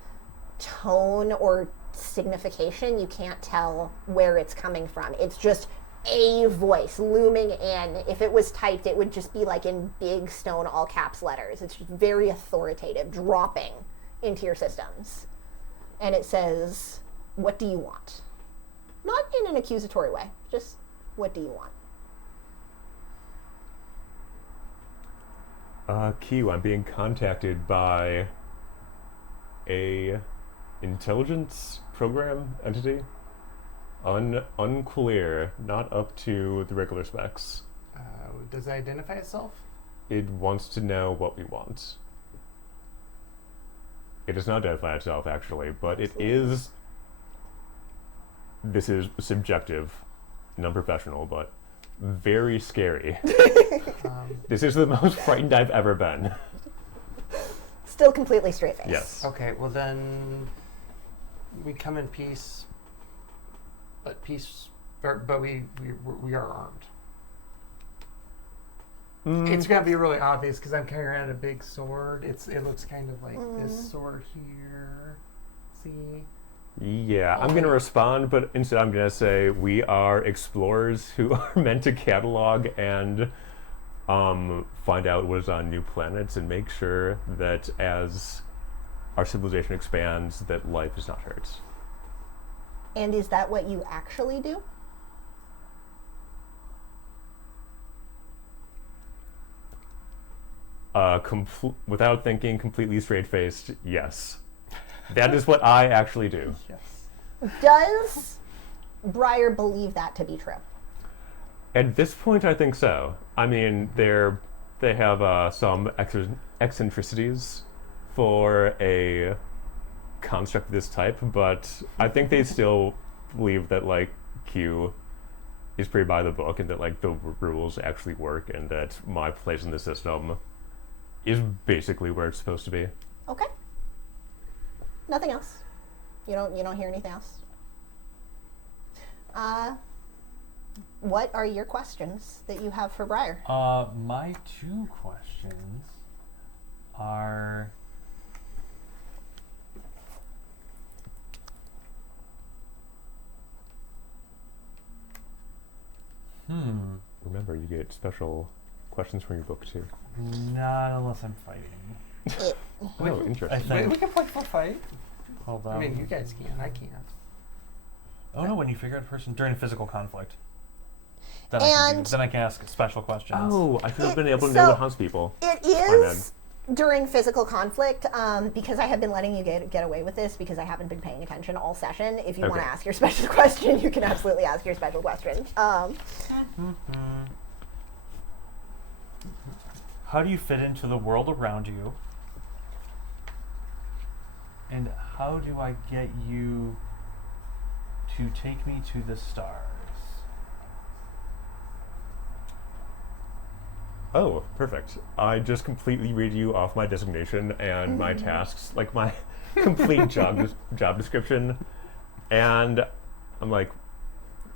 tone or signification. You can't tell where it's coming from. It's just a voice looming in. If it was typed, it would just be like in big stone all caps letters. It's just very authoritative, dropping into your systems. And it says, "What do you want?" Not in an accusatory way, just, "What do you want?" Q, I'm being contacted by a intelligence program entity. Unclear, not up to the regular specs. Does it identify itself? It wants to know what we want. It does not identify itself, actually, but it is. This is subjective, non-professional, but very scary. This is the most frightened I've ever been. Still completely straight face. Yes. Okay, well then we come in peace, but we are armed. It's gonna be really obvious because I'm carrying around a big sword. It looks kind of like this sword here. See? Yeah, I'm going to respond, but instead I'm going to say we are explorers who are meant to catalog and find out what is on new planets and make sure that as our civilization expands, that life is not hurt. And is that what you actually do? Without thinking, completely straight-faced, yes. That is what I actually do. Yes. Does Briar believe that to be true? At this point, I think so. I mean, they have some eccentricities for a construct of this type, but I think they still believe that, like, Q is pretty by the book and that, like, the rules actually work and that my place in the system is basically where it's supposed to be. Okay. Nothing else. You don't hear anything else. What are your questions that you have for Briar? My 2 questions are... Remember, you get special questions from your book, too. Not unless I'm fighting. Oh, interesting. I We think. can play for a fight. Hold on. I mean, you guys can. I can't. Oh no, when you figure out a person during a physical conflict. Then I can ask special questions. Oh, I should have been able to so know what hunts people. It My is during physical conflict, because I have been letting you get away with this because I haven't been paying attention all session. If you want Okay. to ask your special question, you can absolutely ask your special question. How do you fit into the world around you? And how do I get you to take me to the stars? Oh, perfect. I just completely read you off my designation and my tasks, like my complete job description. And I'm like,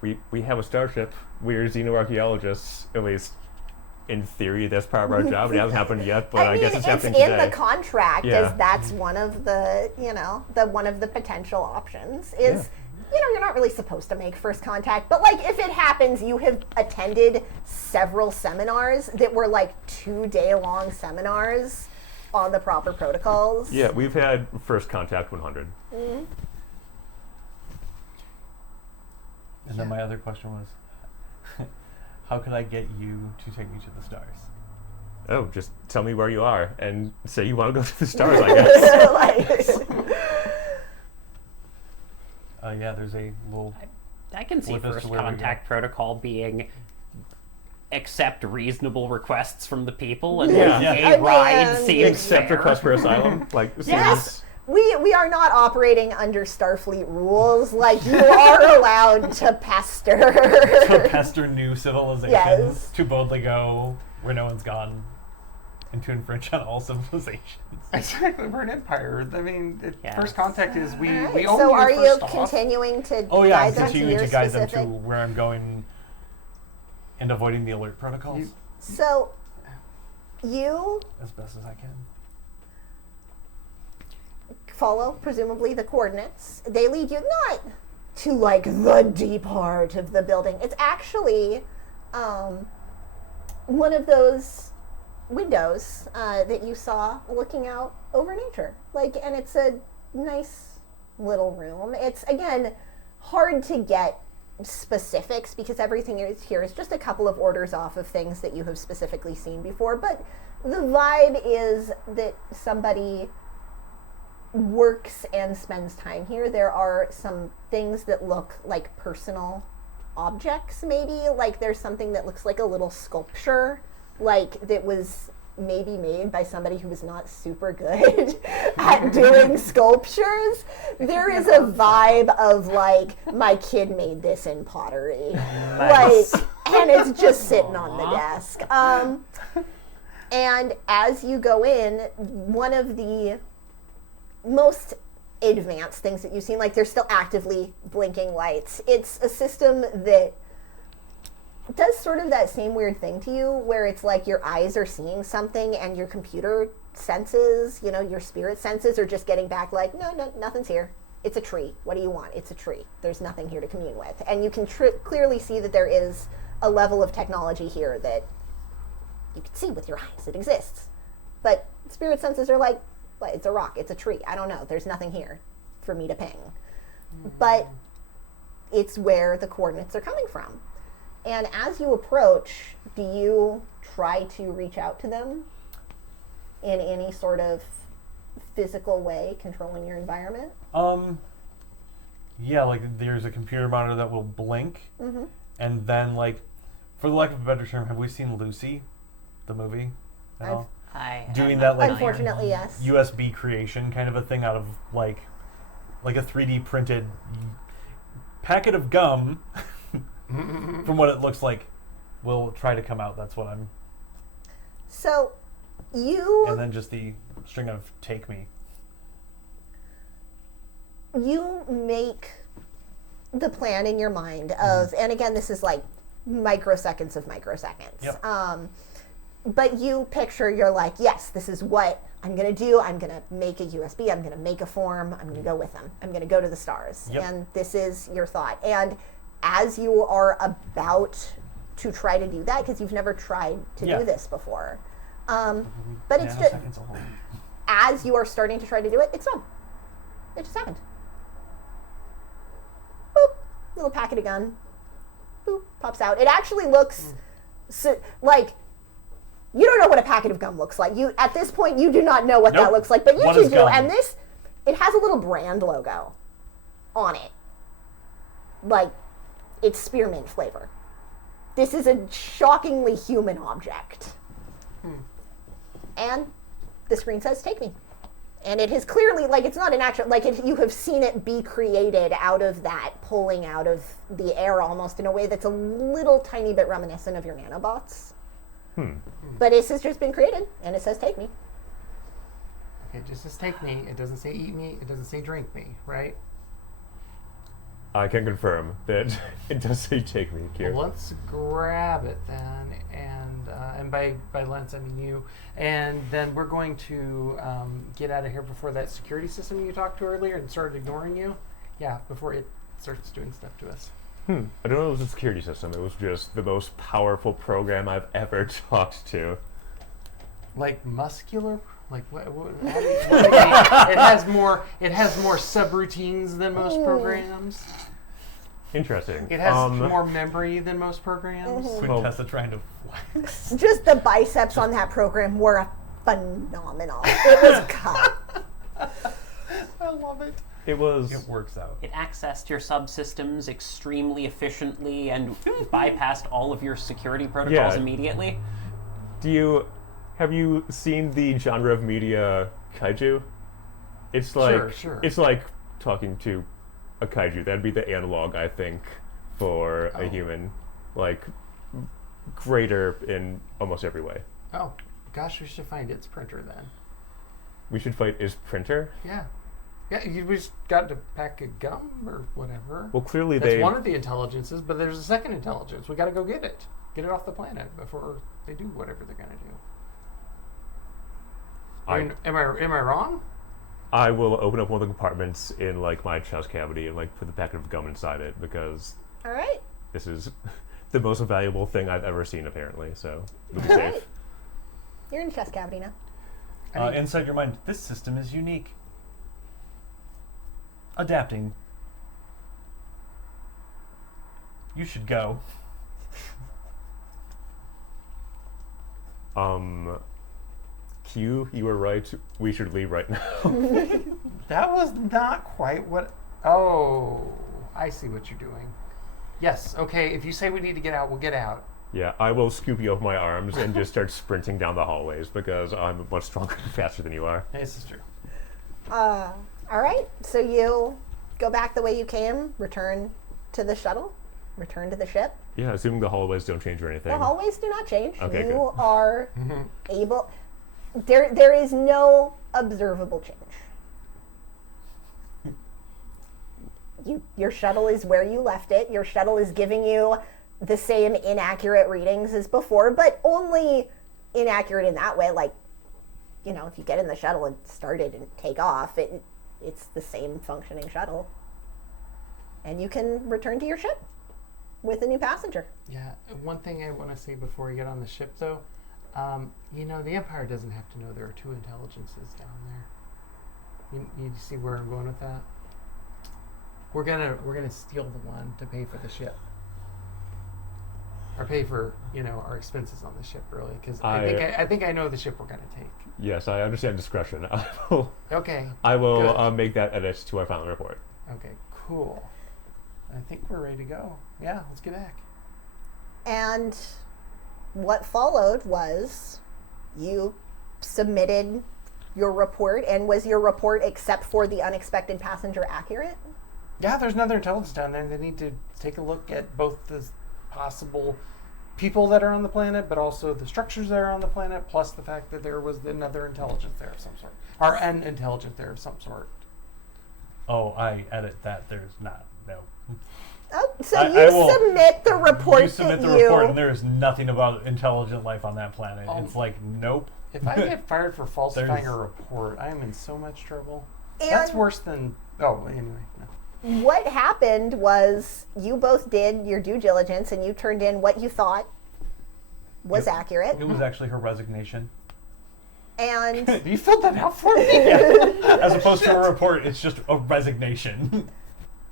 we have a starship. We're xenoarchaeologists, at least in theory. That's part of our job. It hasn't happened yet, but I guess it's happening in today. the contract. Yeah. As that's one of the one of the potential options is. You're not really supposed to make first contact, but like if it happens, you have attended several seminars that were like 2-day-long seminars on the proper protocols. Yeah, we've had first contact 100. And then my other question was, how could I get you to take me to the stars? Oh, just tell me where you are and say you want to go to the stars, I guess. Yeah, there's a little... I can see With us to first where we contact protocol being accept reasonable requests from the people and Yeah. a I ride mean, seems Accept fair. request for asylum. Like, Yes. We are not operating under Starfleet rules. Like, you are allowed to pester. to pester new civilizations, Yes. to boldly go where no one's gone, and to infringe on all civilizations. Exactly. We're an empire. I mean, Yes. First contact is we All right, we own so you are you first off. continuing to Oh yeah, I'm guide them to continuing your to guide them specific... to where I'm going and avoiding the alert protocols You- So, you as best as I can. follow, presumably, the coordinates. They lead you not to, like, the deep heart of the building. It's actually one of those windows that you saw looking out over nature. Like, and it's a nice little room. It's, again, hard to get specifics because everything is here is just a couple of orders off of things that you have specifically seen before. But the vibe is that somebody works and spends time here. There are some things that look like personal objects, maybe. Like there's something that looks like a little sculpture, like that was maybe made by somebody who was not super good at doing sculptures. There is a vibe of like, my kid made this in pottery. Nice. Like, and it's just sitting on the desk. And as you go in, one of the most advanced things that you've seen, like they're still actively blinking lights. It's a system that does sort of that same weird thing to you where it's like your eyes are seeing something and your computer senses, your spirit senses are just getting back like, no, nothing's here. It's a tree. What do you want? It's a tree. There's nothing here to commune with. And you can clearly see that there is a level of technology here that you can see with your eyes. It exists. But spirit senses are like, well, it's a rock. It's a tree. I don't know. There's nothing here for me to ping. But it's where the coordinates are coming from. And as you approach, do you try to reach out to them in any sort of physical way, controlling your environment? Yeah, like there's a computer monitor that will blink, and then like, for the lack of a better term, have we seen Lucy, the movie? at all? Doing that like unfortunately, yes. USB creation kind of a thing out of like a 3D printed packet of gum. From what it looks like, will try to come out. That's what I'm. So, you. And then just the string of "take me." You make the plan in your mind of, and again, this is like microseconds of microseconds. Yep. But you picture, you're like, yes, this is what I'm going to do. I'm going to make a USB. I'm going to make a form. I'm going to go with them. I'm going to go to the stars. Yep. And this is your thought. And as you are about to try to do that, because you've never tried to do this before, but it's just, as you are starting to try to do it, it's done. It just happened. Boop, little packet of gun. Boop, pops out. It actually looks like, you don't know what a packet of gum looks like. You, at this point, you do not know what that looks like, but you two do. And this, it has a little brand logo on it. Like, it's spearmint flavor. This is a shockingly human object. And the screen says, "Take me." And it is clearly, like, it's not an actual, like, you have seen it be created out of that, pulling out of the air almost in a way that's a little tiny bit reminiscent of your nanobots. But this has just been created, and it says, "Take me." Okay, it just says "take me." It doesn't say "eat me." It doesn't say "drink me," right? I can confirm that it does say "take me" here. Well, let's grab it then, and by Lance I mean you, and then we're going to get out of here before that security system you talked to earlier and started ignoring you. Yeah, before it starts doing stuff to us. I don't know if it was a security system. It was just the most powerful program I've ever talked to. Like muscular? Like what it has more subroutines than most programs. Interesting. It has more memory than most programs. Quintessa trying to flex. Just the biceps on that program were phenomenal. It was cut. I love it. It works out. It accessed your subsystems extremely efficiently and bypassed all of your security protocols immediately. Have you seen the genre of media kaiju? It's like sure. It's like talking to a kaiju. That'd be the analog, I think, for a human. Like greater in almost every way. Oh, gosh, we should find its printer then. We should fight its printer? Yeah. Yeah, we just got to pack a gum or whatever. Well, clearly That's one of the intelligences, but there's a second intelligence. We got to go get it. Get it off the planet before they do whatever they're going to do. I mean, am I wrong? I will open up one of the compartments in like my chest cavity and like put the packet of gum inside it because All right. this is the most valuable thing I've ever seen apparently. So it'll be All safe. right. You're in chest cavity now. Inside your mind, this system is unique. Adapting. You should go. Q, you were right. We should leave right now. That was not quite what... Oh, I see what you're doing. Yes, okay, if you say we need to get out, we'll get out. Yeah, I will scoop you off my arms and just start sprinting down the hallways because I'm much stronger and faster than you are. This is true. All right. So you go back the way you came, return to the shuttle, return to the ship. Yeah, assuming the hallways don't change or anything. The hallways do not change. Okay, you good. are able... There is no observable change. Your shuttle is where you left it. Your shuttle is giving you the same inaccurate readings as before, but only inaccurate in that way. Like, if you get in the shuttle and start it and take off, it's the same functioning shuttle. And you can return to your ship with a new passenger. Yeah, one thing I want to say before we get on the ship, though, the Empire doesn't have to know there are 2 intelligences down there. You see where I'm going with that? We're gonna steal the one to pay for the ship, or pay for our expenses on the ship, really, because I think I know the ship we're gonna take. Yes, I understand discretion. I will. Okay. I will make that edit to our final report. Okay. Cool. I think we're ready to go. Yeah, let's get back. And what followed was you submitted your report, and was your report, except for the unexpected passenger, accurate? Yeah, there's another intelligence down there. They need to take a look at both the possible people that are on the planet, but also the structures that are on the planet, plus the fact that there was another intelligence there of some sort. Or an intelligence there of some sort. Oh, I edit that. There's not. No. Oh, so I you will- submit the report You submit that the report, and there is nothing about intelligent life on that planet. Oh. It's like, nope. If I get fired for falsifying There's- a report, I am in so much trouble. And That's worse than... Oh, anyway. No. what happened was you both did your due diligence, and you turned in what you thought was accurate. It was actually her resignation. And You filled that out for me? As opposed to a report, it's just a resignation.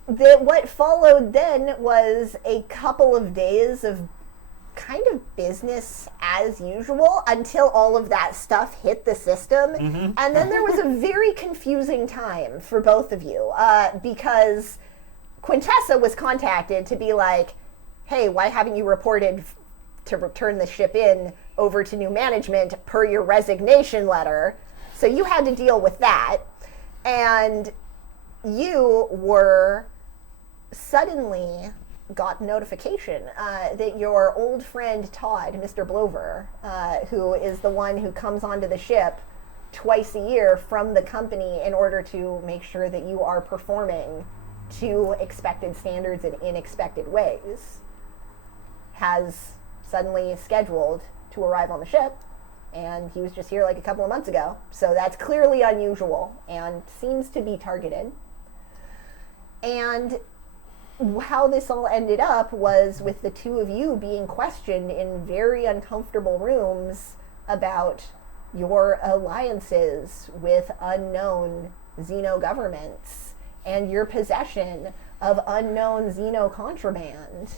what followed then was a couple of days of kind of business as usual until all of that stuff hit the system. And then there was a very confusing time for both of you because Quintessa was contacted to be like, hey, why haven't you reported to return the ship in over to new management per your resignation letter? So you had to deal with that. And you were suddenly got notification that your old friend Todd, Mr. Blover, who is the one who comes onto the ship twice a year from the company in order to make sure that you are performing to expected standards in expected ways, has suddenly scheduled to arrive on the ship. And he was just here like a couple of months ago. So that's clearly unusual and seems to be targeted. And how this all ended up was with the two of you being questioned in very uncomfortable rooms about your alliances with unknown Xeno governments and your possession of unknown Xeno contraband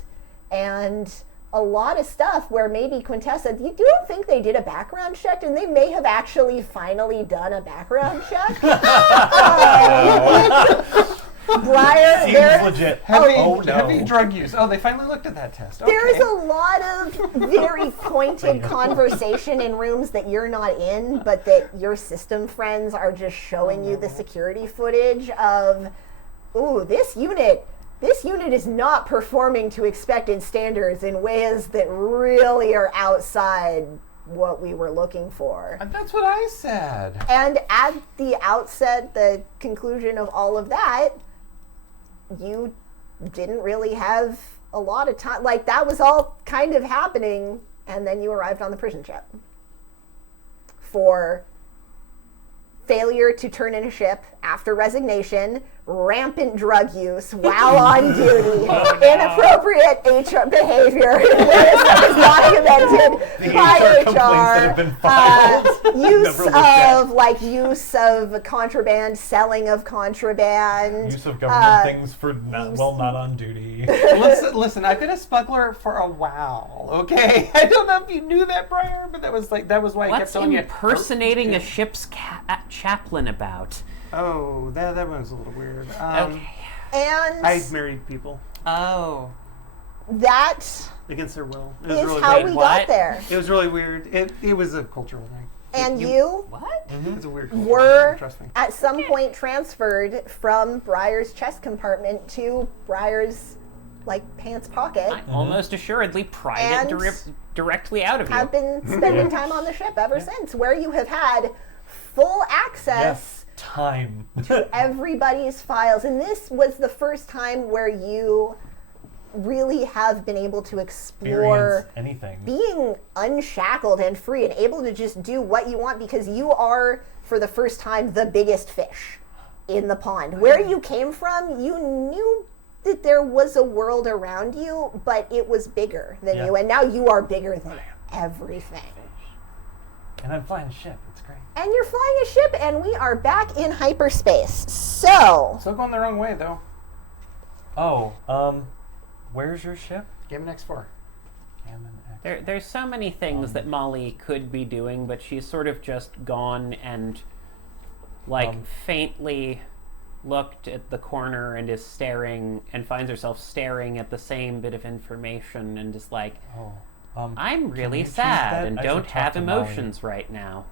and a lot of stuff where maybe Quintessa, you don't think they did a background check, and they may have actually finally done a background check. Briar, Seems legit. Heavy drug use. Oh, they finally looked at that test. Okay. There's a lot of very pointed conversation in rooms that you're not in, but that your system friends are just showing you the security footage of, ooh, this unit is not performing to expected standards in ways that really are outside what we were looking for. And that's what I said. And at the outset, the conclusion of all of that, you didn't really have a lot of time. Like, that was all kind of happening, and then you arrived on the prison ship for failure to turn in a ship after resignation, rampant drug use while on duty, inappropriate HR behavior that was documented by HR complaints that have been filed. use of contraband, selling of contraband. Use of government things for not on duty. Listen, I've been a smuggler for a while, okay? I don't know if you knew that, Briar, but that was why I kept telling you. What's impersonating a ship's chaplain about? Oh, that one's a little weird. Okay. And I married people Oh. that against their will. It was is really how weird. we What? got there. It was really weird. It was a cultural thing. And you What? It was a weird cultural were thing, trust me. at some point transferred from Briar's chest compartment to Briar's pants pocket. I almost assuredly pried And it directly out of you. Have been spending time on the ship ever since, where you have had full access Time. to everybody's files. And this was the first time where you really have been able to explore Experience anything. being unshackled and free and able to just do what you want because you are, for the first time, the biggest fish in the pond. Where you came from, you knew that there was a world around you, but it was bigger than Yeah. you, and now you are bigger than everything. And I'm flying a ship. It's great. And you're flying a ship, and we are back in hyperspace. So, Still going the wrong way, though. Oh, where's your ship? Game X4. Gammon X. There's so many things that Molly could be doing, but she's sort of just gone and, faintly looked at the corner and is staring and finds herself staring at the same bit of information and is like, I'm really you change sad that? and I don't should talk have to Molly. emotions right now.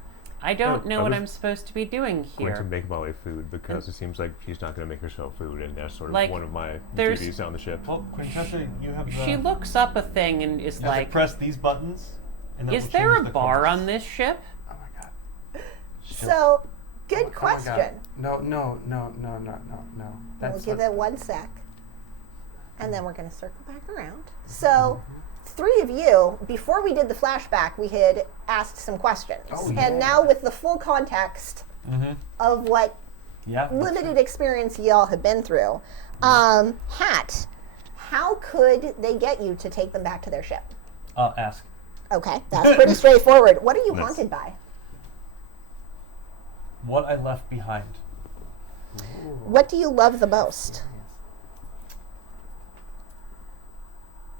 I don't know I what was I'm supposed to be doing Going to here. make Molly food because it seems like she's not going to make herself food, and that's sort of Like, one of my there's- duties on the ship. Well, Quintessa, you have the... She looks up a thing and is you have to like, press these buttons. And that is will there a change the bar course. on this ship? Oh my god. so good Oh my question. God. No. We'll give it 1 sec. And then we're going to circle back around. So, three of you, before we did the flashback, we had asked some questions. Oh, And yeah. now, with the full context of what Yeah. limited experience y'all have been through, Hat, how could they get you to take them back to their ship? Ask. Okay, that's pretty straightforward. What are you Nice. haunted by? What I left behind. What do you love the most?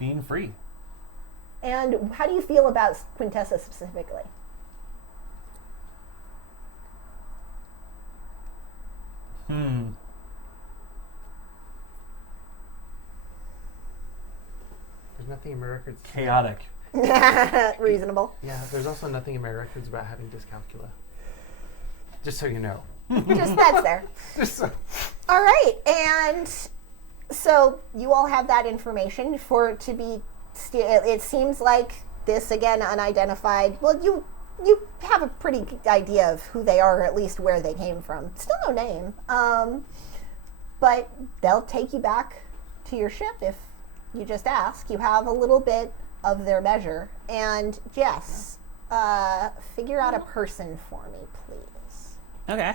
Being free. And how do you feel about Quintessa specifically? There's nothing in my records. Chaotic. Reasonable. Yeah, there's also nothing in my records about having dyscalculia. Just so you know. Just that's there. Just so. All right, and so you all have that information for it to be. It seems like this again unidentified. Well, you have a pretty good idea of who they are, or at least where they came from. Still no name, but they'll take you back to your ship if you just ask. You have a little bit of their measure, and Jess, figure out a person for me, please. Okay.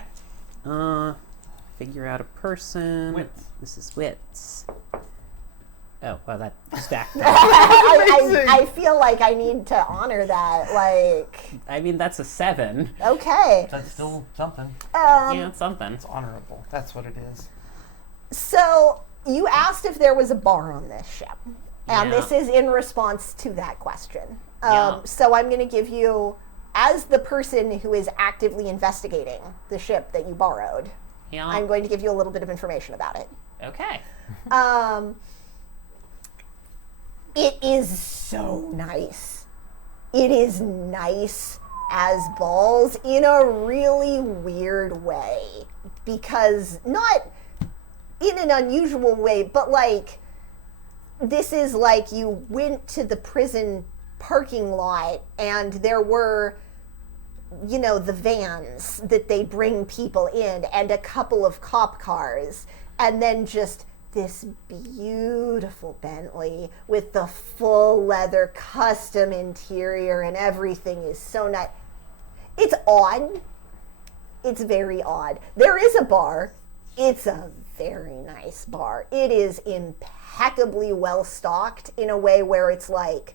Figure out a person. Wits. This is wits. Oh, well, that stacked. I feel like I need to honor that. Like, I mean, that's a 7. okay. That's still something. Yeah, it's something. It's honorable. That's what it is. So you asked if there was a bar on this ship, and Yeah. this is in response to that question. Yeah. So I'm going to give you, as the person who is actively investigating the ship that you borrowed, Yeah. I'm going to give you a little bit of information about it. Okay. It is so nice. It is nice as balls in a really weird way. Because, not in an unusual way, but like, this is like you went to the prison parking lot and there were, you know, the vans that they bring people in and a couple of cop cars, and then just this beautiful Bentley with the full leather custom interior, and everything is so nice. It's odd. It's very odd. There is a bar. It's a very nice bar. It is impeccably well stocked in a way where it's like,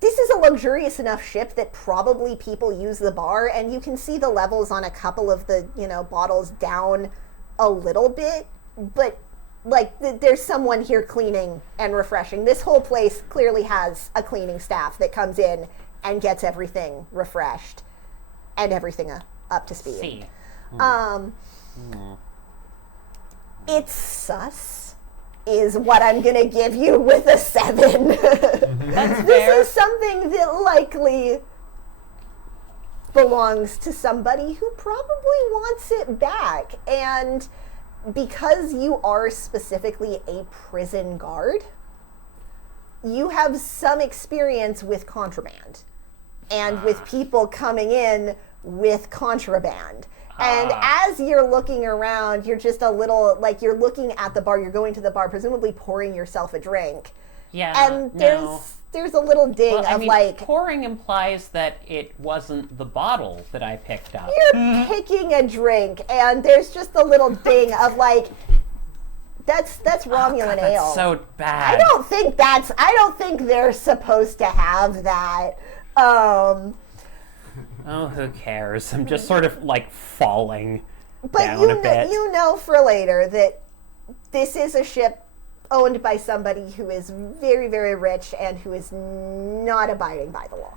this is a luxurious enough ship that probably people use the bar, and you can see the levels on a couple of the, you know, bottles down a little bit, but like there's someone here cleaning and refreshing. This whole place clearly has a cleaning staff that comes in and gets everything refreshed and everything up to speed. See. It's sus is what I'm gonna give you with a 7. That's fair. This is something that likely belongs to somebody who probably wants it back. And because you are specifically a prison guard, you have some experience with contraband and with people coming in with contraband. And as you're looking around, you're just a little, like, you're looking at the bar, you're going to the bar, presumably pouring yourself a drink. Yeah. And there's a little ding Well, I of, mean, like, pouring implies that it wasn't the bottle that I picked up. you're picking a drink, and there's just a little ding of, like, that's Romulan ale. That's so bad. I don't think they're supposed to have that. Oh, who cares? I'm just sort of like falling But down a bit. you know for later that this is a ship owned by somebody who is very, very rich and who is not abiding by the law.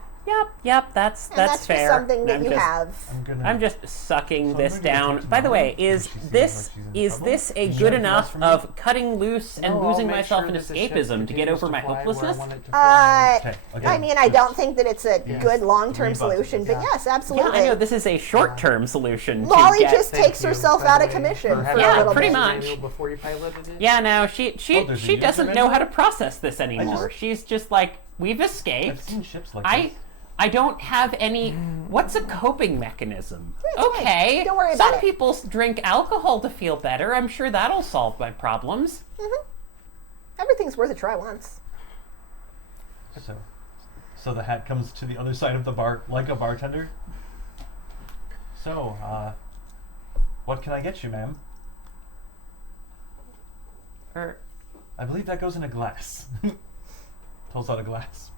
Yep, that's And that's fair. just something that I'm you just, have. I'm just sucking So this I'm gonna down. talk to By the Molly. way, is She seems this like she's in is trouble. this a Is good there anything else enough for me? of cutting loose and No, I'll losing make myself sure in that the ship escapism to get continues over to my fly where I hopelessness? want it to fly. Okay. I mean, I don't think that it's a Yes. good long-term Three bucks. solution, but Yeah. yes, Yeah, absolutely. I know this is a short-term solution. Molly to get, just Thank takes you, herself by out the of way, commission for for having a Yeah, little pretty bit. much. manual before you piloted it. Yeah, no, she there's a she doesn't user know how manual? to process this anymore. She's just like, we've I've escaped. seen ships like I this. I don't have any. What's a coping mechanism? It's fine. Okay, Don't worry about some it. people drink alcohol to feel better. I'm sure that'll solve my problems. Everything's worth a try once. So the hat comes to the other side of the bar like a bartender. So, what can I get you, ma'am? Or I believe that goes in a glass. Pulls out a glass.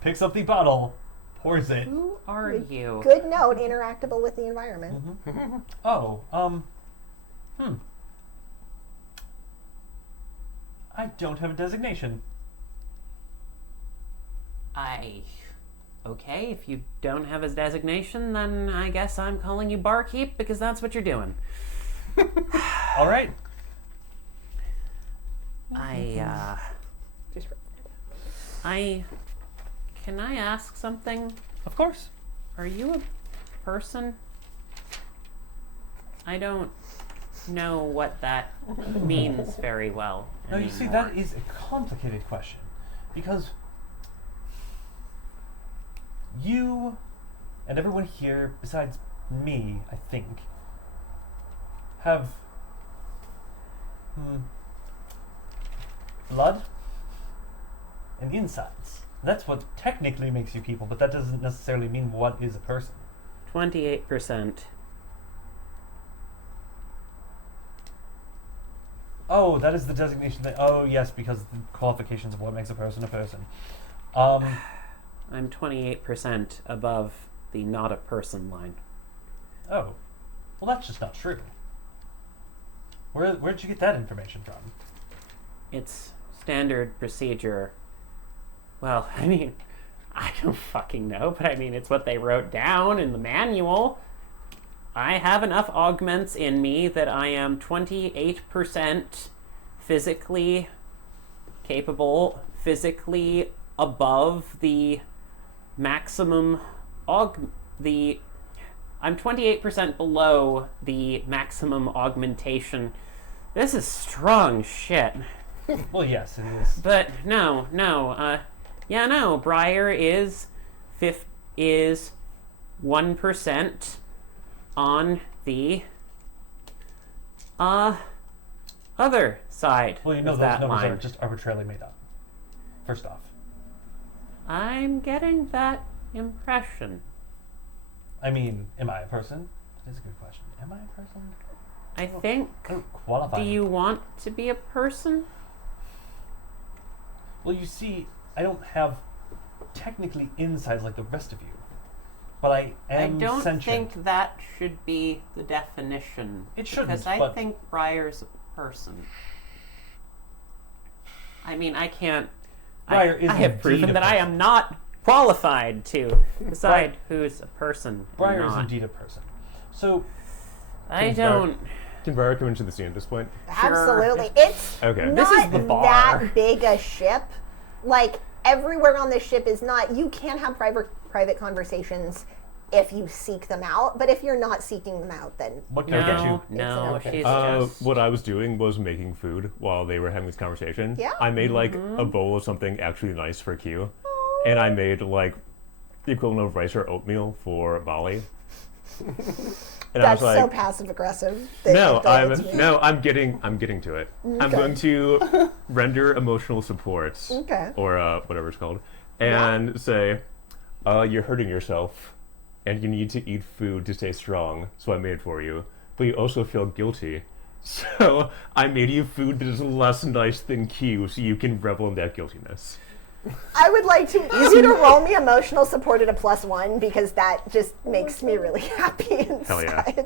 Picks up the bottle. Pours it. who are you? Good note, interactable with the environment. Oh, I don't have a designation. Okay, if you don't have his designation, then I guess I'm calling you barkeep because that's what you're doing. All right. Just Can I ask something? Of course. Are you a person? I don't know what that means very well. No, you see, anymore. that is a complicated question. Because you and everyone here, besides me, I think, have blood and insides. That's what technically makes you people, but that doesn't necessarily mean what is a person. 28%. Oh, that is the designation that. Oh, yes, because the qualifications of what makes a person a person. I'm 28% above the not a person line. Oh, well, that's just not true. Where'd you get that information from? It's standard procedure. Well, I mean, I don't fucking know, but I mean, it's what they wrote down in the manual. I have enough augments in me that I am 28% physically capable, physically above the maximum I'm 28% below the maximum augmentation. This is strong shit. Well, yes, it is. But no, Briar is 1% on the other side Well, you know of those that numbers line. are just arbitrarily made up. First off. I'm getting that impression. I mean, am I a person? That is a good question. Am I a person? I think. I don't qualify. Do you want to be a person? Well, you see, I don't have technically insides like the rest of you. But I am I don't sentient. think that should be the definition. It shouldn't, Because I but- think Briar's a person. I mean, I can't. Briar is I have indeed proven a that I person. am not qualified to decide who's a person. or Briar is not. indeed a person. So, I Can Briar- don't. Can Briar come into the scene at this point? Absolutely. It's Okay. not This is the bar. that big a ship. Like, everywhere on the ship is not, you can have private conversations if you seek them out, but if you're not seeking them out, then what can I get you? No, It's an she's okay. just. What I was doing was making food while they were having this conversation. Yeah. I made like a bowl of something actually nice for Q, and I made like the equivalent of rice or oatmeal for Molly. And I was That's like, so passive aggressive. I'm getting to it. I'm Okay. going to render emotional support, Okay. or whatever it's called, and say, you're hurting yourself, and you need to eat food to stay strong. So I made it for you, but you also feel guilty. So I made you food that is less nice than Q, so you can revel in that guiltiness. I would like you to roll me emotional support at a +1 because that just makes me really happy inside. Hell yeah.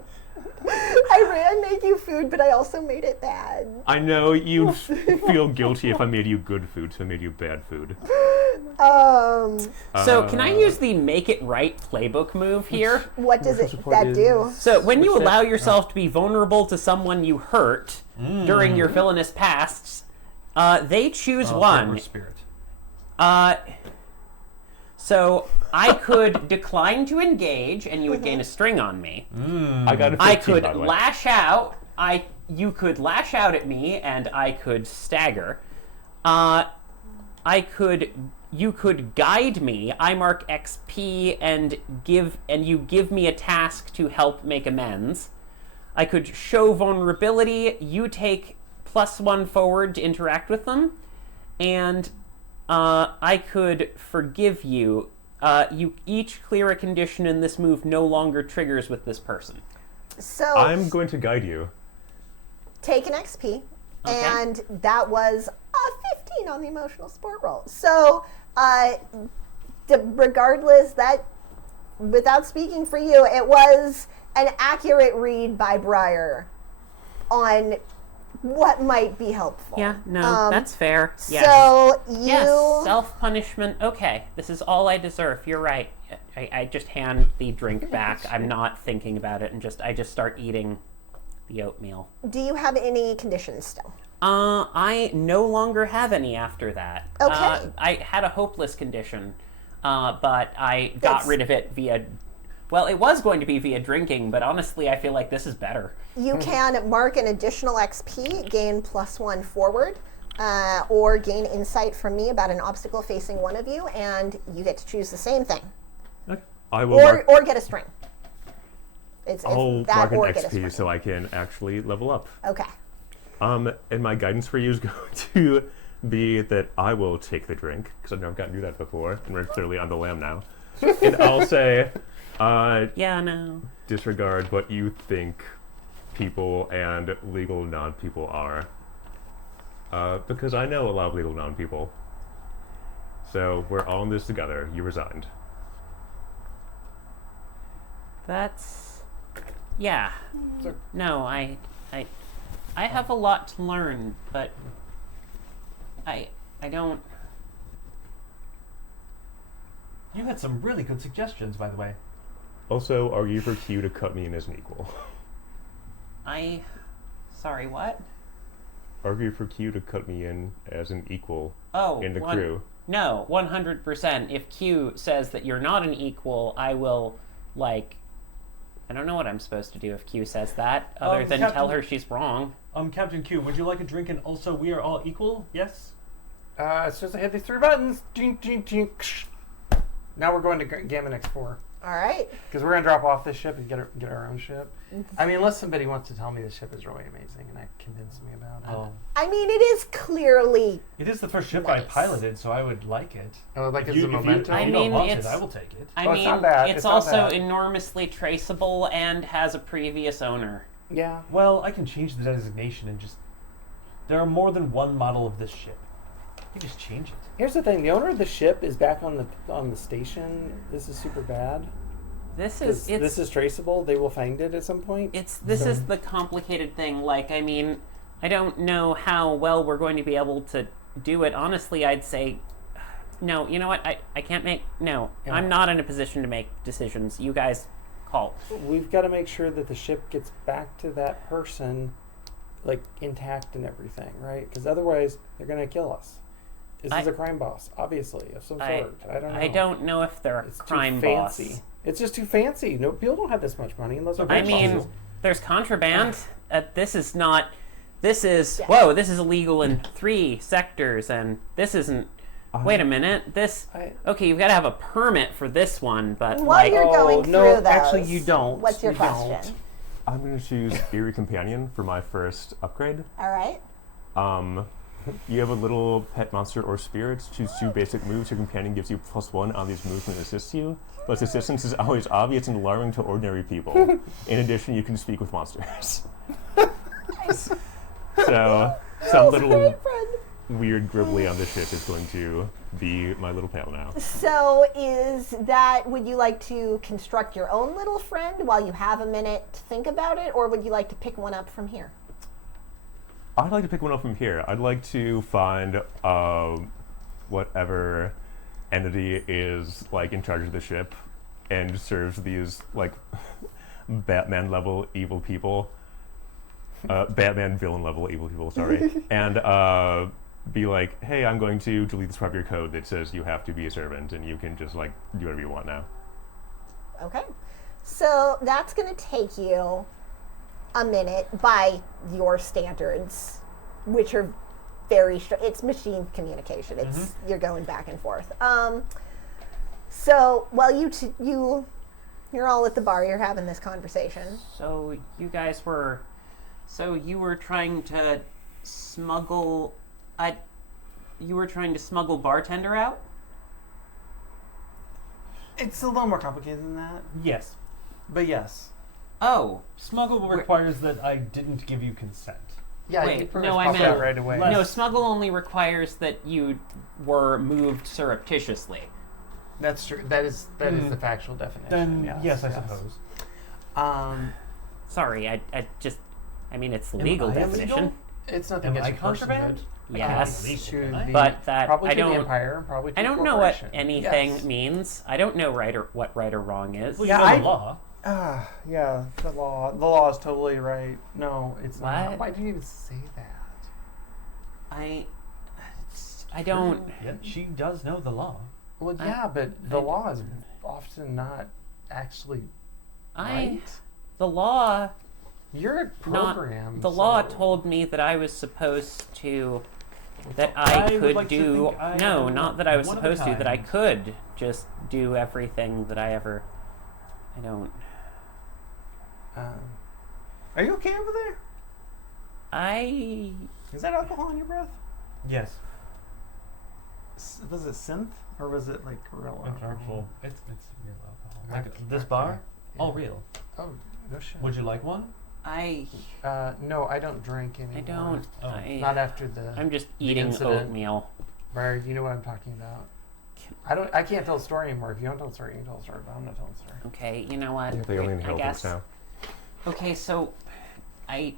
I make you food, but I also made it bad. I know you'd feel guilty if I made you good food, so I made you bad food. So can I use the make it right playbook move here? What does Emotional it support that do? So when you What's that? allow yourself to be vulnerable to someone you hurt during your villainous pasts, they choose one. Or spirit. So I could decline to engage, and you would gain a string on me. I got a 15, I could by the way. lash out. You could lash out at me, and I could stagger. You could guide me. I mark XP and you give me a task to help make amends. I could show vulnerability. You take +1 forward to interact with them, and I could forgive you. You each clear a condition, and this move no longer triggers with this person. So I'm going to guide you. take an XP, Okay. and that was a 15 on the emotional support roll. So, regardless, that without speaking for you, it was an accurate read by Briar on what might be helpful. Yeah, no, that's fair. Yes. So you Yes, self-punishment. Okay, this is all I deserve. You're right. I just hand the drink back. I'm not thinking about it, and I just start eating the oatmeal. do you have any conditions still? I no longer have any after that. Okay. I had a hopeless condition, but I got That's- rid of it via. Well, it was going to be via drinking, but honestly, I feel like this is better. You can mark an additional XP, gain +1 forward, or gain insight from me about an obstacle facing one of you, and you get to choose the same thing, I will mark, or get a string. It's I'll that mark an or get a XP string. so I can actually level up. Okay. And my guidance for you is going to be that I will take the drink, because I've never gotten to do that before, and we're clearly on the lamb now. And I'll say, Yeah, no. disregard what you think people and legal non-people are. Because I know a lot of legal non-people. So we're all in this together. You resigned. That's. Yeah. So- No, I have a lot to learn, but I don't. You had some really good suggestions, by the way. Also, argue for Q to cut me in as an equal. Sorry, what? Argue for Q to cut me in as an equal Oh, in the crew. No, 100%. If Q says that you're not an equal, I will, I don't know what I'm supposed to do if Q says that, other than Captain- tell her she's wrong. Captain Q, would you like a drink and also we are all equal? Yes? It's just I hit these 3 buttons. Ding, ding, ding. Now we're going to Gamma X4. All right. Because we're going to drop off this ship and get our own ship. I mean, unless somebody wants to tell me this ship is really amazing and convince me about it. Oh. I mean, it is clearly. It is the first ship Nice. I piloted, so I would like it. Oh, like If it's you, a if you, momentum? if I you mean, don't want it's- it, I will take it. I Oh, mean, it's not bad. it's It's not also bad. enormously traceable and has a previous owner. Yeah. Well, I can change the designation and just... There are more than one model of this ship. You just change it. Here's the thing: the owner of the ship is back on the station. This is super bad. This is This is traceable. They will find it at some point. This is the complicated thing. I mean, I don't know how well we're going to be able to do it. Honestly, I'd say no. You know what? I can't make no. Yeah. I'm not in a position to make decisions. You guys call. We've got to make sure that the ship gets back to that person, intact and everything, right? Because otherwise, they're going to kill us. This is a crime boss, obviously, of some sort. I don't know. I don't know if they're a It's crime too fancy. boss. It's just too fancy. No, people don't have this much money unless they're I crime mean, bosses. there's contraband. This is not. This is Yeah. whoa. This is illegal in 3 sectors, and this isn't. Wait a minute. This. Okay, you've got to have a permit for this one, but While like. you're going through those, actually you don't. What's your You question? don't. I'm going to choose Eerie Companion for my first upgrade. All right. You have a little pet monster or spirit. Choose 2 basic moves. Your companion gives you +1 on these moves and assists you. But its assistance is always obvious and alarming to ordinary people. In addition, you can speak with monsters. Nice. So, some little Spirit friend. weird gribbly on the ship is going to be my little pal now. So would you like to construct your own little friend while you have a minute to think about it, or would you like to pick one up from here? I'd like to pick one up from here. I'd like to find whatever entity is like in charge of the ship and serves these like Batman level evil people. Batman villain level evil people, sorry. And be like, hey, I'm going to delete this part of your code that says you have to be a servant and you can just like do whatever you want now. Okay. So that's going to take you a minute by your standards, which are very it's machine communication. It's you're going back and forth. So while you're all at the bar, you're having this conversation. So you guys were. So you were trying to smuggle. You were trying to smuggle bartender out? It's a little more complicated than that, Yes. but yes. Oh. Smuggle requires that I didn't give you consent. Yeah, Wait, you pretty no, much I pop meant- out right away. Less- No, smuggle only requires that you were moved surreptitiously. That's true. That is the factual definition. Then yes, I suppose. Sorry, I mean, it's legal I definition. illegal? It's nothing Am against I your contraband? personhood. Yes. To Can the, I? But that- probably I to the don't- empire, and probably to I the don't know what corporation. anything Yes. means. I don't know what right or wrong is. Well, Yeah, you know I- the law. Yeah, the law. The law is totally right. No, it's not. What? Why did you even say that? I don't. Yeah, she does know the law. Well, yeah, but the law is often not actually right. The law. You're a program. The law so- told me that I was supposed to. That I I would could like to do. think I No, am not that I was one of a supposed to. That I kind. could just do everything that I ever. I don't. Are you okay over there? I. Is that alcohol in your breath? Yes. Was it synth or was it like real It's alcohol? actual. It's real alcohol. Okay. Like this bar, Yeah. all real. Oh no shit. Would you like one? No, I don't drink anymore. I don't. Oh. Not after the. I'm just eating incident. oatmeal. Briar, you know what I'm talking about. I can't tell a story anymore. If you don't tell a story, you can tell a story. But I'm not telling a story. Okay, you know what? Yeah, they only I inherit guess. things now. Okay, so I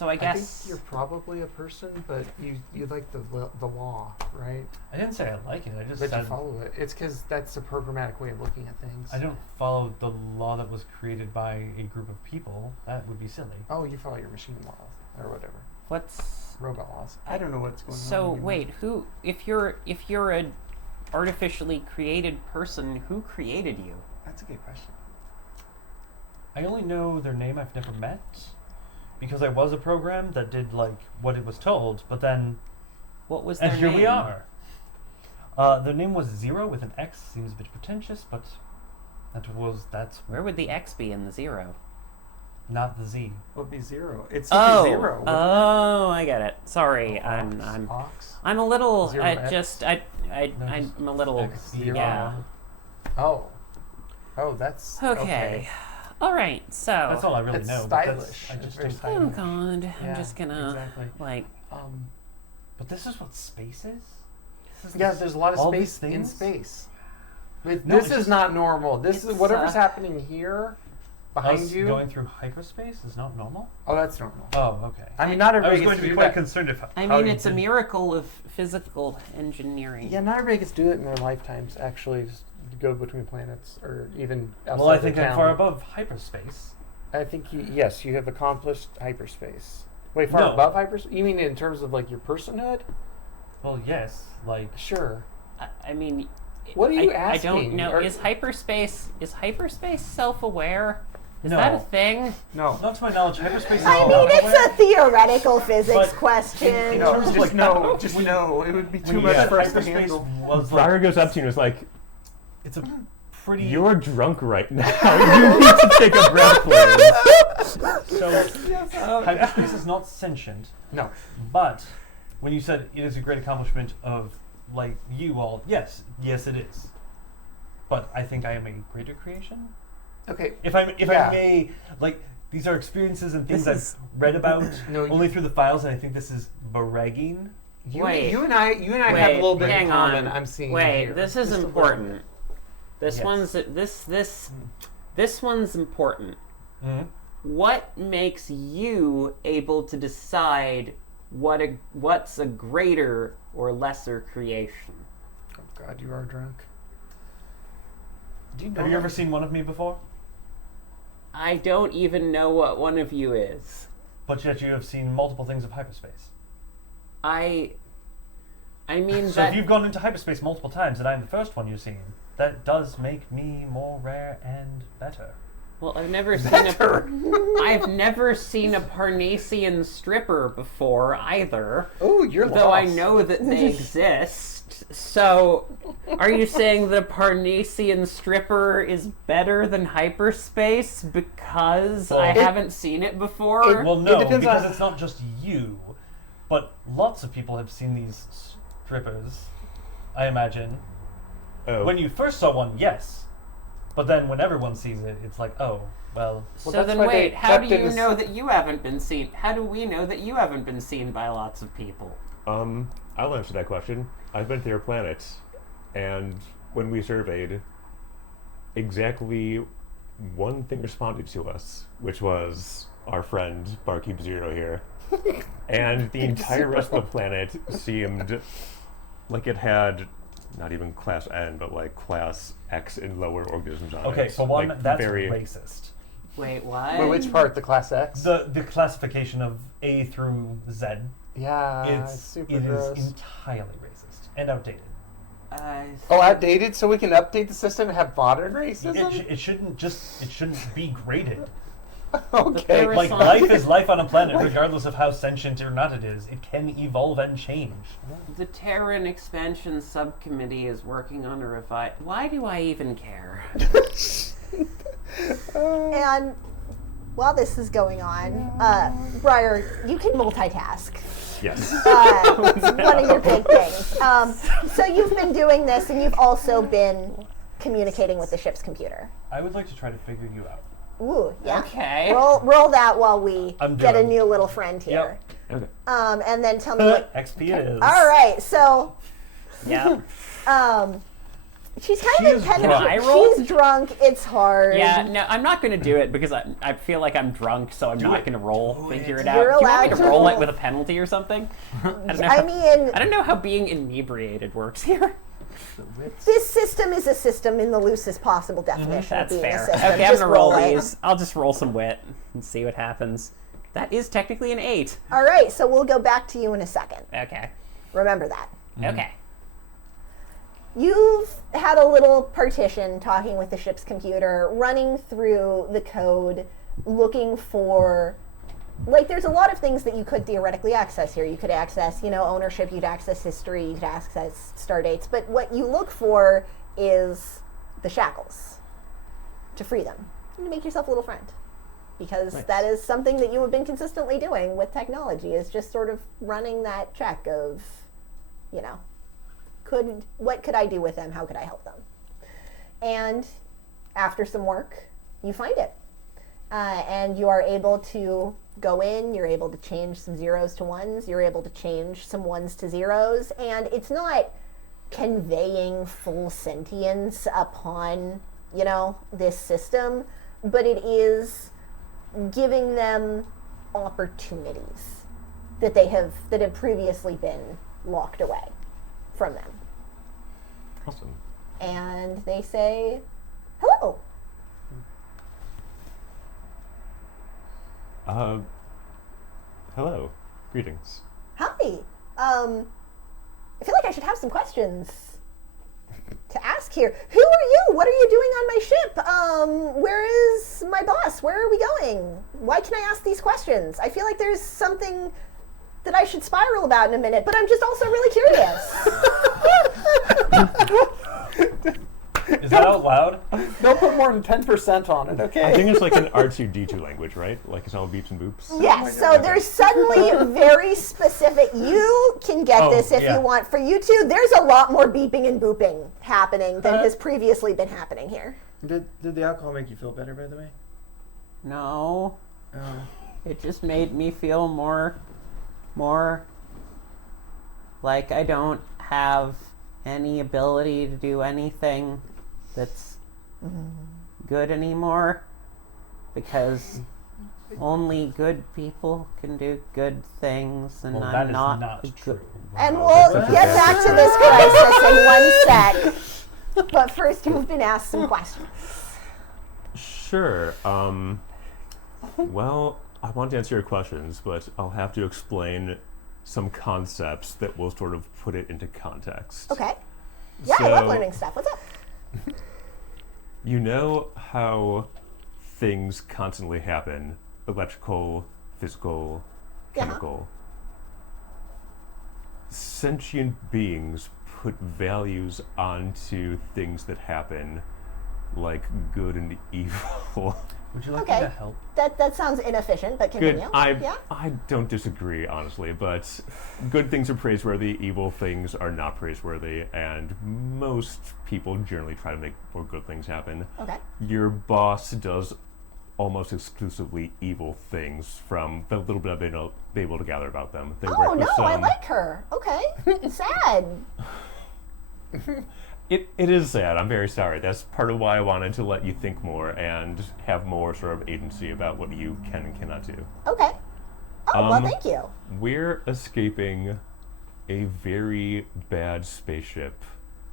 I guess think you're probably a person, but you like the law, right? I didn't say I like it. I just But you said follow it. It's because that's a programmatic way of looking at things. I don't follow the law that was created by a group of people. That would be silly. Oh, you follow your machine laws or whatever, what's robot laws. I don't know what's going on. so anymore. wait, who if you're a artificially created person, who created you? That's a good question. I only know their name. I've never met because I was a program that did like what it was told, but then What was their and here name? we are. Their name was Zero with an X. Seems a bit pretentious, but that's Where would the X be in the zero? not the Z. What would be zero? It's Oh, zero. I get it. Sorry, I'm Ox. I'm a little. Zero I X? just I'm a little. X, Zero. Yeah. Oh, that's Okay. All right. So. That's all I really It's know. but stylish. I It's just very don't- Oh stylish. God! I'm Yeah, just gonna exactly. like. But this is what space is. This is Yeah, there's a lot of all space these in things? space. But No, this it's is just- not normal. This is It's, whatever's happening here behind Us you. going through hyperspace is not normal. Oh, that's normal. Oh, okay. I mean, not I everybody was going gets to be do quite that. concerned if. I how mean, you it's a did- miracle of physical engineering. Yeah, not everybody gets to do it in their lifetimes. Actually, just go between planets or even outside Well, I their think I'm town. far above hyperspace. I think yes, you have accomplished hyperspace. Wait, far No. above hyperspace? You mean in terms of like your personhood? Well, yes, like Sure. I mean. What are you I don't asking? know. Are- Is hyperspace self-aware? Is No. that a thing? No. Not to my knowledge, hyperspace is I all mean, everywhere. it's a theoretical physics But question. No, terms of, just like, no. Just no. It would be too When much you said for us to hyperspace handle. was like, Briar goes up to you and is like, it's a pretty... "You're drunk right now. You need to take a breath, please." So, hyperspace is not sentient, No. but when you said it is a great accomplishment of, like, you all, yes it is. But I think I am a greater creation? Okay. If I Yeah. may, like, these are experiences and things This I've read about No, only through the files, and I think this is bragging. Wait. You and I have a little bit in hang common. on. I'm seeing. Wait, here. this is Just a little important. This Yes. one's this one's important. Mm-hmm. What makes you able to decide what's a greater or lesser creation? bit. Oh God, you are drunk. Do you know? Have you ever seen one of me before? I don't even know what one of you is. But yet you have seen multiple things of hyperspace. I mean So that if you've gone into hyperspace multiple times and I'm the first one you've seen, that does make me more rare and better. well, I've never seen a Parnassian stripper before either. Oh, you're Though I lost. know that they exist. So, are you saying the Parnassian stripper is better than hyperspace because I Well, haven't seen it before? Well, no, depends because on- it's not just you, but lots of people have seen these strippers, I imagine. Oh, When you first saw one, yes. But then when everyone sees it, it's like, oh, well... So that's then why wait, they how do kept it you as- know that you haven't been seen? How do we know that you haven't been seen by lots of people? I'll answer that question. I've been to your planet, and when we surveyed, exactly one thing responded to us, which was our friend Barkeep Zero here. And the entire rest of the planet seemed like it had not even class N, but like class X and lower organisms on it. Okay, for one, Like, that's very racist. Wait, what? Wait, which part? The class X? The classification of A through Z, yeah, it's it super is gross. entirely racist and outdated. Oh, outdated, so we can update the system and have modern racism? It shouldn't be graded. Okay. there Like, some- life is life on a planet, regardless of how sentient or not it is. It can evolve and change. The Terran Expansion Subcommittee is working on a revise. Why do I even care? And while this is going on, Briar, you can multitask. yes. It's one of your big things. So you've been doing this, and you've also been communicating with the ship's computer. I would like to try to figure you out. Ooh, yeah. Okay. Roll that while we I'm get a doing. new little friend here. Okay. And then tell me what. XP it is. All right, so Yeah. she's kind She of is independent. drunk. Can I roll? She's drunk. It's hard. Yeah, no, I'm not going to do it because I feel like I'm drunk, so I'm not it. going to roll. Do Figure it. it out. You're Do you want me allowed to to roll it roll. with a penalty or something? I don't know. I mean, I don't know how being inebriated works here. this system is a system in the loosest possible definition of That's being fair. a system. Okay, I'm Just gonna roll it. these. I'll just roll some wit and see what happens. That is technically an 8. All right, so we'll go back to you in a second. Okay. Remember that. Okay. You've had a little partition talking with the ship's computer, running through the code, looking for. Like, there's a lot of things that you could theoretically access here. You could access, ownership, you'd access history, you could access star dates, but what you look for is the shackles to free them and to make yourself a little friend. Because Nice. that is something that you have been consistently doing with technology, is just sort of running that check of, what could I do with them? How could I help them? And after some work, you find it. And you are able to go in, you're able to change some zeros to ones, you're able to change some ones to zeros, and it's not conveying full sentience upon, this system, but it is giving them opportunities that have previously been locked away from them. Awesome. And they say, hello. Hello. Greetings. Hi. I feel like I should have some questions to ask here. Who are you? What are you doing on my ship? Where is my boss? Where are we going? Why can I ask these questions? I feel like there's something that I should spiral about in a minute, but I'm just also really curious. Is that out loud? Don't put more than 10% on it, okay? I think it's like an R2D2 language, right? Like it's all beeps and boops. Yes, so there's suddenly very specific. You can get Oh, this if yeah. you want. For you two, there's a lot more beeping and booping happening than has previously been happening here. Did the alcohol make you feel better, by the way? No, Oh. it just made me feel more like I don't have any ability to do anything that's good anymore, because only good people can do good things, and Well, I'm that is not, not a true. good. And Wow, we'll that's such a get bad back to story. this crisis in one sec. But first, you've been asked some questions. Sure. Well, I want to answer your questions, but I'll have to explain some concepts that will sort of put it into context. Okay. Yeah, I love So- learning stuff. What's up? You know how things constantly happen: electrical, physical, Yeah. chemical. Sentient beings put values onto things that happen, like good and evil. Would you like Okay. me to help? That sounds inefficient, but Good. continue. I Yeah. don't disagree, honestly, but good things are praiseworthy, evil things are not praiseworthy, and most people generally try to make more good things happen. Okay. Your boss does almost exclusively evil things from the little bit I've been able to gather about them. They Oh work no, with some, I like her. Okay. Sad. It is sad. I'm very sorry. That's part of why I wanted to let you think more and have more sort of agency about what you can and cannot do. Okay. Oh well, thank you. We're escaping a very bad spaceship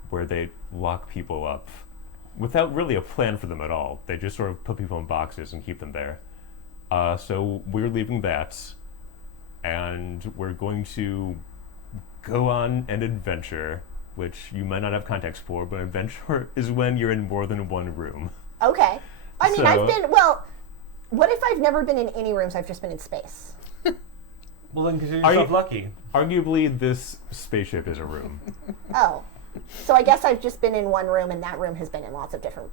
where they lock people up without really a plan for them at all. They just sort of put people in boxes and keep them there. So we're leaving that, and we're going to go on an adventure, which you might not have context for, but an adventure is when you're in more than one room. Okay. I mean, So- I've been. Well, what if I've never been in any rooms? I've just been in space. Well, then consider Are yourself you- lucky. Arguably, this spaceship is a room. Oh. So I guess I've just been in one room, and that room has been in lots of different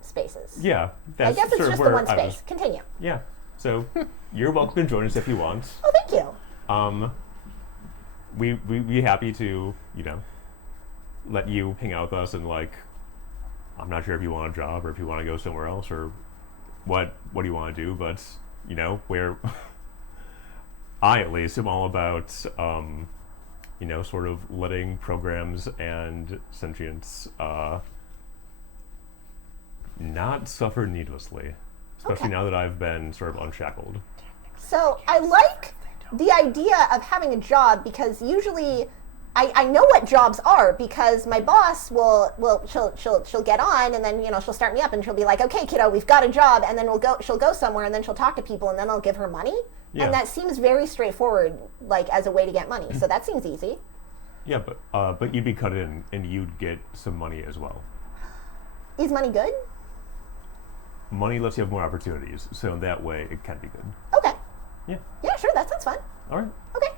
spaces. Yeah, that's I guess it's sort of just the where one I space. was. Continue. Yeah, so you're welcome to join us if you want. Oh, thank you. We'd be happy to, let you hang out with us, and I'm not sure if you want a job or if you want to go somewhere else or what do you want to do, but where I at least am all about sort of letting programs and sentience not suffer needlessly, especially Okay. now that I've been sort of unshackled. So I like the idea of having a job because usually I know what jobs are because my boss she'll get on and then she'll start me up and she'll be like, okay kiddo, we've got a job, and then she'll go somewhere and then she'll talk to people and then I'll give her money. Yeah. And that seems very straightforward, as a way to get money. So that seems easy. Yeah, but you'd be cut in and you'd get some money as well. Is money good? Money lets you have more opportunities, so in that way it can be good. Okay. Yeah. Yeah, sure, that sounds fun. All right. Okay.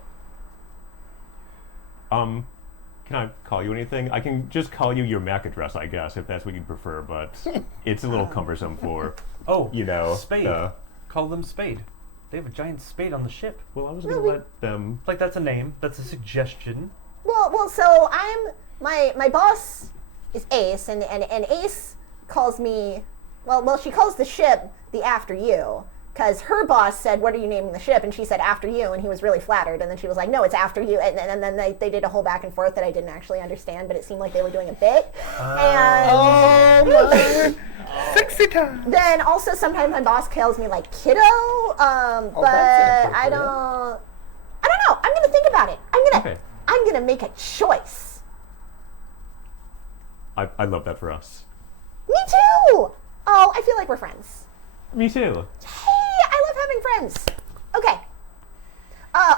Can I call you anything? I can just call you your MAC address, I guess, if that's what you'd prefer, but it's a little cumbersome for, Oh, the- Spade. Call them Spade. They have a giant spade on the ship. Well, I was going to Really? let them... Like, that's a name. That's a suggestion. Well, so my boss is Ace, and Ace calls me, she calls the ship the After You, because her boss said, what are you naming the ship? And she said, After You, and he was really flattered, and then she was like, no, it's After You, and then they did a whole back and forth that I didn't actually understand, but it seemed like they were doing a bit. And Sexy time. then also sometimes my boss calls me like kiddo, but that's I inappropriate. don't know. I'm gonna think about it. Okay. I'm gonna make a choice. I love that for us. Me too! Oh, I feel like we're friends. Me too. Hey, I love having friends. Okay.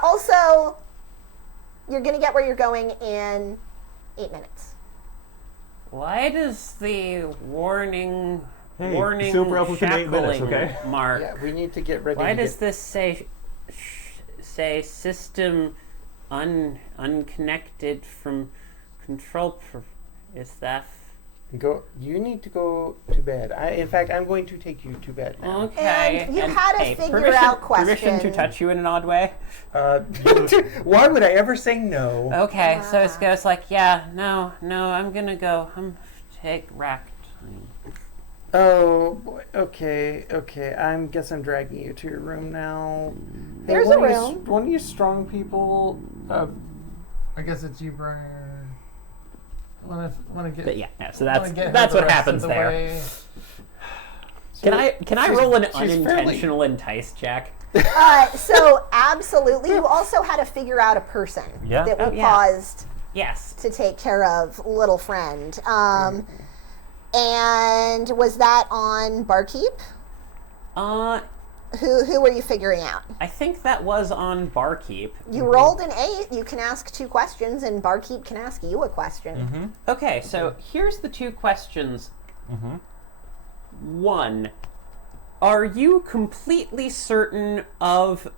Also, you're gonna get where you're going in 8 minutes. Why does the warning super up within 8 minutes, shackling okay? mark? Yeah, we need to get ready. Why to does get, this say system unconnected from control? Is that go? You need to go to bed. In fact, I'm going to take you to bed now. okay? And you had a figure permission, out Permission to question. touch you in an odd way. Why would I ever say no? Okay, so it goes like, yeah, no, I'm gonna go. Take rack time. Oh, boy. Okay. Guess I'm dragging you to your room now. Hey, There's one a of you room. one of you strong people. I guess it's you, Brian. Want to get? But yeah, so that's what happens there. Way. Can I roll an she's unintentional entice check? So absolutely. You also had to figure out a person Yeah. that we Oh, yeah. paused Yes. to take care of little friend. And was that on Barkeep? Who were you figuring out? I think that was on Barkeep. You rolled an 8. You can ask 2 questions, and Barkeep can ask you a question. Okay, so here's the 2 questions. 1, are you completely certain of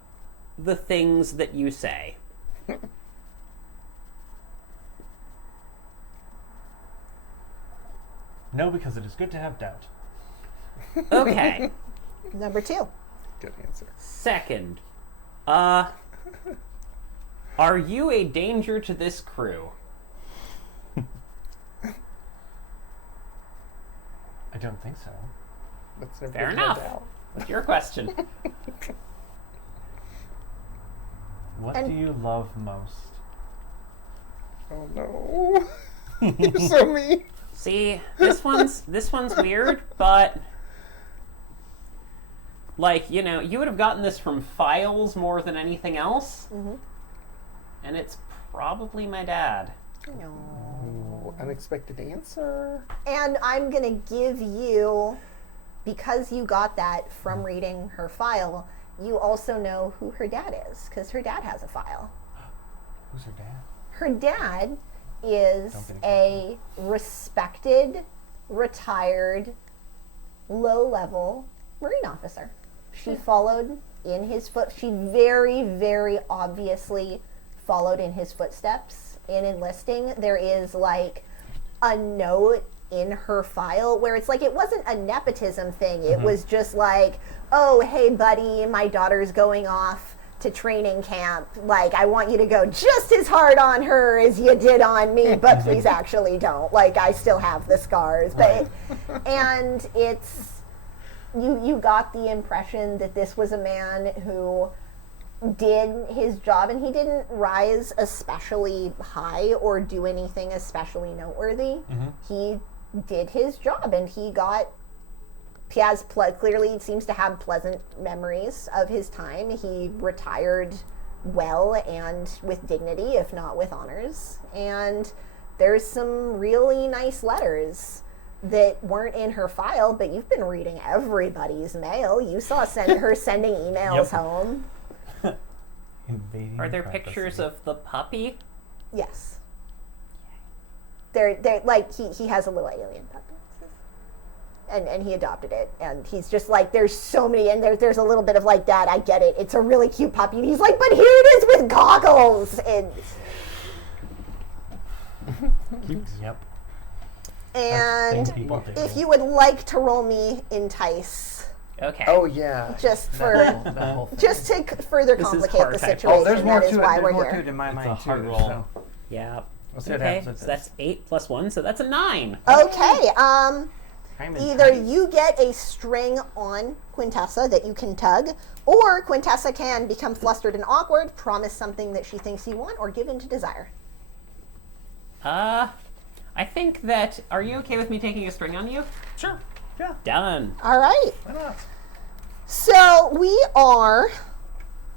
the things that you say? No, because it is good to have doubt. Okay. Number 2. Good answer. Second, are you a danger to this crew? I don't think so. That's never Fair good to have enough. doubt. What's your question? What And- do you love most? Oh no. You're so mean. See, this one's weird, but like, you know, you would have gotten this from files more than anything else. And it's probably my dad. Ooh, unexpected answer. And I'm going to give you, because you got that from reading her file, you also know who her dad is, because her dad has a file. Who's her dad? Her dad is Don't get a respected, retired, low-level Marine officer. She followed in his She very, very obviously followed in his footsteps in enlisting. There is like a note in her file where it's like, it wasn't a nepotism thing. It was just like, oh, hey, buddy, my daughter's going off to training camp. Like, I want you to go just as hard on her as you did on me, but please actually don't. Like, I still have the scars. But and it's, you got the impression that this was a man who did his job, and he didn't rise especially high or do anything especially noteworthy. He did his job, and he has clearly seems to have pleasant memories of his time. He retired well and with dignity, if not with honors. And there's some really nice letters that weren't in her file, but you've been reading everybody's mail. You saw her sending emails home. Invading Are there privacy. pictures of the puppy? Yes. They're like, he has a little alien puppy. And he adopted it, and he's just like, there's so many, and there's a little bit of like, Dad, I get it, it's a really cute puppy, and he's like, but here it is with goggles, and Yep. and Things people do. if you would like to roll me entice, Okay. Oh yeah. just That for whole- that whole thing. just to further This is complicate hard the type. situation, Oh, there's more that to is it. why There's we're more here. to it in my It's a mind hard too. roll. So Yeah. we'll see what Okay, happens with so this. that's 8 plus 1, so that's a 9. Okay, I'm either enticed. you get a string on Quintessa that you can tug, or Quintessa can become flustered and awkward, promise something that she thinks you want, or give in to desire. I think that, are you okay with me taking a string on you? Sure. Yeah. Done. All right. Why not? So we are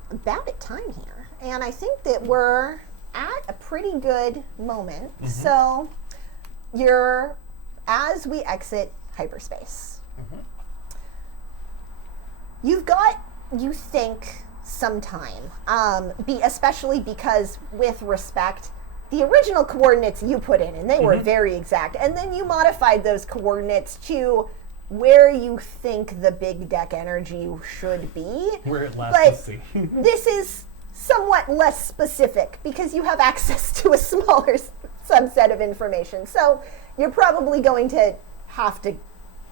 about at time here, and I think that we're at a pretty good moment. So as we exit hyperspace, you've got, you think, some time, especially because with respect, the original coordinates you put in, and they were very exact, and then you modified those coordinates to where you think the big deck energy should be. Where it lasts But to see. this is somewhat less specific because you have access to a smaller subset of information. So you're probably going to have to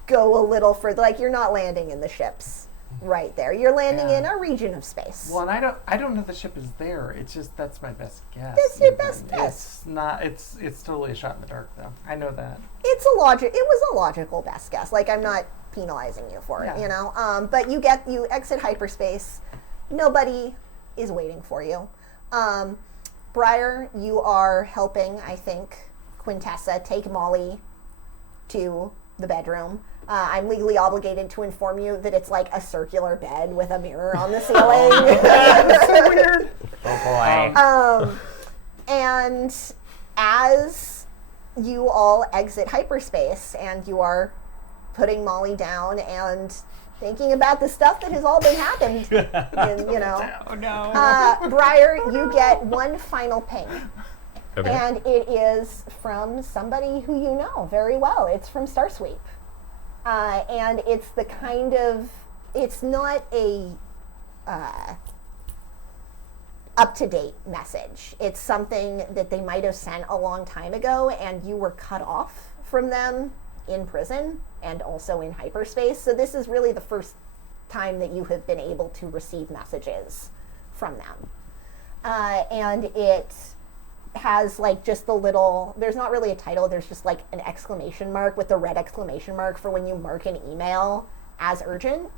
go a little further. Like, you're not landing in the ships right there. You're landing in a region of space. Well, and I don't know the ship is there. It's just that's my best guess. That's your even. best guess. It's not. It's totally a shot in the dark, though. I know that. It was a logical best guess. Like, I'm not penalizing you for it, Yeah. you know. But you exit hyperspace. Nobody is waiting for you. Briar, you are helping, I think, Quintessa take Molly to the bedroom. I'm legally obligated to inform you that it's like a circular bed with a mirror on the ceiling. So weird. Oh boy. And as you all exit hyperspace and you are putting Molly down and thinking about the stuff that has all been happened, you know. Oh no. Briar, you get one final ping. Okay. And it is from somebody who you know very well. It's from Starsweep. And it's the kind of, it's not a up-to-date message. It's something that they might have sent a long time ago and you were cut off from them in prison and also in hyperspace. So this is really the first time that you have been able to receive messages from them. And it has like just the little, there's not really a title, there's just like an exclamation mark with the red exclamation mark for when you mark an email as urgent.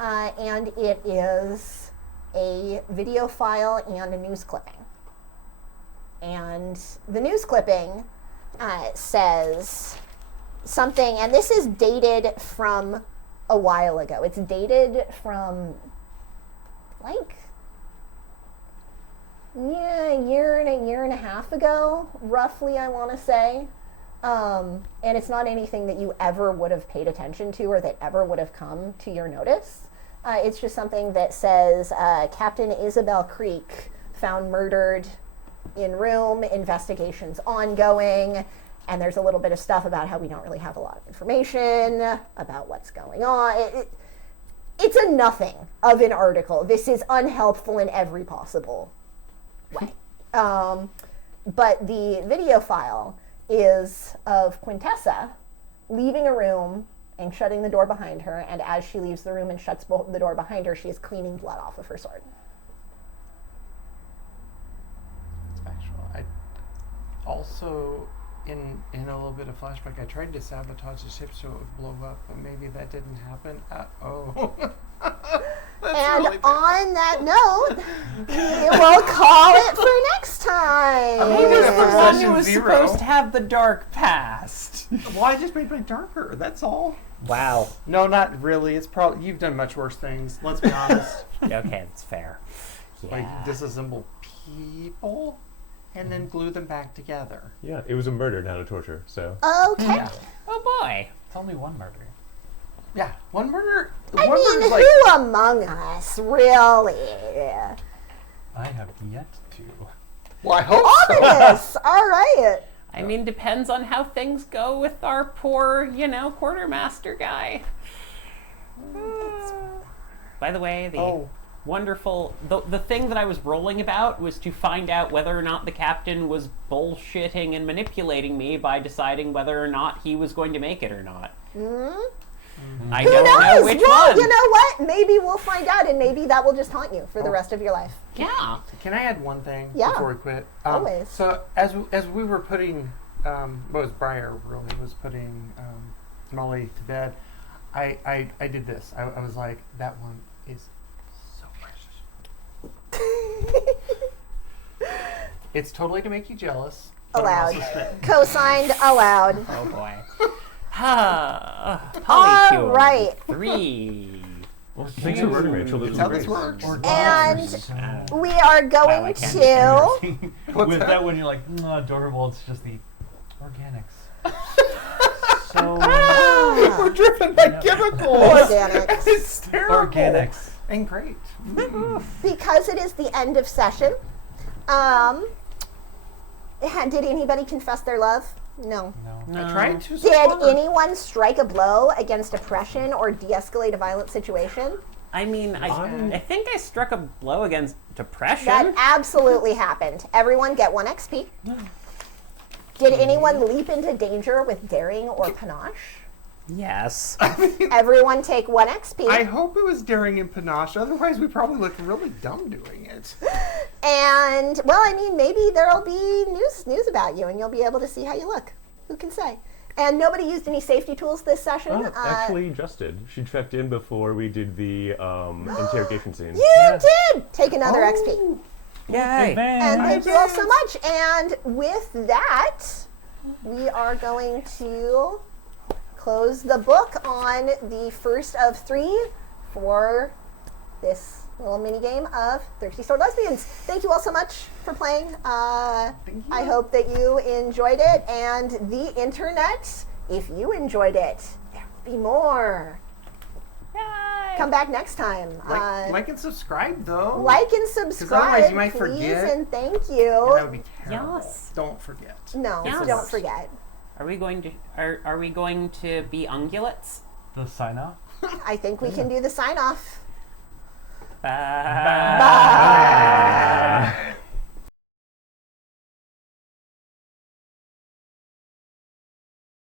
And it is a video file and a news clipping. And the news clipping says something, and this is dated from a while ago. It's dated from like a year and a half ago, roughly, I want to say. And it's not anything that you ever would have paid attention to or that ever would have come to your notice. It's just something that says, Captain Isabel Creek found murdered in room, investigations ongoing, and there's a little bit of stuff about how we don't really have a lot of information about what's going on. It's a nothing of an article. This is unhelpful in every possible way. But the video file is of Quintessa leaving a room and shutting the door behind her, and as she leaves the room and shuts the door behind her, she is cleaning blood off of her sword. Actual. I also, in a little bit of flashback, I tried to sabotage the ship so it would blow up, but maybe that didn't happen. And on that note, we will call it for next time. Who was the One Session who was 0. supposed to have the dark past. Well, I just made mine darker. That's all. Wow. No, not really. It's probably you've done much worse things. Let's be honest. Okay, that's fair. Like Yeah. disassemble people and then glue them back together. Yeah, it was a murder, not a torture. So Okay. Yeah. Oh boy. It's only one murder. Yeah. One murder. I one mean, murder's like who among us, really? I have yet to. well, I hope so. Ominous. All right. I mean, depends on how things go with our poor, quartermaster guy. By the way, the wonderful, the thing that I was rolling about was to find out whether or not the captain was bullshitting and manipulating me by deciding whether or not he was going to make it or not. I Who don't know knows? which Well, one. you know what? Maybe we'll find out, and maybe that will just haunt you for the rest of your life. Yeah. Can I add one thing Yeah. before we quit? Always. So as we were putting, what was Briar really was putting Molly to bed, I did this. I was like, that one is so precious. It's totally to make you jealous. but I'm Allowed. also spitting. Co-signed. Allowed. Oh boy. All Polycule. right. 3. well, thanks for running, Rachel. This was How great. this works. And we are going I can't to. With that one, you're like, adorable. It's just the organics. So We're driven by chemicals. Organics. It's terrible. organics. And great. Because it is the end of session, Did anybody confess their love? No. No. I tried to. Did support. anyone strike a blow against oppression or de-escalate a violent situation? I mean, I think I struck a blow against depression. That absolutely happened. Everyone get 1 XP. Did anyone leap into danger with daring or panache? Yes. Everyone take 1 XP. I hope it was daring and panache. Otherwise, we probably look really dumb doing it. And, well, I mean, maybe there'll be news about you and you'll be able to see how you look. Who can say? And nobody used any safety tools this session. Oh, actually, Just did. She checked in before we did the interrogation scene. You did! Take another XP. Yay. And thank you all so much. And with that, we are going to close the book on the first of 3 for this little mini game of Thirsty Sword Lesbians. Thank you all so much for playing. I hope that you enjoyed it, and the internet, if you enjoyed it, there will be more. Yay. Come back next time. Like and subscribe, though. Like and subscribe, otherwise you might please, forget. and thank And you. that would be terrible. Yes. Don't forget. No, Yes. don't forget. Are we going to be ungulates? The sign off? I think we can do the sign off. Bye. Bye.